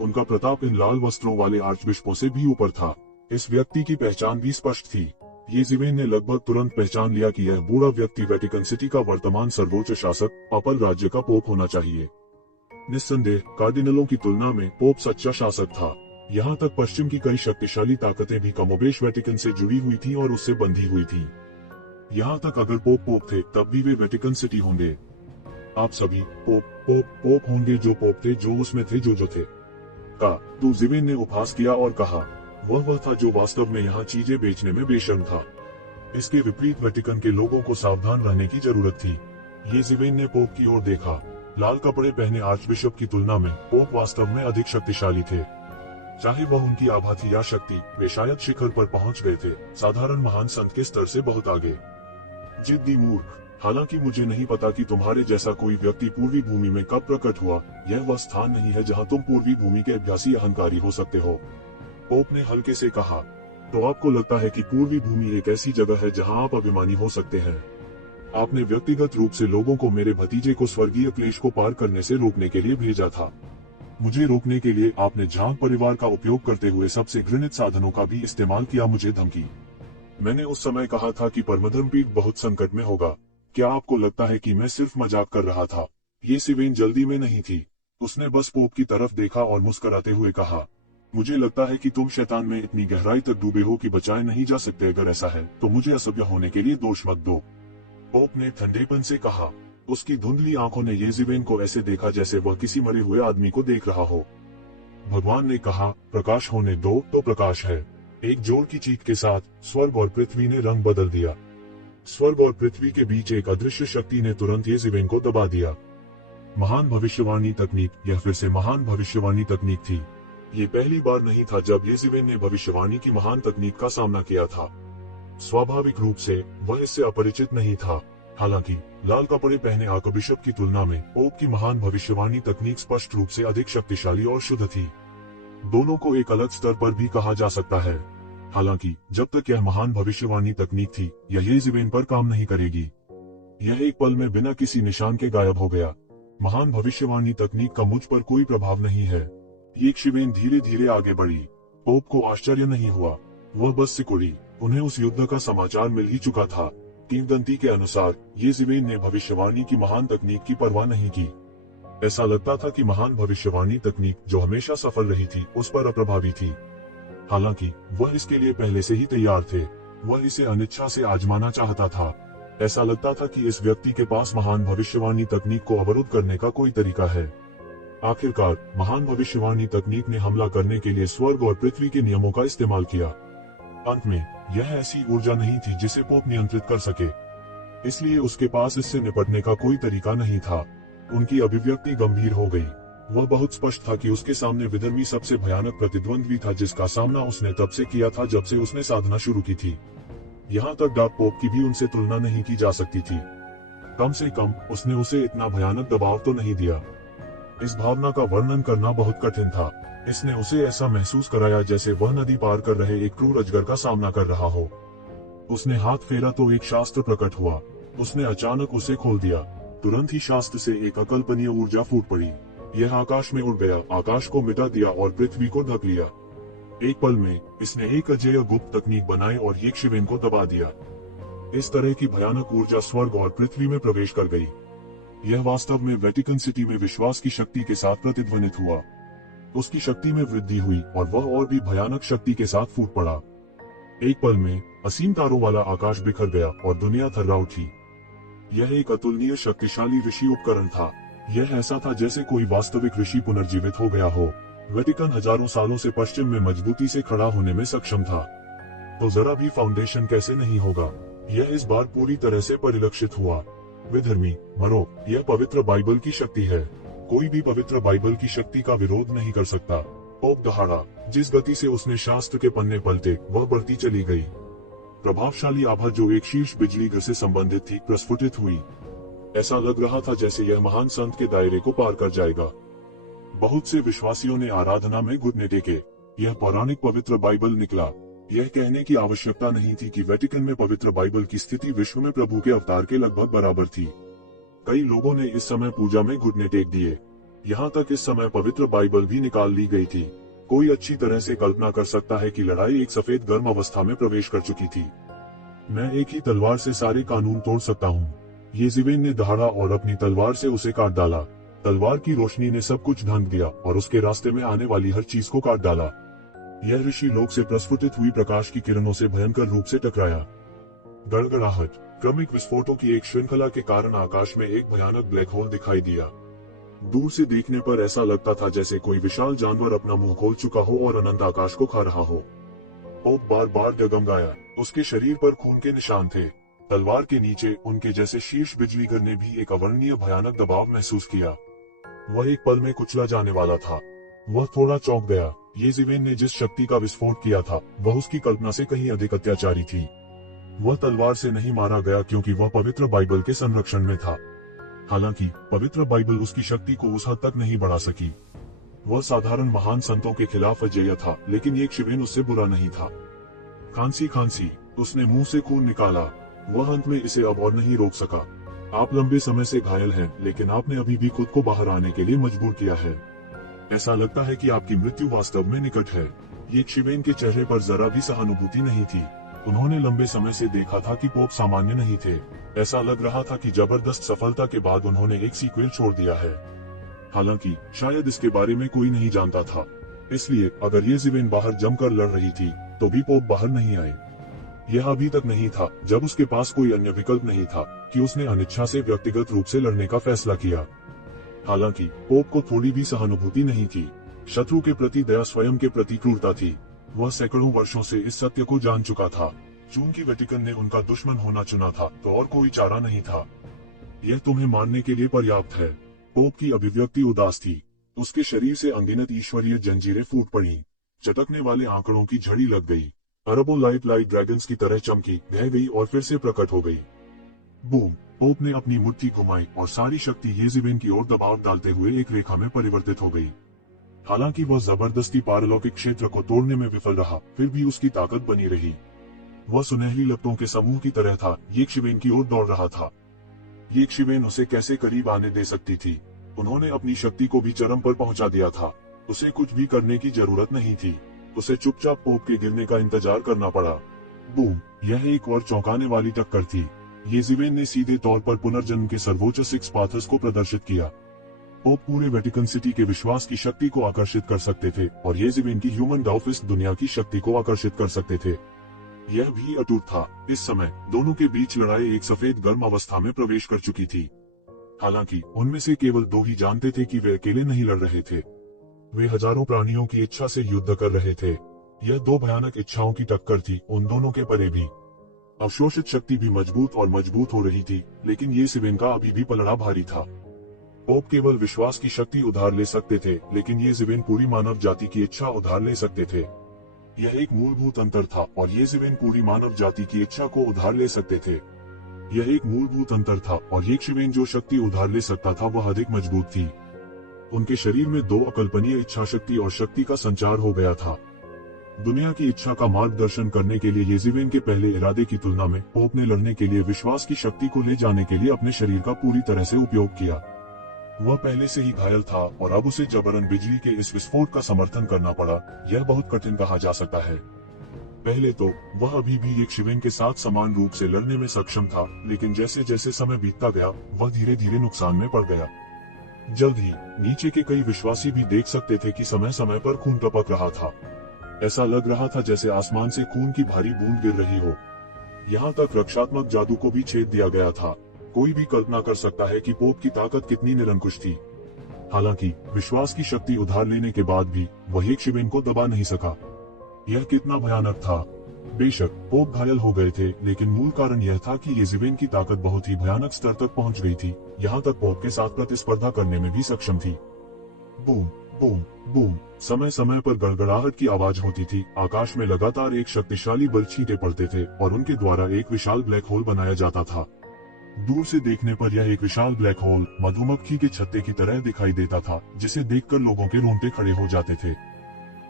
उनका प्रताप इन लाल वस्त्रों वाले आर्चबिशपों से भी ऊपर था। इस व्यक्ति की पहचान भी स्पष्ट थी। येज़ेबेल ने लगभग तुरंत पहचान लिया कि यह बूढ़ा व्यक्ति वेटिकन सिटी का वर्तमान सर्वोच्च शासक, पापल राज्य का पोप होना चाहिए। निस्संदेह कार्डिनलों की तुलना में पोप सच्चा शासक था। यहाँ तक पश्चिम की कई शक्तिशाली ताकतें भी कमोबेश वेटिकन से जुड़ी हुई थीं और उससे बंधी हुई थीं। यहाँ तक अगर पोप थे तब भी वे वेटिकन सिटी होंगे। आप सभी पोप होंगे जो पोप थे, जो उसमें थे जो थे का। तो ज़ेबेन ने उपहास किया और कहा, वह था जो वास्तव में यहाँ चीजें बेचने में बेशर्म था। इसके विपरीत वेटिकन के लोगों को सावधान रहने की जरूरत थी। येज़ेबेल ने पोप की ओर देखा। लाल कपड़े पहने आर्चबिशप की तुलना में पोप वास्तव में अधिक शक्तिशाली थे। चाहे वह उनकी आभा थी या शक्ति, वे शायद शिखर पर पहुंच गए थे, साधारण महान संत के स्तर से बहुत आगे। जिद्दी मूर्ख, हालांकि मुझे नहीं पता कि तुम्हारे जैसा कोई व्यक्ति पूर्वी भूमि में कब प्रकट हुआ। यह वह स्थान नहीं है जहां तुम पूर्वी भूमि के अभ्यासी अहंकारी हो सकते हो। पोप ने हल्के से कहा, तो आपको लगता है कि पूर्वी भूमि एक ऐसी जगह है जहां आप अभिमानी हो सकते हैं। आपने व्यक्तिगत रूप से लोगों को मेरे भतीजे को स्वर्गीय क्लेश को पार करने से रोकने के लिए भेजा था। मुझे रोकने के लिए आपने झांग परिवार का उपयोग करते हुए सबसे घृणित साधनों का भी इस्तेमाल किया, मुझे धमकी। मैंने उस समय कहा था कि परमधर्मपीठ बहुत संकट में होगा। क्या आपको लगता है कि मैं सिर्फ मजाक कर रहा था? येज़ेबेल जल्दी में नहीं थी। उसने बस पोप की तरफ देखा और मुस्कुराते हुए कहा, मुझे लगता है कि तुम शैतान में इतनी गहराई तक डूबे हो कि बचाए नहीं जा सकते। अगर ऐसा है तो मुझे असभ्य होने के लिए दोष मत दो। पोप ने ठंडेपन से कहा। उसकी धुंधली आंखों ने येज़ेबेल को ऐसे देखा जैसे वह किसी मरे हुए आदमी को देख रहा हो। भगवान ने कहा, प्रकाश होने दो, तो प्रकाश है। एक जोर की चीख के साथ स्वर्ग और पृथ्वी ने रंग बदल दिया। स्वर्ग और पृथ्वी के बीच एक अदृश्य शक्ति ने तुरंत येज़ेबेल को दबा दिया। महान भविष्यवाणी तकनीक, यह फिर से महान भविष्यवाणी तकनीक थी। ये पहली बार नहीं था जब येज़ेबेल ने भविष्यवाणी की महान तकनीक का सामना किया था। स्वाभाविक रूप से वह इससे अपरिचित नहीं था। हालांकि लाल कपड़े पहने आर्कबिशप की तुलना में पोप की महान भविष्यवाणी तकनीक स्पष्ट रूप से अधिक शक्तिशाली और शुद्ध थी। दोनों को एक अलग स्तर पर भी कहा जा सकता है। हालांकि जब तक यह महान भविष्यवाणी तकनीक थी, यह येज़ेबेल पर काम नहीं करेगी। यह एक पल में बिना किसी निशान के गायब हो गया। महान भविष्यवाणी तकनीक का मुझ पर कोई प्रभाव नहीं है। येज़ेबेल धीरे धीरे आगे बढ़ी। पोप को आश्चर्य नहीं हुआ, वह बस सिकुड़ी। उन्हें उस युद्ध का समाचार मिल ही चुका था। किंवदंती के अनुसार येज़ेबेल ने भविष्यवाणी की महान तकनीक की परवाह नहीं की। ऐसा लगता था कि महान भविष्यवाणी तकनीक, जो हमेशा सफल रही थी, उस पर अप्रभावी थी। हालांकि वह इसके लिए पहले से ही तैयार थे। वह इसे अनिच्छा से आजमाना चाहता था। ऐसा लगता था कि इस व्यक्ति के पास महान भविष्यवाणी तकनीक को अवरुद्ध करने का कोई तरीका है। आखिरकार महान भविष्यवाणी तकनीक ने हमला करने के लिए स्वर्ग और पृथ्वी के नियमों का इस्तेमाल किया। अंत में यह ऐसी ऊर्जा नहीं थी जिसे पोप नियंत्रित कर सके, इसलिए उसके पास इससे निपटने का कोई तरीका नहीं था। उनकी अभिव्यक्ति गंभीर हो गई। वह बहुत स्पष्ट था कि उसके सामने विधर्मी सबसे भयानक प्रतिद्वंद्वी था जिसका सामना उसने तब से किया था जब से उसने साधना शुरू की थी। यहाँ तक डार्क पोप की भी उनसे तुलना नहीं की जा सकती थी। कम से कम उसने उसे इतना भयानक दबाव तो नहीं दिया। इस भावना का वर्णन करना बहुत कठिन था। इसने उसे ऐसा महसूस कराया जैसे वह नदी पार कर रहे एक क्रूर अजगर का सामना कर रहा हो। उसने हाथ फेरा तो एक शास्त्र प्रकट हुआ। उसने अचानक उसे खोल दिया। तुरंत ही शास्त्र से एक अकल्पनीय ऊर्जा फूट पड़ी। यह आकाश में उड़ गया, आकाश को मिटा दिया और पृथ्वी को ढक लिया। एक पल में इसने एक अजेय गुप्त तकनीक बनाई और येज़ेबेल को दबा दिया। इस तरह की भयानक ऊर्जा स्वर्ग और पृथ्वी में प्रवेश कर गई। यह वास्तव में वेटिकन सिटी में विश्वास की शक्ति के साथ प्रतिध्वनित हुआ। उसकी शक्ति में वृद्धि हुई और वह और भी भयानक शक्ति के साथ फूट पड़ा। एक पल में असीम तारों वाला आकाश बिखर गया और दुनिया थर्रा उठी। यह एक अतुलनीय शक्तिशाली ऋषि उपकरण था। यह ऐसा था जैसे कोई वास्तविक ऋषि पुनर्जीवित हो गया हो। वेटिकन हजारों सालों से पश्चिम में मजबूती से खड़ा होने में सक्षम था, तो जरा भी फाउंडेशन कैसे नहीं होगा। यह इस बार पूरी तरह से परिलक्षित हुआ। विधर्मी मरो, यह पवित्र बाइबल की शक्ति है। कोई भी पवित्र बाइबल की शक्ति का विरोध नहीं कर सकता। पोप दहाड़ा, जिस गति से उसने शास्त्र के पन्ने पलटे, वह बढ़ती चली गई। प्रभावशाली आभा जो एक शीर्ष बिजली घर से संबंधित थी, प्रस्फुटित हुई। ऐसा लग रहा था जैसे यह महान संत के दायरे को पार कर जाएगा। बहुत से विश्वासियों ने आराधना में घुटने टेके। यह पौराणिक पवित्र बाइबल निकला। यह कहने की आवश्यकता नहीं थी कि वेटिकन में पवित्र बाइबल की स्थिति विश्व में प्रभु के अवतार के लगभग बराबर थी। कई लोगों ने इस समय पूजा में घुटने टेक दिए। यहाँ तक इस समय पवित्र बाइबल भी निकाल ली गई थी। कोई अच्छी तरह से कल्पना कर सकता है कि लड़ाई एक सफेद गर्म अवस्था में प्रवेश कर चुकी थी। मैं एक ही तलवार से सारे कानून तोड़ सकता हूँ, येज़ेबेल ने दहाड़ा और अपनी तलवार से उसे काट डाला। तलवार की रोशनी ने सब कुछ ढक दिया और उसके रास्ते में आने वाली हर चीज को काट डाला। यह ऋषि लोक से प्रस्फुटित हुई प्रकाश की किरणों से भयंकर रूप से टकराया। गड़गड़ाहट, क्रमिक विस्फोटों की एक श्रृंखला के कारण आकाश में एक भयानक ब्लैक होल दिखाई दिया। दूर से देखने पर ऐसा लगता था जैसे कोई विशाल जानवर अपना मुंह खोल चुका हो और अनंत आकाश को खा रहा हो। पोप बार बार डगमगाया। उसके शरीर पर खून के निशान थे। तलवार के नीचे उनके जैसे शीर्ष बिजलीगर ने भी एक अवर्णनीय भयानक दबाव महसूस किया। वह एक पल में कुचला जाने वाला था। वह थोड़ा चौंक गया। येज़ेबेल ने जिस शक्ति का विस्फोट किया था, वह उसकी कल्पना से कहीं अधिक अत्याचारी थी। वह तलवार से नहीं मारा गया क्योंकि वह पवित्र बाइबल के संरक्षण में था। हालांकि पवित्र बाइबल उसकी शक्ति को उस हद तक नहीं बढ़ा सकी। वह साधारण महान संतों के खिलाफ अजेय था, लेकिन येज़ेबेल उससे बुरा नहीं था। खांसी खांसी, उसने मुंह से खून निकाला। वह अंत में इसे अब और नहीं रोक सका। आप लंबे समय से घायल हैं, लेकिन आपने अभी भी खुद को बाहर आने के लिए मजबूर किया है। ऐसा लगता है कि आपकी मृत्यु वास्तव में निकट है। येज़ेबेल के चेहरे पर जरा भी सहानुभूति नहीं थी। उन्होंने लंबे समय से देखा था कि पोप सामान्य नहीं थे। ऐसा लग रहा था कि जबरदस्त सफलता के बाद उन्होंने एक सीक्वेल छोड़ दिया है। हालांकि शायद इसके बारे में कोई नहीं जानता था। इसलिए अगर येज़ेबेल बाहर जमकर लड़ रही थी, तो भी पोप बाहर नहीं आए। यह अभी तक नहीं था जब उसके पास कोई अन्य विकल्प नहीं था कि उसने अनिच्छा से व्यक्तिगत रूप से लड़ने का फैसला किया। हालांकि पोप को थोड़ी भी सहानुभूति नहीं थी। शत्रु के प्रति दया स्वयं के प्रति क्रूरता थी। वह सैकड़ों वर्षों से इस सत्य को जान चुका था। चूंकि वेटिकन ने उनका दुश्मन होना चुना था, तो और कोई चारा नहीं था। यह तुम्हें मानने के लिए पर्याप्त है। पोप की अभिव्यक्ति उदास थी। उसके शरीर से अनगिनत ईश्वरीय जंजीरें फूट पड़ी। चटकने वाले आंकड़ों की झड़ी लग गई। अरबों लाइट ड्रैगन्स की तरह चमकी, ढह गई और फिर से प्रकट हो गई। बूम! पोप ने अपनी मुट्ठी घुमाई और सारी शक्ति येज़ेबेल की ओर दबाव डालते हुए एक रेखा में परिवर्तित हो गई। हालांकि वह जबरदस्ती पारलौकिक क्षेत्र को तोड़ने में विफल रहा, फिर भी उसकी ताकत बनी रही। वह सुनहरी लपटों के समूह की तरह था, येज़ेबेल की ओर दौड़ रहा था। येज़ेबेल उसे कैसे करीब आने दे सकती थी? उन्होंने अपनी शक्ति को भी चरम पर पहुंचा दिया था। उसे कुछ भी करने की जरूरत नहीं थी। उसे चुपचाप पोप के गिरने का इंतजार करना पड़ा। बूम! यह एक और चौंकाने वाली टक्कर थी। येज़ेबेल ने सीधे तौर पर पुनर्जन्म के सर्वोच्च सिक्स पाथर्स को प्रदर्शित किया। पोप पूरे वेटिकन सिटी के विश्वास की शक्ति को आकर्षित कर सकते थे और येज़ेबेल की ह्यूमन डाउफिस्ट दुनिया की शक्ति को आकर्षित कर सकते थे। यह भी अटूट था। इस समय दोनों के बीच लड़ाई एक सफेद गर्म अवस्था में प्रवेश कर चुकी थी। हालांकि उनमें से केवल दो ही जानते थे कि वे अकेले नहीं लड़ रहे थे। वे हजारों प्राणियों की इच्छा से युद्ध कर रहे थे। यह दो भयानक इच्छाओं की टक्कर थी, उन दोनों के परे भी। अवशोषित शक्ति भी मजबूत और मजबूत हो रही थी, लेकिन येज़ेबेल का अभी भी पलड़ा भारी था। पोप केवल विश्वास की शक्ति उधार ले सकते थे, लेकिन येज़ेबेल पूरी मानव जाति की इच्छा उधार ले सकते थे। यह एक मूलभूत अंतर था और येज़ेबेल पूरी मानव जाति की इच्छा को उधार ले सकते थे। यह एक मूलभूत अंतर था और येज़ेबेल जो शक्ति उधार ले सकता था वह अधिक मजबूत थी। उनके शरीर में दो अकल्पनीय इच्छा शक्ति और शक्ति का संचार हो गया था। दुनिया की इच्छा का मार्गदर्शन करने के लिए येज़ेबेल के पहले इरादे की तुलना में पोप ने लड़ने के लिए विश्वास की शक्ति को ले जाने के लिए अपने शरीर का पूरी तरह से उपयोग किया। वह पहले से ही घायल था और अब उसे जबरन बिजली के इस विस्फोट का समर्थन करना पड़ा। यह बहुत कठिन कहा जा सकता है। पहले तो वह अभी भी येज़ेबेल के साथ समान रूप से लड़ने में सक्षम था, लेकिन जैसे जैसे समय बीतता गया वह धीरे धीरे नुकसान में पड़ गया। जल्द ही नीचे के कई विश्वासी भी देख सकते थे कि समय समय पर खून टपक रहा था। ऐसा लग रहा था जैसे आसमान से खून की भारी बूंद गिर रही हो। यहाँ तक रक्षात्मक जादू को भी छेद दिया गया था। कोई भी कल्पना कर सकता है कि पोप की ताकत कितनी निरंकुश थी। हालांकि विश्वास की शक्ति उधार लेने के बाद भी वह एक शिवेन को दबा नहीं सका। यह कितना भयानक था। बेशक पोप घायल हो गए थे, लेकिन मूल कारण यह था कि येज़ेबेल की ताकत बहुत ही भयानक स्तर तक पहुंच गई थी, यहाँ तक पोप के साथ प्रतिस्पर्धा करने में भी सक्षम थी। बूम बूम बूम, समय समय पर गड़गड़ाहट की आवाज होती थी। आकाश में लगातार एक शक्तिशाली बल छींटे पड़ते थे और उनके द्वारा एक विशाल ब्लैक होल बनाया जाता था। दूर से देखने पर यह एक विशाल ब्लैक होल मधुमक्खी के छत्ते की तरह दिखाई देता था, जिसे देखकर लोगों के रोंगटे खड़े हो जाते थे।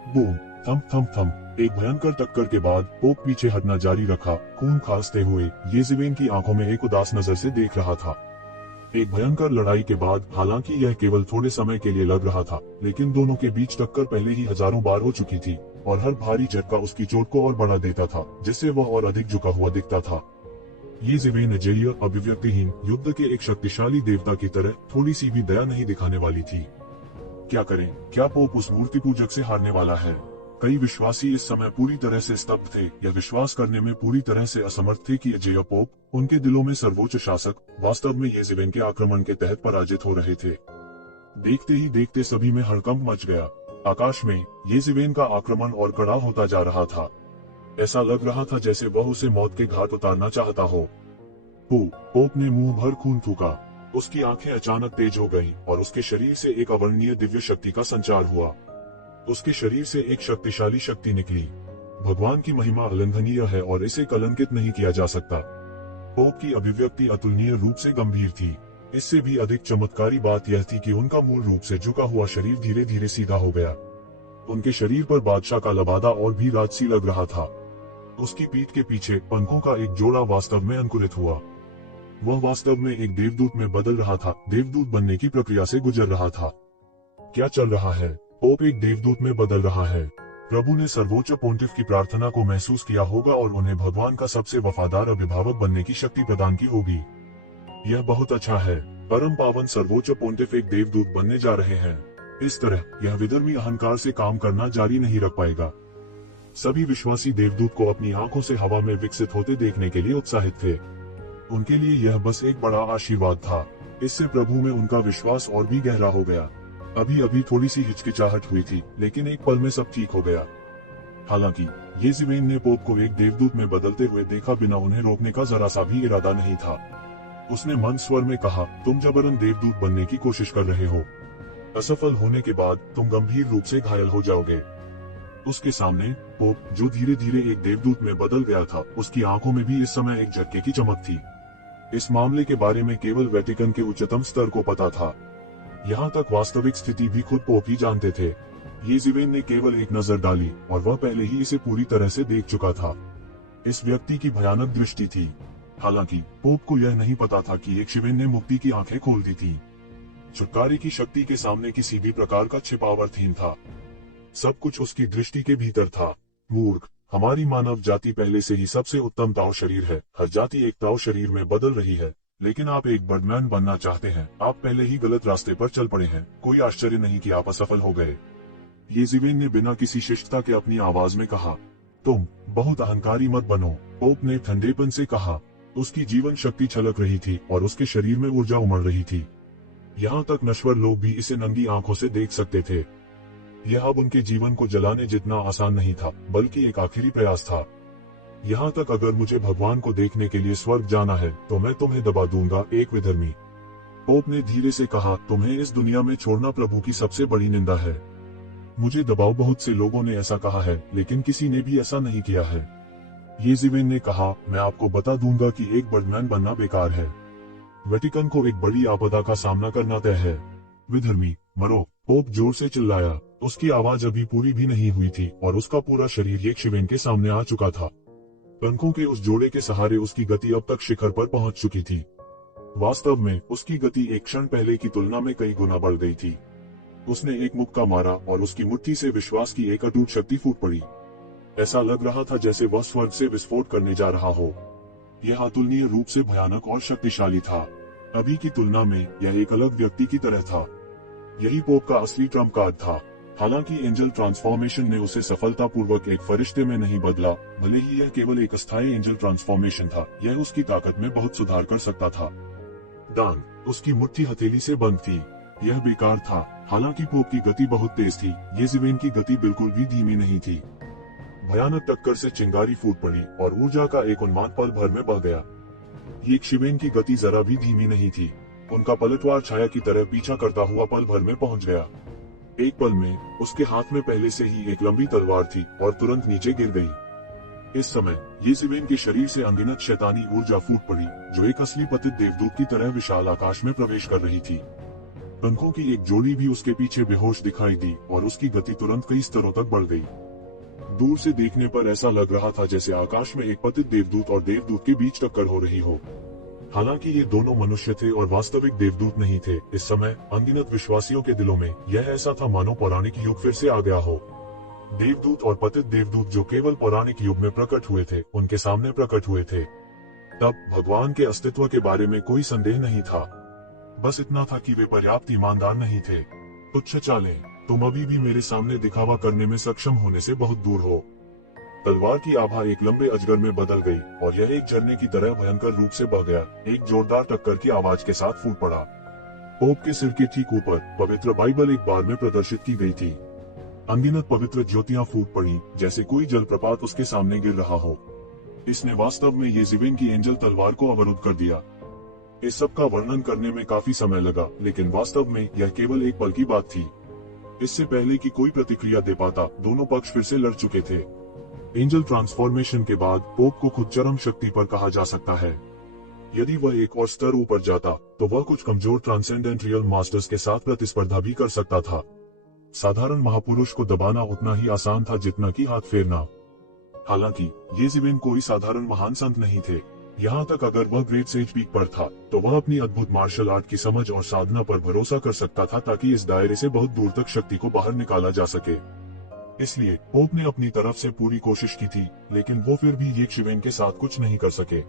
बूम थम थम थम, एक भयंकर टक्कर के बाद पोप पीछे हटना जारी रखा, खून खांसते हुए येज़ेबेल की आंखों में एक उदास नजर से देख रहा था। एक भयंकर लड़ाई के बाद, हालांकि यह केवल थोड़े समय के लिए लग रहा था, लेकिन दोनों के बीच टक्कर पहले ही हजारों बार हो चुकी थी और हर भारी झटका उसकी चोट को और बढ़ा देता था, जिससे वह और अधिक झुका हुआ दिखता था। येज़ेबेल अजेय, अभिव्यक्तिहीन युद्ध के एक शक्तिशाली देवता की तरह थोड़ी सी भी दया नहीं दिखाने वाली थी। क्या करें? क्या पोप उस मूर्ति पूजक से हारने वाला है? कई विश्वासी इस समय पूरी तरह से स्तब्ध थे या विश्वास करने में पूरी तरह से असमर्थ थे कि अजेय पोप, उनके दिलों में सर्वोच्च शासक, वास्तव में येज़ेबेल के आक्रमण के तहत पराजित हो रहे थे। देखते ही देखते सभी में हड़कंप मच गया। आकाश में येज़ेबेल का आक्रमण और कड़ा होता जा रहा था। ऐसा लग रहा था जैसे वह उसे मौत के घाट उतारना चाहता हो। पोप ने मुंह भर खून थूका। उसकी आंखें अचानक तेज हो गईं और उसके शरीर से एक अवर्णनीय दिव्य शक्ति का संचार हुआ। उसके शरीर से एक शक्तिशाली शक्ति निकली। भगवान की महिमा अलंघनीय है और इसे कलंकित नहीं किया जा सकता। पोप की अभिव्यक्ति अतुलनीय रूप से गंभीर थी। इससे भी अधिक चमत्कारी बात यह थी कि उनका मूल रूप से झुका हुआ शरीर धीरे धीरे सीधा हो गया। उनके शरीर पर बादशाह का लबादा और भी राजसी लग रहा था। उसकी पीठ के पीछे पंखों का एक जोड़ा वास्तव में अंकुरित हुआ। वह वास्तव में एक देवदूत में बदल रहा था, देवदूत बनने की प्रक्रिया से गुजर रहा था। क्या चल रहा है? पोप एक देवदूत में बदल रहा है। प्रभु ने सर्वोच्च पोंटिफ की प्रार्थना को महसूस किया होगा और उन्हें भगवान का सबसे वफादार अभिभावक बनने की शक्ति प्रदान की होगी। यह बहुत अच्छा है। परम पावन सर्वोच्च पोंटिफ एक देवदूत बनने जा रहे हैं। इस तरह यह विधर्मी अहंकार से काम करना जारी नहीं रख पाएगा। सभी विश्वासी देवदूत को अपनी आंखों से हवा में विकसित होते देखने के लिए उत्साहित थे। उनके लिए यह बस एक बड़ा आशीर्वाद था। इससे प्रभु में उनका विश्वास और भी गहरा हो गया। अभी अभी थोड़ी सी हिचकिचाहट हुई थी, लेकिन एक पल में सब ठीक हो गया। हालांकि येज़ेबेल ने पोप को एक देवदूत में बदलते हुए देखा बिना उन्हें रोकने का जरा सा भी इरादा नहीं था। उसने मंद स्वर में कहा, तुम जबरन देवदूत बनने की कोशिश कर रहे हो। असफल होने के बाद तुम गंभीर रूप से घायल हो जाओगे। उसके सामने पोप, जो धीरे धीरे एक देवदूत में बदल गया था, उसकी आंखों में भी इस समय एक झटके की चमक थी। इस मामले के बारे में केवल वेटिकन के उच्चतम स्तर को पता था। यहाँ तक वास्तविक स्थिति भी खुद पोप ही जानते थे। येज़ेबेल ने केवल एक नजर डाली और वह पहले ही इसे पूरी तरह से देख चुका था। इस व्यक्ति की भयानक दृष्टि थी। हालांकि पोप को यह नहीं पता था कि एक शिवेन ने मुक्ति की आंखें खोल दी थी। छुटकारे की शक्ति के सामने किसी भी प्रकार का छिपावरहीन था। सब कुछ उसकी दृष्टि के भीतर था। मूर्ख, हमारी मानव जाति पहले से ही सबसे उत्तम ताओ शरीर है। हर जाति एक ताओ शरीर में बदल रही है, लेकिन आप एक बर्डमैन बनना चाहते हैं। आप पहले ही गलत रास्ते पर चल पड़े हैं। कोई आश्चर्य नहीं कि आप असफल हो गए। येज़ेबेल ने बिना किसी शिष्टता के अपनी आवाज में कहा, तुम बहुत अहंकारी मत बनो। पोप ने ठंडेपन से कहा। उसकी जीवन शक्ति छलक रही थी और उसके शरीर में ऊर्जा उमड़ रही थी। यहाँ तक नश्वर लोग भी इसे नंगी आंखों से देख सकते थे। यह अब उनके जीवन को जलाने जितना आसान नहीं था, बल्कि एक आखिरी प्रयास था। यहाँ तक अगर मुझे भगवान को देखने के लिए स्वर्ग जाना है, तो मैं तुम्हें दबा दूंगा, एक विधर्मी। पोप ने धीरे से कहा, तुम्हें इस दुनिया में छोड़ना प्रभु की सबसे बड़ी निंदा है। मुझे दबाओ, बहुत से लोगों ने ऐसा कहा है, लेकिन किसी ने भी ऐसा नहीं किया है। येज़ेबेल ने कहा, मैं आपको बता दूंगा कि एक बर्डमैन बनना बेकार है। वेटिकन को एक बड़ी आपदा का सामना करना तय है। विधर्मी, मरो! पोप जोर से चिल्लाया। उसकी आवाज अभी पूरी भी नहीं हुई थी और उसका पूरा शरीर एक शिवेन के सामने आ चुका था। पंखों के उस जोड़े के सहारे उसकी गति अब तक शिखर पर पहुंच चुकी थी। वास्तव में उसकी गति एक क्षण पहले की तुलना में कई गुना बढ़ गई थी। उसने एक मुक्का मारा और उसकी मुट्ठी से विश्वास की एक अटूट शक्ति फूट पड़ी। ऐसा लग रहा था जैसे वह स्वर्ग से विस्फोट करने जा रहा हो। यह अतुलनीय रूप से भयानक और शक्तिशाली था। अभी की तुलना में यह एक अलग व्यक्ति की तरह था। यही पोप का असली ट्रम्प कार्ड था। हालांकि एंजल ट्रांसफॉर्मेशन ने उसे सफलतापूर्वक एक फरिश्ते में नहीं बदला, भले ही यह केवल एक अस्थायी एंजल ट्रांसफॉर्मेशन था, यह उसकी ताकत में बहुत सुधार कर सकता था। दांत उसकी मुट्ठी हथेली से बंद थी। यह बेकार था। हालांकि पोप की गति बहुत तेज थी, येज़ेबेल की गति बिल्कुल भी धीमी नहीं थी। भयानक टक्कर से चिंगारी फूट पड़ी और ऊर्जा का एक उन्माद पल भर में बह गया। येज़ेबेल की गति जरा भी धीमी नहीं थी। उनका पलटवार छाया की तरह पीछा करता हुआ पल भर में पहुंच गया। एक पल में उसके हाथ में पहले से ही एक लंबी तलवार थी और तुरंत नीचे गिर गई। इस समय येज़ेबेल के शरीर से अनगिनत शैतानी ऊर्जा फूट पड़ी, जो एक असली पतित देवदूत की तरह विशाल आकाश में प्रवेश कर रही थी। पंखों की एक जोड़ी भी उसके पीछे बेहोश दिखाई दी और उसकी गति तुरंत कई स्तरों तक बढ़ गई। दूर से देखने पर ऐसा लग रहा था जैसे आकाश में एक पतित देवदूत और देवदूत के बीच टक्कर हो रही हो। हालांकि ये दोनों मनुष्य थे और वास्तविक देवदूत नहीं थे। इस समय अनगिनत विश्वासियों के दिलों में यह ऐसा था मानो पौराणिक युग फिर से आ गया हो। देवदूत और पतित देवदूत जो केवल पौराणिक युग में प्रकट हुए थे, उनके सामने प्रकट हुए थे। तब भगवान के अस्तित्व के बारे में कोई संदेह नहीं था। बस इतना था कि वे पर्याप्त ईमानदार नहीं थे। तुच्छ चालें, तुम अभी भी मेरे सामने दिखावा करने में सक्षम होने से बहुत दूर हो। तलवार की आभा एक लंबे अजगर में बदल गई और यह एक झरने की तरह भयंकर रूप से बह गया। एक जोरदार टक्कर की आवाज के साथ फूट पड़ा। पोप के सिर के ठीक ऊपर पवित्र बाइबल एक बार में प्रदर्शित की गई थी। अनगिनत पवित्र ज्योतियां फूट पड़ी, जैसे कोई जलप्रपात उसके सामने गिर रहा हो। इसने वास्तव में येज़ेबेल की एंजल तलवार को अवरुद्ध कर दिया। इस सब का वर्णन करने में काफी समय लगा, लेकिन वास्तव में यह केवल एक पल की बात थी। इससे पहले कि कोई प्रतिक्रिया दे पाता, दोनों पक्ष फिर से लड़ चुके थे। एंजल ट्रांसफॉर्मेशन के बाद पोप को खुद चरम शक्ति पर कहा जा सकता है। यदि वह एक और स्तर ऊपर जाता, तो वह कुछ कमजोर ट्रांसेंडेंट रियल मास्टर्स के साथ प्रतिस्पर्धा भी कर सकता था। साधारण महापुरुष को दबाना उतना ही आसान था जितना कि हाथ फेरना। हालांकि येज़ेबेल कोई साधारण महान संत नहीं थे। यहाँ तक अगर वह ग्रेट सेज पीक पर था, तो वह अपनी अद्भुत मार्शल आर्ट की समझ और साधना पर भरोसा कर सकता था ताकि इस दायरे से बहुत दूर तक शक्ति को बाहर निकाला जा सके। इसलिए पोप ने अपनी तरफ से पूरी कोशिश की थी, लेकिन वो फिर भी येज़ेबेल के साथ कुछ नहीं कर सके।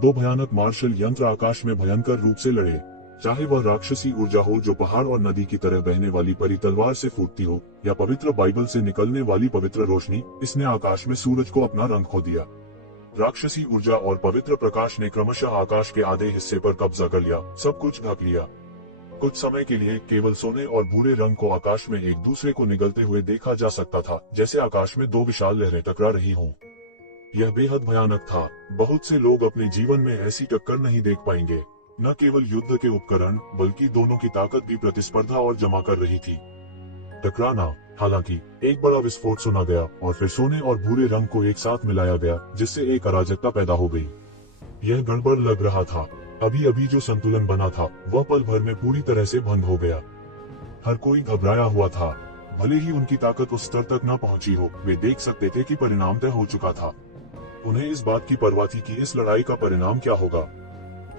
दो भयानक मार्शल यंत्र आकाश में भयंकर रूप से लड़े। चाहे वह राक्षसी ऊर्जा हो जो पहाड़ और नदी की तरह बहने वाली परी तलवार से फूटती हो, या पवित्र बाइबल से निकलने वाली पवित्र रोशनी, इसने आकाश में सूरज को अपना रंग खो दिया। राक्षसी ऊर्जा और पवित्र प्रकाश ने क्रमशः आकाश के आधे हिस्से पर कब्जा कर लिया, सब कुछ ढक लिया। कुछ समय के लिए केवल सोने और भूरे रंग को आकाश में एक दूसरे को निगलते हुए देखा जा सकता था, जैसे आकाश में दो विशाल लहरें टकरा रही हों। यह बेहद भयानक था। बहुत से लोग अपने जीवन में ऐसी टक्कर नहीं देख पाएंगे। न केवल युद्ध के उपकरण, बल्कि दोनों की ताकत भी प्रतिस्पर्धा और जमा कर रही थी। टकराना। हालांकि एक बड़ा विस्फोट सुना गया और फिर सोने और भूरे रंग को एक साथ मिलाया गया, जिससे एक अराजकता पैदा हो गई। यह गड़बड़ लग रहा था। अभी अभी जो संतुलन बना था, वह पल भर में पूरी तरह से भंग हो गया। हर कोई घबराया हुआ था। भले ही उनकी ताकत उस स्तर तक न पहुंची हो, वे देख सकते थे कि परिणाम तय हो चुका था। उन्हें इस बात की परवाह थी कि इस लड़ाई का परिणाम क्या होगा।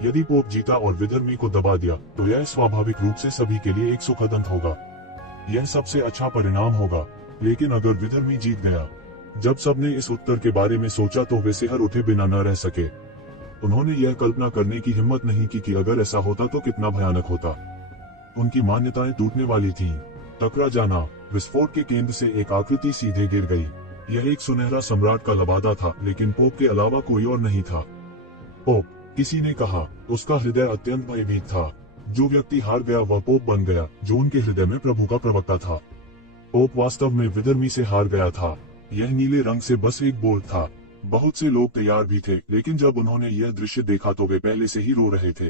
यदि पोप जीता और विधर्मी को दबा दिया, तो यह स्वाभाविक रूप से सभी के लिए एक सुखद अंत होगा। यह सबसे अच्छा परिणाम होगा। लेकिन अगर विधर्मी जीत गया? जब सबने इस उत्तर के बारे में सोचा तो वे सिहर उठे बिना न रह सके। उन्होंने यह कल्पना करने की हिम्मत नहीं की कि अगर ऐसा होता तो कितना भयानक होता। उनकी मान्यताएं टूटने वाली थीं। टकरा जाना। विस्फोट के केंद्र से एक आकृति सीधे गिर गई। यह एक सुनहरा सम्राट का लबादा था, लेकिन पोप के अलावा कोई और नहीं था। पोप, किसी ने कहा। उसका हृदय अत्यंत भयभीत था। जो व्यक्ति हार गया वह पोप बन गया, जो उनके हृदय में प्रभु का प्रवक्ता था। पोप वास्तव में विधर्मी से हार गया था। यह नीले रंग से बस एक बोर्ड था। बहुत से लोग तैयार भी थे, लेकिन जब उन्होंने यह दृश्य देखा तो वे पहले से ही रो रहे थे।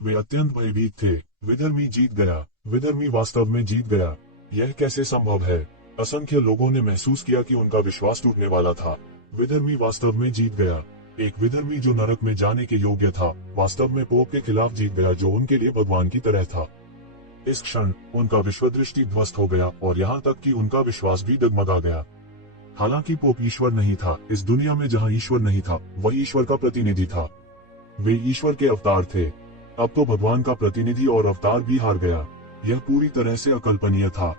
वे अत्यंत भयभीत थे। विधर्मी जीत गया। विधर्मी वास्तव में जीत गया। यह कैसे संभव है? असंख्य लोगों ने महसूस किया कि उनका विश्वास टूटने वाला था। विधर्मी वास्तव में जीत गया। एक विधर्मी जो नरक में जाने के योग्य था, वास्तव में पोप के खिलाफ जीत गया, जो उनके लिए भगवान की तरह था। इस क्षण उनका विश्वदृष्टि ध्वस्त हो गया और यहाँ तक कि उनका विश्वास भी डगमगा गया। हालांकि पोप ईश्वर नहीं था। इस दुनिया में जहाँ ईश्वर नहीं था, वह ईश्वर का प्रतिनिधि था। वे ईश्वर के अवतार थे। अब तो भगवान का प्रतिनिधि और अवतार भी हार गया। यह पूरी तरह से अकल्पनीय था।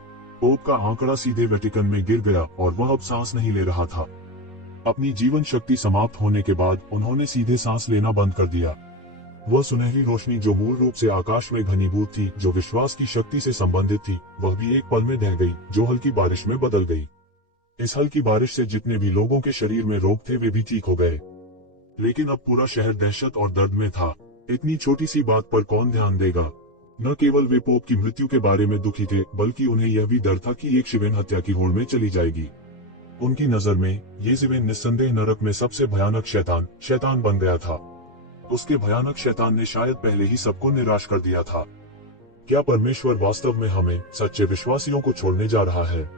पोप का आंकड़ा सीधे वेटिकन में गिर गया और वह अब सांस नहीं ले रहा था। अपनी जीवन शक्ति समाप्त होने के बाद उन्होंने सीधे सांस लेना बंद कर दिया। वह सुनहरी रोशनी जो मूल रूप से आकाश में घनीभूत थी, जो विश्वास की शक्ति से संबंधित थी, वह भी एक पल में ढह गई, जो हल्की बारिश में बदल गई। इस हल्की बारिश से जितने भी लोगों के शरीर में रोग थे वे भी ठीक हो गए। लेकिन अब पूरा शहर दहशत और दर्द में था। इतनी छोटी सी बात पर कौन ध्यान देगा। न केवल वे पोप की मृत्यु के बारे में दुखी थे, बल्कि उन्हें यह भी डर था कि एक शिवेन हत्या की होड़ में चली जाएगी। उनकी नजर में येज़ेवेन निस्संदेह नरक में सबसे भयानक शैतान बन गया था। उसके भयानक शैतान ने शायद पहले ही सबको निराश कर दिया था। क्या परमेश्वर वास्तव में हमें सच्चे विश्वासियों को छोड़ने जा रहा है?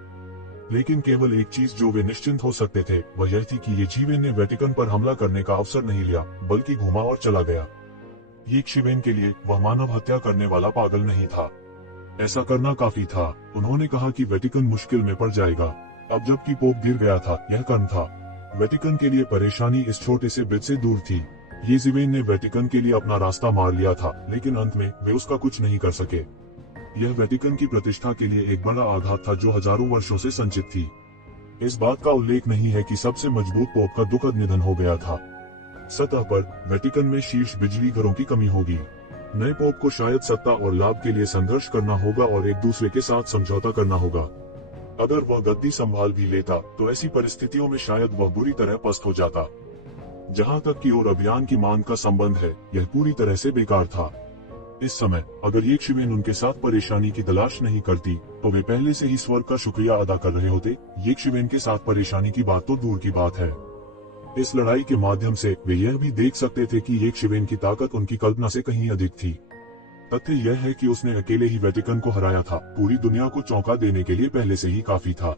लेकिन केवल एक चीज जो वे निश्चिंत हो सकते थे वह यह थी कि येज़ेवेन ने वेटिकन पर हमला करने का अवसर नहीं लिया, बल्कि घूमा और चला गया। येज़ेवेन के लिए वह मानव हत्या करने वाला पागल नहीं था। ऐसा करना काफी था। उन्होंने कहा कि वेटिकन मुश्किल में पड़ जाएगा। अब जबकि पोप गिर गया था, यह कर्म था। वेटिकन के लिए परेशानी इस छोटे से ब्रिज से दूर थी। येज़ेवेन ने वेटिकन के लिए अपना रास्ता मार लिया था, लेकिन अंत में वे उसका कुछ नहीं कर सके। यह वेटिकन की प्रतिष्ठा के लिए एक बड़ा आघात था जो हजारों वर्षों से संचित थी। इस बात का उल्लेख नहीं है कि सबसे मजबूत पोप का दुखद निधन हो गया था। सतह पर वेटिकन में शीर्ष बिजली घरों की कमी होगी। नए पोप को शायद सत्ता और लाभ के लिए संघर्ष करना होगा और एक दूसरे के साथ समझौता करना होगा। अगर वह गद्दी संभाल भी लेता तो ऐसी परिस्थितियों में शायद वह बुरी तरह पस्त हो जाता। जहां तक की और अभियान की मांग का संबंध है, यह पूरी तरह से बेकार था। इस समय अगर येज़ेवेन उनके साथ परेशानी की तलाश नहीं करती तो वे पहले से ही स्वर्ग का शुक्रिया अदा कर रहे होते। येज़ेवेन के साथ परेशानी की बात तो दूर की बात है। इस लड़ाई के माध्यम से वे यह भी देख सकते थे कि येज़ेवेन की ताकत उनकी कल्पना से कहीं अधिक थी। तथ्य यह है कि उसने अकेले ही वेटिकन को हराया था, पूरी दुनिया को चौंका देने के लिए पहले से ही काफी था।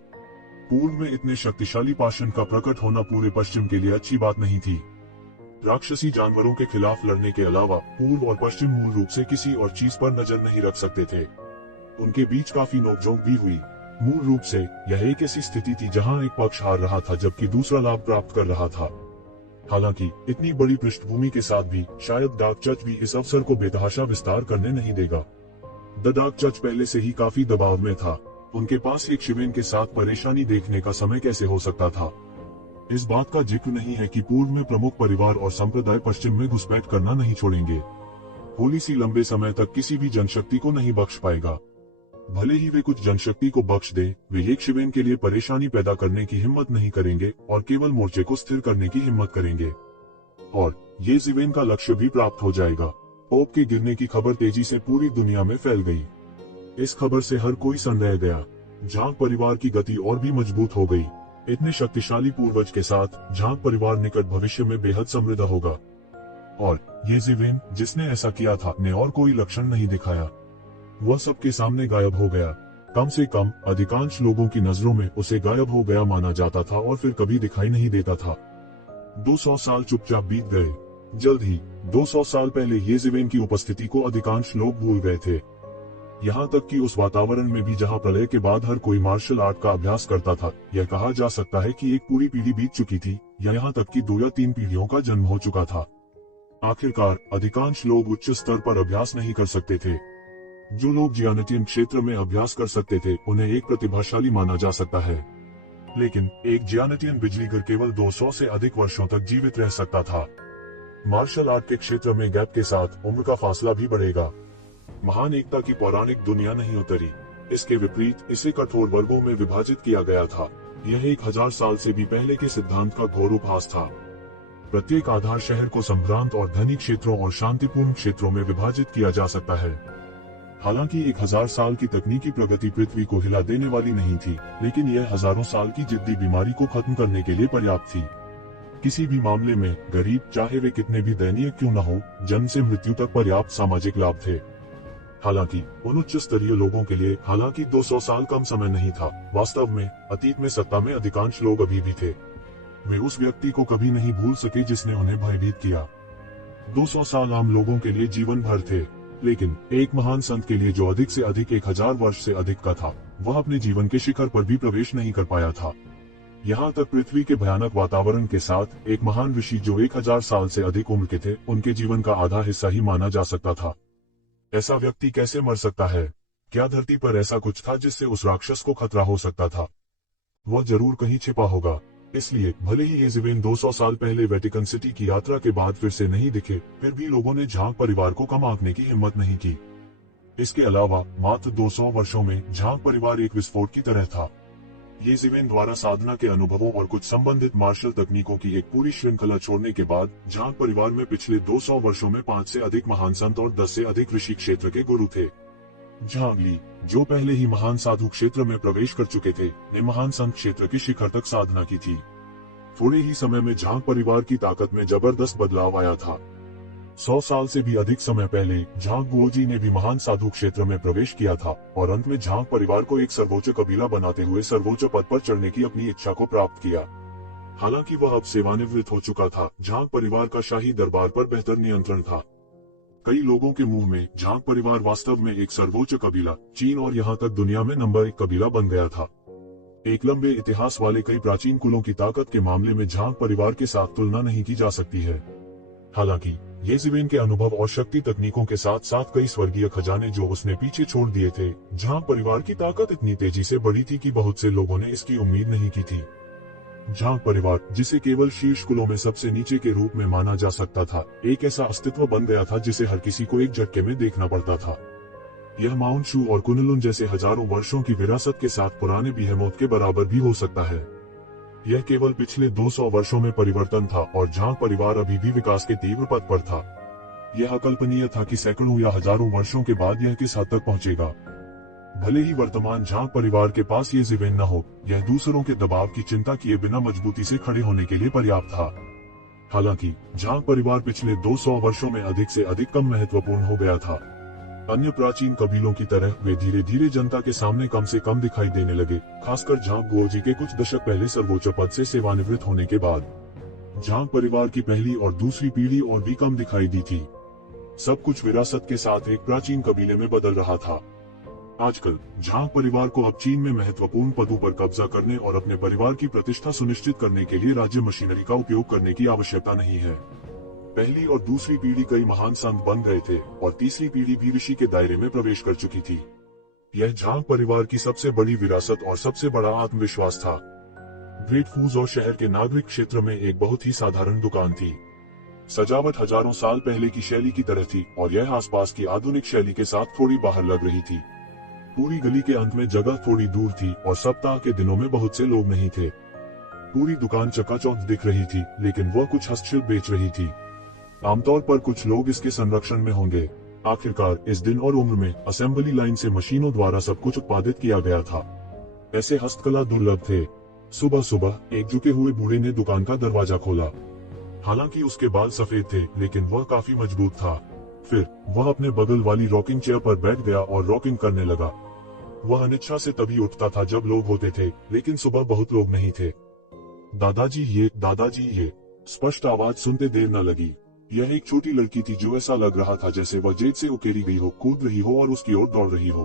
पूर्व में इतने शक्तिशाली पाषाण का प्रकट होना पूरे पश्चिम के लिए अच्छी बात नहीं थी। राक्षसी जानवरों के खिलाफ लड़ने के अलावा पूर्व और पश्चिम मूल रूप से किसी और चीज पर नजर नहीं रख सकते थे। उनके बीच काफी नोकझोंक भी हुई। मूल रूप से यह एक ऐसी स्थिति थी जहां एक पक्ष हार रहा था जबकि दूसरा लाभ प्राप्त कर रहा था। हालांकि इतनी बड़ी पृष्ठभूमि के साथ भी शायद डार्क चर्च भी इस अवसर को बेतहाशा विस्तार करने नहीं देगा। द डार्क चर्च पहले से ही काफी दबाव में था। उनके पास येज़ेवेन के साथ परेशानी देखने का समय कैसे हो सकता था। इस बात का जिक्र नहीं है कि पूर्व में प्रमुख परिवार और संप्रदाय पश्चिम में घुसपैठ करना नहीं छोड़ेंगे। पॉलिसी लंबे समय तक किसी भी जनशक्ति को नहीं बख्श पाएगा। भले ही वे कुछ जनशक्ति को बख्श दे, वे येज़ेवेन के लिए परेशानी पैदा करने की हिम्मत नहीं करेंगे और केवल मोर्चे को स्थिर करने की हिम्मत करेंगे। और येज़ेवेन का लक्ष्य भी प्राप्त हो जाएगा। पोप के गिरने की खबर तेजी से पूरी दुनिया में फैल गई। इस खबर से हर कोई सन रह गया। झांग परिवार की गति और भी मजबूत हो गई। इतने शक्तिशाली पूर्वज के साथ झांग परिवार निकट भविष्य में बेहद समृद्ध होगा। और येज़ेवेन जिसने ऐसा किया था ने और कोई लक्षण नहीं दिखाया। वह सबके सामने गायब हो गया। कम से कम अधिकांश लोगों की नजरों में उसे गायब हो गया माना जाता था और फिर कभी दिखाई नहीं देता था। 200 साल चुपचाप बीत गए। जल्द ही 200 साल पहले येज़ेवेन की उपस्थिति को अधिकांश लोग भूल गए थे। यहाँ तक कि उस वातावरण में भी जहाँ प्रलय के बाद हर कोई मार्शल आर्ट का अभ्यास करता था, यह कहा जा सकता है कि एक पूरी पीढ़ी बीत चुकी थी या यहाँ तक कि 2 या 3 पीढ़ियों का जन्म हो चुका था। आखिरकार अधिकांश लोग उच्च स्तर पर अभ्यास नहीं कर सकते थे। जो लोग जियानेटियन क्षेत्र में अभ्यास कर सकते थे उन्हें एक प्रतिभाशाली माना जा सकता है। लेकिन एक जियानेटियन बिजलीघर केवल 200 से अधिक वर्षों तक जीवित रह सकता था। मार्शल आर्ट के क्षेत्र में गैप के साथ उम्र का फासला भी बढ़ेगा। महान एकता की पौराणिक दुनिया नहीं उतरी। इसके विपरीत इसे कठोर वर्गों में विभाजित किया गया था। यह 1000 साल से भी पहले के सिद्धांत का घोर उपहास था। प्रत्येक आधार शहर को संभ्रांत और धनी क्षेत्रों और शांतिपूर्ण क्षेत्रों में विभाजित किया जा सकता है। हालांकि 1000 साल की तकनीकी प्रगति पृथ्वी को हिला देने वाली नहीं थी, लेकिन यह हजारों साल की जिद्दी बीमारी को खत्म करने के लिए पर्याप्त थी। किसी भी मामले में गरीब, चाहे वे कितने भी दयनीय क्यों न हो, जन्म से मृत्यु तक पर्याप्त सामाजिक लाभ थे। हालांकि उन उच्च स्तरीय लोगों के लिए 200 साल कम समय नहीं था। वास्तव में अतीत में सत्ता में अधिकांश लोग अभी भी थे। वे उस व्यक्ति को कभी नहीं भूल सके जिसने उन्हें भयभीत किया। 200 साल आम लोगों के लिए जीवन भर थे, लेकिन एक महान संत के लिए जो अधिक से अधिक 1000 वर्ष से अधिक का था, वह अपने जीवन के शिखर पर भी प्रवेश नहीं कर पाया था। यहाँ तक पृथ्वी के भयानक वातावरण के साथ एक महान ऋषि जो 1000 साल से अधिक उम्र के थे, उनके जीवन का आधा हिस्सा ही माना जा सकता था। ऐसा व्यक्ति कैसे मर सकता है? क्या धरती पर ऐसा कुछ था जिससे उस राक्षस को खतरा हो सकता था? वह जरूर कहीं छिपा होगा। इसलिए भले ही येज़ेवेन 200 साल पहले वेटिकन सिटी की यात्रा के बाद फिर से नहीं दिखे, फिर भी लोगों ने झांग परिवार को कम आंकने की हिम्मत नहीं की। इसके अलावा मात्र 200 वर्षों में झांग परिवार एक विस्फोट की तरह था। ये जिवेन द्वारा साधना के अनुभवों और कुछ संबंधित मार्शल तकनीकों की एक पूरी श्रृंखला छोड़ने के बाद झांग परिवार में पिछले 200 वर्षों में 5 से अधिक महान संत और 10 से अधिक ऋषि क्षेत्र के गुरु थे। झांग ली, जो पहले ही महान साधु क्षेत्र में प्रवेश कर चुके थे, ने महान संत क्षेत्र की शिखर तक साधना की थी। थोड़े ही समय में झांग परिवार की ताकत में जबरदस्त बदलाव आया था। 100 साल से भी अधिक समय पहले झांग गुओजी ने भी महान साधु क्षेत्र में प्रवेश किया था और अंत में झांग परिवार को एक सर्वोच्च कबीला बनाते हुए सर्वोच्च पद पर चढ़ने की अपनी इच्छा को प्राप्त किया। हालांकि वह अब सेवानिवृत्त हो चुका था, झांग परिवार का शाही दरबार पर बेहतर नियंत्रण था। कई लोगों के मुंह में झांग परिवार वास्तव में एक सर्वोच्च कबीला, चीन और यहाँ तक दुनिया में नंबर 1 कबीला बन गया था। एक लंबे इतिहास वाले कई प्राचीन कुलों की ताकत के मामले में झांग परिवार के साथ तुलना नहीं की जा सकती है। हालांकि ये जिवेन के अनुभव और शक्ति तकनीकों के साथ साथ कई स्वर्गीय खजाने जो उसने पीछे छोड़ दिए थे, झांग परिवार की ताकत इतनी तेजी से बढ़ी थी कि बहुत से लोगों ने इसकी उम्मीद नहीं की थी। झांग परिवार, जिसे केवल शीर्ष कुलों में सबसे नीचे के रूप में माना जा सकता था, एक ऐसा अस्तित्व बन गया था जिसे हर किसी को एक झटके में देखना पड़ता था। यह माउंट शू और कुनलुन जैसे हजारों वर्षों की विरासत के साथ पुराने बिहेमोथ के बराबर भी हो सकता है। यह केवल पिछले 200 वर्षों में परिवर्तन था और झांग परिवार अभी भी विकास के तीव्र पथ पर था। यह अकल्पनीय था कि सैकड़ों या हजारों वर्षों के बाद यह किस हद तक पहुंचेगा। भले ही वर्तमान झांग परिवार के पास ये जिवेन न हो, यह दूसरों के दबाव की चिंता किए बिना मजबूती से खड़े होने के लिए पर्याप्त था। हालांकि झांग परिवार पिछले 200 वर्षों में अधिक से अधिक कम महत्वपूर्ण हो गया था। अन्य प्राचीन कबीलों की तरह वे धीरे धीरे जनता के सामने कम से कम दिखाई देने लगे, खासकर झांग गुओजी के कुछ दशक पहले सर्वोच्च पद से सेवानिवृत्त होने के बाद। झांग परिवार की पहली और दूसरी पीढ़ी और भी कम दिखाई दी थी। सब कुछ विरासत के साथ एक प्राचीन कबीले में बदल रहा था। आजकल झांग परिवार को अब चीन में महत्वपूर्ण पदों पर कब्जा करने और अपने परिवार की प्रतिष्ठा सुनिश्चित करने के लिए राज्य मशीनरी का उपयोग करने की आवश्यकता नहीं है। पहली और दूसरी पीढ़ी कई महान संत बन गए थे और तीसरी पीढ़ी भी ऋषि के दायरे में प्रवेश कर चुकी थी। यह झांग परिवार की सबसे बड़ी विरासत और सबसे बड़ा आत्मविश्वास था। ग्रेट फूजौ शहर के नागरिक क्षेत्र में एक बहुत ही साधारण दुकान थी। सजावट हजारों साल पहले की शैली की तरह थी और यह आसपास की आधुनिक शैली के साथ थोड़ी बाहर लग रही थी। पूरी गली के अंत में जगह थोड़ी दूर थी और सप्ताह के दिनों में बहुत से लोग नहीं थे। पूरी दुकान चकाचौंध दिख रही थी, लेकिन वह कुछ हस्तशिल्प बेच रही थी। आमतौर पर कुछ लोग इसके संरक्षण में होंगे। आखिरकार इस दिन और उम्र में असेंबली लाइन से मशीनों द्वारा सब कुछ उत्पादित किया गया था। ऐसे हस्तकला दुर्लभ थे। सुबह सुबह एक झुके हुए बूढ़े ने दुकान का दरवाजा खोला। हालांकि उसके बाल सफेद थे, लेकिन वह काफी मजबूत था। फिर वह अपने बगल वाली रॉकिंग चेयर पर बैठ गया और रॉकिंग करने लगा। वह अनिच्छा से तभी उठता था जब लोग होते थे, लेकिन सुबह बहुत लोग नहीं थे। दादाजी ये स्पष्ट आवाज सुनते देर न लगी। यह एक छोटी लड़की थी जो ऐसा लग रहा था जैसे वह जेद से उकेरी गई हो, कूद रही हो और उसकी ओर दौड़ रही हो।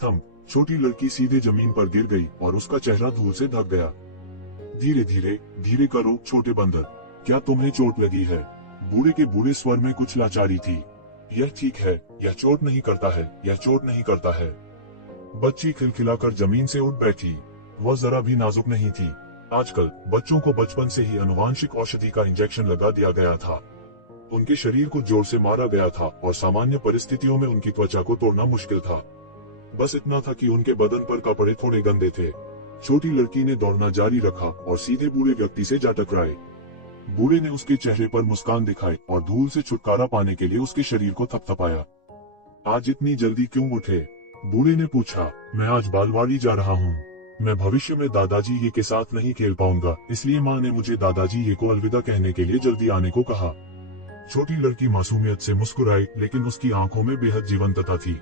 थम, छोटी लड़की सीधे जमीन पर गिर गई और उसका चेहरा धूल से ढक गया। धीरे करो छोटे बंदर, क्या तुम्हें चोट लगी है? बूढ़े के बूढ़े स्वर में कुछ लाचारी थी। यह ठीक है, यह चोट नहीं करता है। बच्ची खिलखिलाकर जमीन से उठ बैठी। वह जरा भी नाजुक नहीं थी। आजकल बच्चों को बचपन से ही आनुवांशिक औषधि का इंजेक्शन लगा दिया गया था। उनके शरीर को जोर से मारा गया था और सामान्य परिस्थितियों में उनकी त्वचा को तोड़ना मुश्किल था। बस इतना था कि उनके बदन पर कपड़े थोड़े गंदे थे। छोटी लड़की ने दौड़ना जारी रखा और सीधे बूढ़े व्यक्ति से जा टकराए। बूढ़े ने उसके चेहरे पर मुस्कान दिखाई और धूल से छुटकारा पाने के लिए उसके शरीर को थपथपाया। आज इतनी जल्दी क्यों उठे? बूढ़े ने पूछा। मैं आज बालवाड़ी जा रहा हूँ। मैं भविष्य में दादाजी ये के साथ नहीं खेल पाऊंगा, इसलिए माँ ने मुझे दादाजी ये को अलविदा कहने के लिए जल्दी आने को कहा। छोटी लड़की मासूमियत से मुस्कुराई, लेकिन उसकी आंखों में बेहद जीवंतता थी।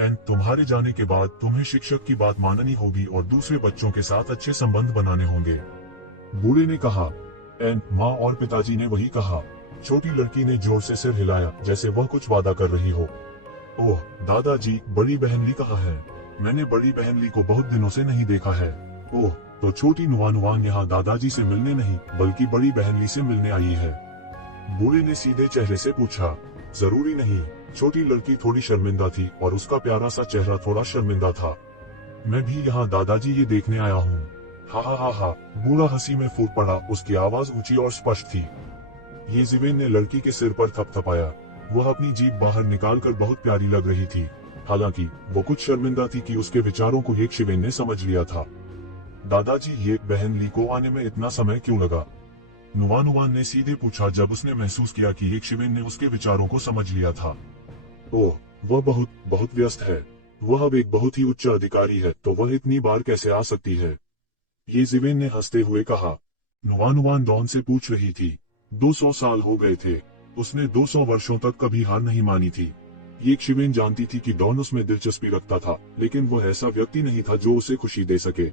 एन, तुम्हारे जाने के बाद तुम्हें शिक्षक की बात माननी होगी और दूसरे बच्चों के साथ अच्छे संबंध बनाने होंगे, बूढ़े ने कहा। एन, माँ और पिताजी ने वही कहा। छोटी लड़की ने जोर से सिर हिलाया जैसे वह कुछ वादा कर रही हो। ओह दादाजी, बड़ी बहन ली कहाँ है? मैंने बड़ी बहन ली को बहुत दिनों से नहीं देखा है। ओह, तो छोटी नुआनुआंग यहाँ दादाजी से मिलने नहीं बल्कि बड़ी बहन ली से मिलने आई है, बूढ़े ने सीधे चेहरे से पूछा। जरूरी नहीं। छोटी लड़की थोड़ी शर्मिंदा थी और उसका प्यारा सा चेहरा थोड़ा शर्मिंदा था। मैं भी यहाँ दादाजी ये देखने आया हूँ। हा। बूढ़ा हंसी में फूट पड़ा। उसकी आवाज ऊंची और स्पष्ट थी। ये जिवेन ने लड़की के सिर पर थपथपाया। वह अपनी जीभ बाहर निकालकर बहुत प्यारी लग रही थी। हालांकि वो कुछ शर्मिंदा थी कि उसके विचारों को एक शिवेन ने समझ लिया था। दादाजी, ये बहन ली को आने में इतना समय क्यों लगा? नुवानुवान ने सीधे पूछा जब उसने महसूस किया कि एक शिवेन ने उसके विचारों को समझ लिया था। ओह, वह बहुत बहुत व्यस्त है। वह अब एक बहुत ही उच्च अधिकारी है, तो वह इतनी बार कैसे आ सकती है? ये जिवेन ने हंसते हुए कहा। नुवानुवान डॉन से पूछ रही थी। 200 साल हो गए थे। उसने 200 वर्षों तक कभी हार नहीं मानी थी। ये शिवेन जानती थी कि डॉन उसमें दिलचस्पी रखता था, लेकिन वह ऐसा व्यक्ति नहीं था जो उसे खुशी दे सके।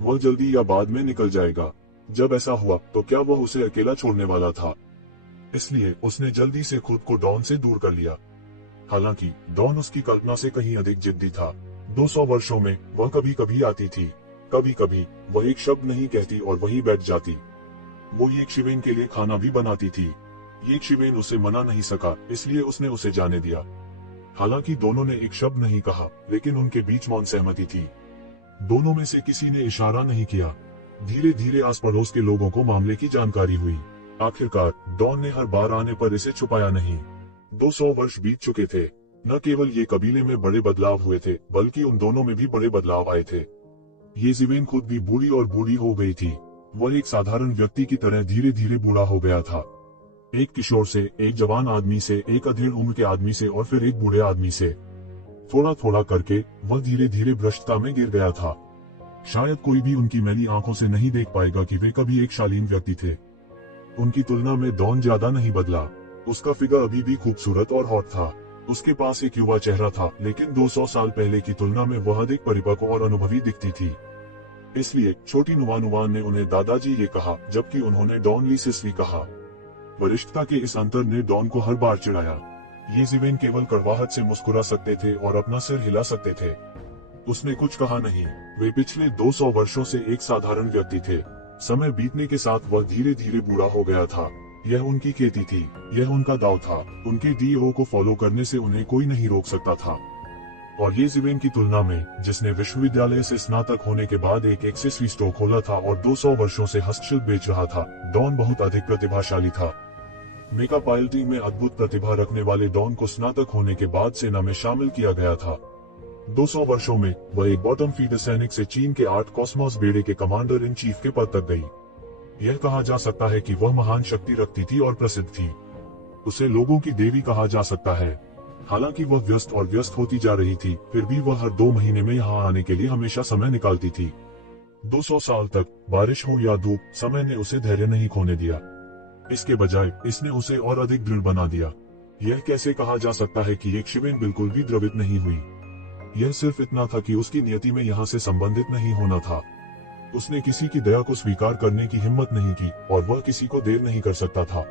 वह जल्दी या बाद में निकल जाएगा। जब ऐसा हुआ तो क्या वह उसे अकेला छोड़ने वाला था? इसलिए उसने जल्दी से खुद को डॉन से दूर कर लिया। हालांकि डॉन उसकी कल्पना से कहीं अधिक जिद्दी था। 200 वर्षों में वह कभी कभी आती थी, कभी कभी वह एक शब्द नहीं कहती और वहीं बैठ जाती। वो ये शिवेन के लिए खाना भी बनाती थी। ये शिवेन उसे मना नहीं सका, इसलिए उसने उसे जाने दिया। हालांकि दोनों ने एक शब्द नहीं कहा, लेकिन उनके बीच मौन सहमति थी। दोनों में से किसी ने इशारा नहीं किया। धीरे धीरे आस पड़ोस के लोगों को मामले की जानकारी हुई। आखिरकार डॉन ने हर बार आने पर इसे छुपाया नहीं। 200 वर्ष बीत चुके थे। न केवल ये कबीले में बड़े बदलाव हुए थे, बल्कि उन दोनों में भी बड़े बदलाव आए थे। ये जिवेन खुद भी बूढ़ी और बूढ़ी हो गई थी। वह एक साधारण व्यक्ति की तरह धीरे धीरे बूढ़ा हो गया था। एक किशोर से, एक जवान आदमी से, एक अधेड़ उम्र के आदमी से और फिर एक बूढ़े आदमी से। थोड़ा थोड़ा करके वह धीरे धीरे भ्रष्टता में गिर गया था। शायद कोई भी उनकी मैली आंखों से नहीं देख पाएगा कि वे कभी एक शालीन व्यक्ति थे। उनकी तुलना में डॉन ज्यादा नहीं बदला। उसका फिगर अभी भी खूबसूरत और हॉट था। उसके पास एक युवा चेहरा था, लेकिन 200 साल पहले की तुलना में वह अधिक परिपक्व और अनुभवी दिखती थी। इसलिए छोटी नुवानुवान ने उन्हें दादाजी ये कहा, जबकि उन्होंने डॉन ली सिसली कहा। वरिष्ठता के इस अंतर ने डॉन को हर बार चिढ़ाया। ये जिवेन केवल कड़वाहट से मुस्कुरा सकते थे और अपना सिर हिला सकते थे। उसने कुछ कहा नहीं। वे पिछले 200 वर्षों से एक साधारण व्यक्ति थे। समय बीतने के साथ वह धीरे धीरे बूढ़ा हो गया था। यह उनकी खेती थी, यह उनका दाव था। उनके डीओ को फॉलो करने से उन्हें कोई नहीं रोक सकता था। और ये जिवेन की तुलना में, जिसने विश्वविद्यालय से स्नातक होने के बाद एक एक्सेसरी स्टोर खोला था और 200 वर्षों से हस्तशिल्प बेच रहा था, डॉन बहुत अधिक प्रतिभाशाली था। मेका पायलटी में अद्भुत प्रतिभा रखने वाले डॉन को स्नातक होने के बाद सेना में शामिल किया गया था। 200 वर्षों में वह एक बॉटम फीडर सैनिक से चीन के 8 कॉस्मोस बेड़े के कमांडर इन चीफ के पद तक गई। यह कहा जा सकता है कि वह महान शक्ति रखती थी और प्रसिद्ध थी। उसे लोगों की देवी कहा जा सकता है। हालांकि वह व्यस्त और व्यस्त होती जा रही थी, फिर भी वह हर 2 महीने में यहाँ आने के लिए हमेशा समय निकालती थी। 200 साल तक बारिश हो या धूप, समय ने उसे धैर्य नहीं खोने दिया। इसके बजाय इसने उसे और अधिक दृढ़ बना दिया। यह कैसे कहा जा सकता है कि एक शिवेन बिल्कुल भी द्रवित नहीं हुई? यह सिर्फ इतना था कि उसकी नियति में यहाँ से संबंधित नहीं होना था। उसने किसी की दया को स्वीकार करने की हिम्मत नहीं की और वह किसी को देर नहीं कर सकता था।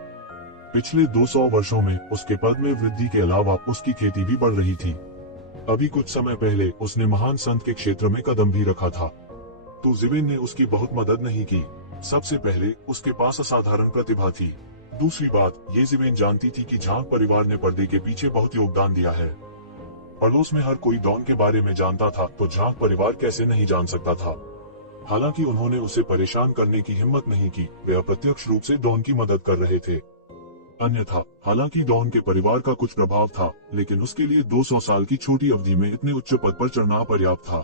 पिछले 200 वर्षों में उसके पद में वृद्धि के अलावा उसकी खेती भी बढ़ रही थी। अभी कुछ समय पहले उसने महान संत के क्षेत्र में कदम भी रखा था। तो जिवेन ने उसकी बहुत मदद नहीं की। सबसे पहले उसके पास असाधारण प्रतिभा थी। दूसरी बात, ये जिवेन जानती थी कि झांग परिवार ने पर्दे के पीछे बहुत योगदान दिया है। पड़ोस में हर कोई डॉन के बारे में जानता था, तो झांग परिवार कैसे नहीं जान सकता था। हालांकि उन्होंने उसे परेशान करने की हिम्मत नहीं की। वे अप्रत्यक्ष रूप से डॉन की मदद कर रहे थे। अन्यथा, हालांकि डॉन के परिवार का कुछ प्रभाव था, लेकिन उसके लिए 200 साल की छोटी अवधि में इतने उच्च पद पर चढ़ना पर्याप्त था।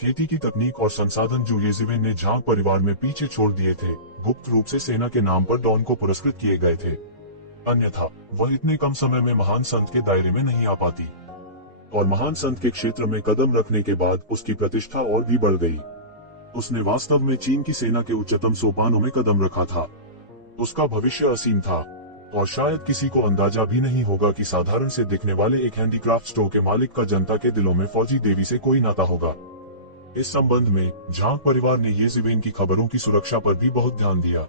खेती की तकनीक और संसाधन जो ये जिवेन ने झांग परिवार में पीछे छोड़ दिए थे, गुप्त रूप से सेना के नाम पर डॉन को पुरस्कृत किए गए थे। अन्यथा वह इतने कम समय में महान संत के दायरे में नहीं आ पाती। और महान संत के क्षेत्र में कदम रखने के बाद उसकी प्रतिष्ठा और भी बढ़ गई। उसने वास्तव में चीन की सेना के उच्चतम सोपानों में कदम रखा था। उसका भविष्य असीम था, और शायद किसी को अंदाजा भी नहीं होगा कि साधारण से दिखने वाले एक हैंडीक्राफ्ट स्टोर के मालिक का जनता के दिलों में फौजी देवी से कोई नाता होगा। इस संबंध में झांग परिवार ने ये जिवेन की खबरों की सुरक्षा पर भी बहुत ध्यान दिया।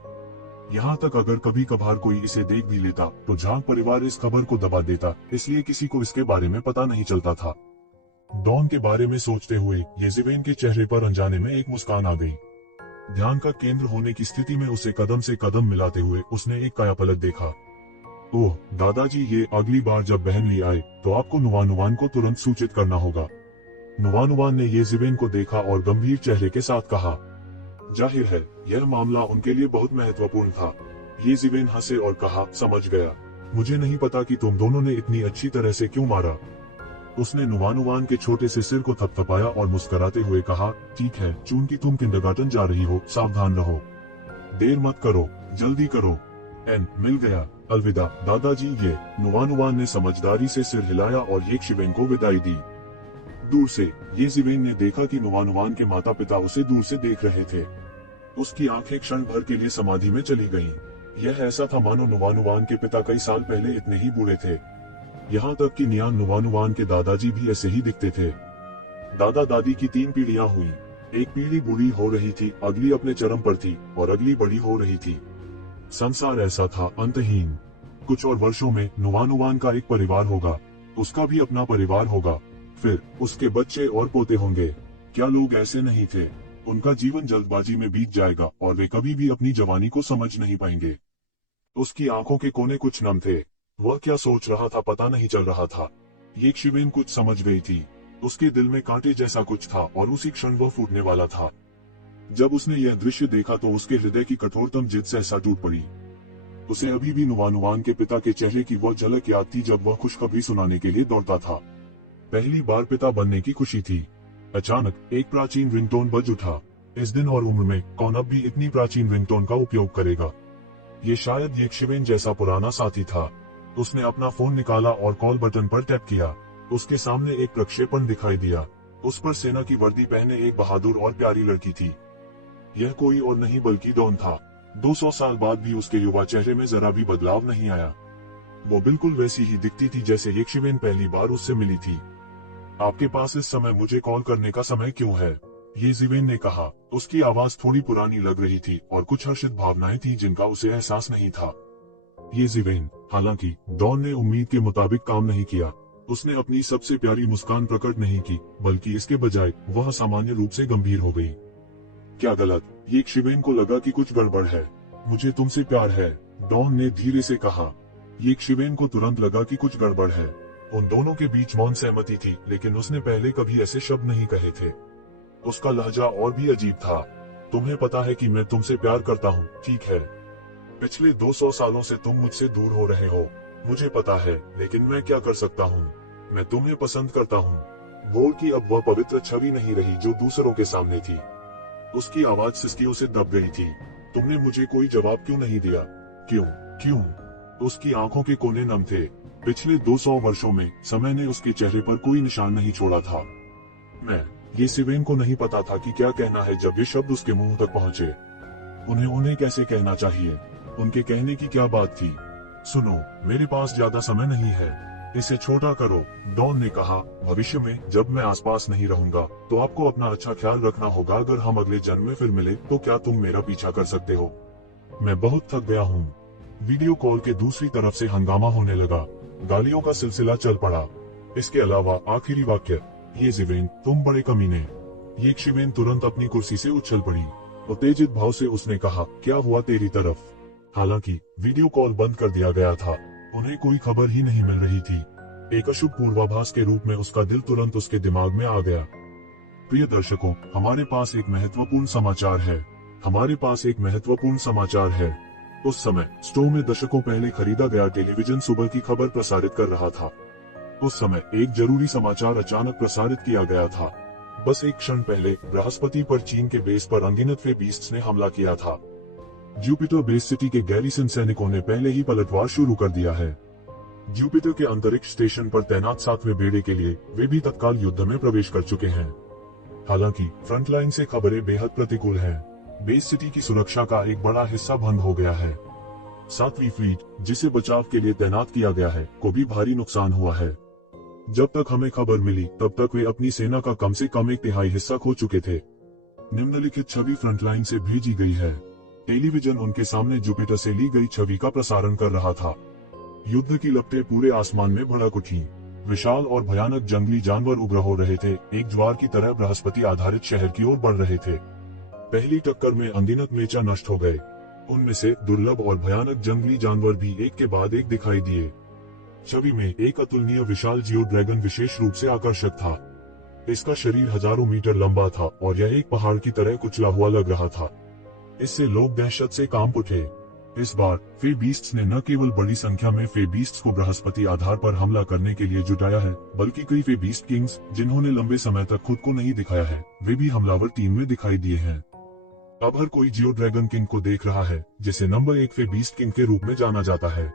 यहाँ तक अगर कभी कभार कोई इसे देख भी लेता, तो झांग परिवार इस खबर को दबा देता, इसलिए किसी को इसके बारे में पता नहीं चलता था। डॉन के बारे में सोचते हुए ये जिवेन के चेहरे पर अनजाने में एक मुस्कान आ गई। ध्यान का केंद्र होने की स्थिति में उसे कदम से कदम मिलाते हुए उसने एक कायापलट देखा। ओह दादाजी, ये अगली बार जब बहन ली आए तो आपको नुवानुवान को तुरंत सूचित करना होगा। नुवानुवान ने ये जिवेन को देखा और गंभीर चेहरे के साथ कहा। जाहिर है यह मामला उनके लिए बहुत महत्वपूर्ण था। ये जिवेन हंसे और कहा, समझ गया। मुझे नहीं पता कि तुम दोनों ने इतनी अच्छी तरह से क्यों मारा। उसने नुवानुवान के छोटे से सिर को थपथपाया और मुस्कुराते हुए कहा, ठीक है चूंकि तुम किंडरगार्टन जा रही हो, सावधान रहो, देर मत करो, जल्दी करो। एन मिल गया, अलविदा दादाजी। ये नुवानुवान ने समझदारी से सिर हिलाया और येशिवेन को विदाई दी। दूर से येशिवेन ने देखा कि नुवानुवान के माता पिता उसे दूर से देख रहे थे। उसकी आंखें क्षण भर के लिए समाधि में चली गईं। यह ऐसा था मानो नुवानुवान के पिता कई साल पहले इतने ही बूढ़े थे। यहाँ तक कि नियान नुवानुवान के दादाजी भी ऐसे ही दिखते थे। दादा दादी की 3 पीढ़ियां हुई। एक पीढ़ी बूढ़ी हो रही थी, अगली अपने चरम पर थी और अगली बड़ी हो रही थी। संसार ऐसा था, अंतहीन। कुछ और वर्षों में नुवानुवान का एक परिवार होगा, उसका भी अपना परिवार होगा, फिर उसके बच्चे और पोते होंगे। क्या लोग ऐसे नहीं थे? उनका जीवन जल्दबाजी में बीत जाएगा और वे कभी भी अपनी जवानी को समझ नहीं पाएंगे। उसकी आंखों के कोने कुछ नम थे। वह क्या सोच रहा था पता नहीं चल रहा था। येशिवेन कुछ समझ गई थी। उसके दिल में कांटे जैसा कुछ था और उसी क्षण वह फूटने वाला था। जब उसने यह दृश्य देखा तो उसके हृदय की कठोरतम जिद सहसा टूट पड़ी। उसे अभी भी नुवानुवान के पिता के चेहरे की वह झलक याद थी जब वह खुशखबरी सुनाने के लिए दौड़ता था। पहली बार पिता बनने की खुशी थी। अचानक एक प्राचीन रिंगटोन बज उठा। इस दिन और उम्र में कौन अब भी इतनी प्राचीन रिंगटोन का उपयोग करेगा? ये शायद येशिवेन जैसा पुराना साथी था। उसने अपना फोन निकाला और कॉल बटन पर टैप किया। उसके सामने एक प्रक्षेपण दिखाई दिया। उस पर सेना की वर्दी पहने एक बहादुर और प्यारी लड़की थी। यह कोई और नहीं बल्कि डॉन था। 200 साल बाद भी उसके युवा चेहरे में जरा भी बदलाव नहीं आया। वो बिल्कुल वैसी ही दिखती थी जैसे येशिवेन पहली बार उससे मिली थी। आपके पास इस समय मुझे कॉल करने का समय क्यों है? येशिवेन ने कहा। उसकी आवाज थोड़ी पुरानी लग रही थी और कुछ हर्षित भावनाएं थी जिनका उसे एहसास नहीं था। येशिवेन, हालांकि डॉन ने उम्मीद के मुताबिक काम नहीं किया। उसने अपनी सबसे प्यारी मुस्कान प्रकट नहीं की, बल्कि इसके बजाय वह सामान्य रूप से गंभीर हो गई। क्या गलत? येशिवेन को लगा कि कुछ गड़बड़ है। मुझे तुमसे प्यार है, डॉन ने धीरे से कहा। येशिवेन को तुरंत लगा कि कुछ गड़बड़ है। उन दोनों के बीच मौन सहमति थी, लेकिन उसने पहले कभी ऐसे शब्द नहीं कहे थे। उसका लहजा और भी अजीब था। तुम्हें पता है कि मैं तुमसे प्यार करता हूँ, ठीक है? पिछले 200 सालों से तुम मुझसे दूर हो रहे हो, मुझे पता है, लेकिन मैं क्या कर सकता हूँ? मैं तुम्हें पसंद करता हूँ। बोल की अब वह पवित्र छवि नहीं रही जो दूसरों के सामने थी। उसकी आवाज सिसकियों से दब गई थी। तुमने मुझे कोई जवाब क्यों नहीं दिया? क्यों? क्यों? उसकी आंखों के कोने नम थे। पिछले 200 वर्षों में समय ने उसके चेहरे पर कोई निशान नहीं छोड़ा था। येशिवेन को नहीं पता था कि क्या कहना है जब ये शब्द उसके मुंह तक पहुंचे। उन्हें कैसे कहना चाहिए? उनके कहने की क्या बात थी? सुनो, मेरे पास ज्यादा समय नहीं है, इसे छोटा करो, डॉन ने कहा। भविष्य में जब मैं आसपास नहीं रहूंगा तो आपको अपना अच्छा ख्याल रखना होगा। अगर हम अगले जन्म में फिर मिले तो क्या तुम मेरा पीछा कर सकते हो? मैं बहुत थक गया हूँ। वीडियो कॉल के दूसरी तरफ से हंगामा होने लगा। गालियों का सिलसिला चल पड़ा। इसके अलावा आखिरी वाक्य, येशिवेन तुम बड़े कमीने। येशिवेन तुरंत अपनी कुर्सी से उछल पड़ी। उत्तेजित भाव से उसने कहा, क्या हुआ तेरी तरफ? हालांकि वीडियो कॉल बंद कर दिया गया था, उन्हें कोई खबर ही नहीं मिल रही थी। एक अशुभ पूर्वाभास के रूप में उसका दिल तुरंत उसके दिमाग में आ गया। प्रिय दर्शकों, हमारे पास एक महत्वपूर्ण समाचार है। हमारे पास एक महत्वपूर्ण समाचार है। उस समय स्टोव में दशकों पहले खरीदा गया टेलीविजन सुबह की खबर प्रसारित कर रहा था। उस समय एक जरूरी समाचार अचानक प्रसारित किया गया था। बस एक क्षण पहले बृहस्पति पर चीन के बेस पर अनगिनत बीस्ट्स ने हमला किया था। जुपिटर बेस सिटी के गैरिसन सैनिकों ने पहले ही पलटवार शुरू कर दिया है। जुपिटर के अंतरिक्ष स्टेशन पर तैनात 7वें बेड़े के लिए वे भी तत्काल युद्ध में प्रवेश कर चुके हैं। हालांकि फ्रंटलाइन से खबरें बेहद प्रतिकूल हैं। बेस सिटी की सुरक्षा का एक बड़ा हिस्सा भंग हो गया है। 7वीं फ्लीट, जिसे बचाव के लिए तैनात किया गया है, को भी भारी नुकसान हुआ है। जब तक हमें खबर मिली तब तक वे अपनी सेना का कम से कम 1/3 हिस्सा खो चुके थे। निम्नलिखित छवि फ्रंटलाइन से भेजी गई है। टेलीविजन उनके सामने जुपिटर से ली गई छवि का प्रसारण कर रहा था। युद्ध की लपटें पूरे आसमान में भड़क उठी। विशाल और भयानक जंगली जानवर उग्र हो रहे थे, एक ज्वार की तरह बृहस्पति आधारित शहर की ओर बढ़ रहे थे। पहली टक्कर में अनगिनत मेचा नष्ट हो गए। उनमें से दुर्लभ और भयानक जंगली जानवर भी एक के बाद एक दिखाई दिए। छवि में एक अतुलनीय विशाल जियो ड्रैगन विशेष रूप से आकर्षक था। इसका शरीर हजारों मीटर लंबा था और यह एक पहाड़ की तरह कुचला हुआ लग रहा था। इससे लोग दहशत से कांप उठे। इस बार फे बीस्ट्स ने न केवल बड़ी संख्या में फे बीस्ट्स को बृहस्पति आधार पर हमला करने के लिए जुटाया है, बल्कि कई फे बीस्ट किंग्स जिन्होंने लंबे समय तक खुद को नहीं दिखाया है, वे भी हमलावर टीम में दिखाई दिए हैं। अब हर कोई जियो ड्रैगन किंग को देख रहा है, जिसे नंबर 1 फे बीस्ट किंग के रूप में जाना जाता है।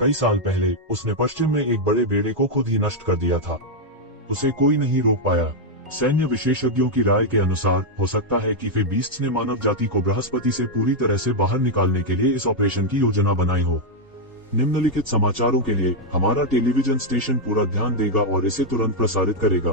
कई साल पहले उसने पश्चिम में एक बड़े बेड़े को खुद ही नष्ट कर दिया था। उसे कोई नहीं रोक पाया। सैन्य विशेषज्ञों की राय के अनुसार हो सकता है कि फे बीस्ट्स ने मानव जाति को बृहस्पति से पूरी तरह से बाहर निकालने के लिए इस ऑपरेशन की योजना बनाई हो। निम्नलिखित समाचारों के लिए हमारा टेलीविजन स्टेशन पूरा ध्यान देगा और इसे तुरंत प्रसारित करेगा।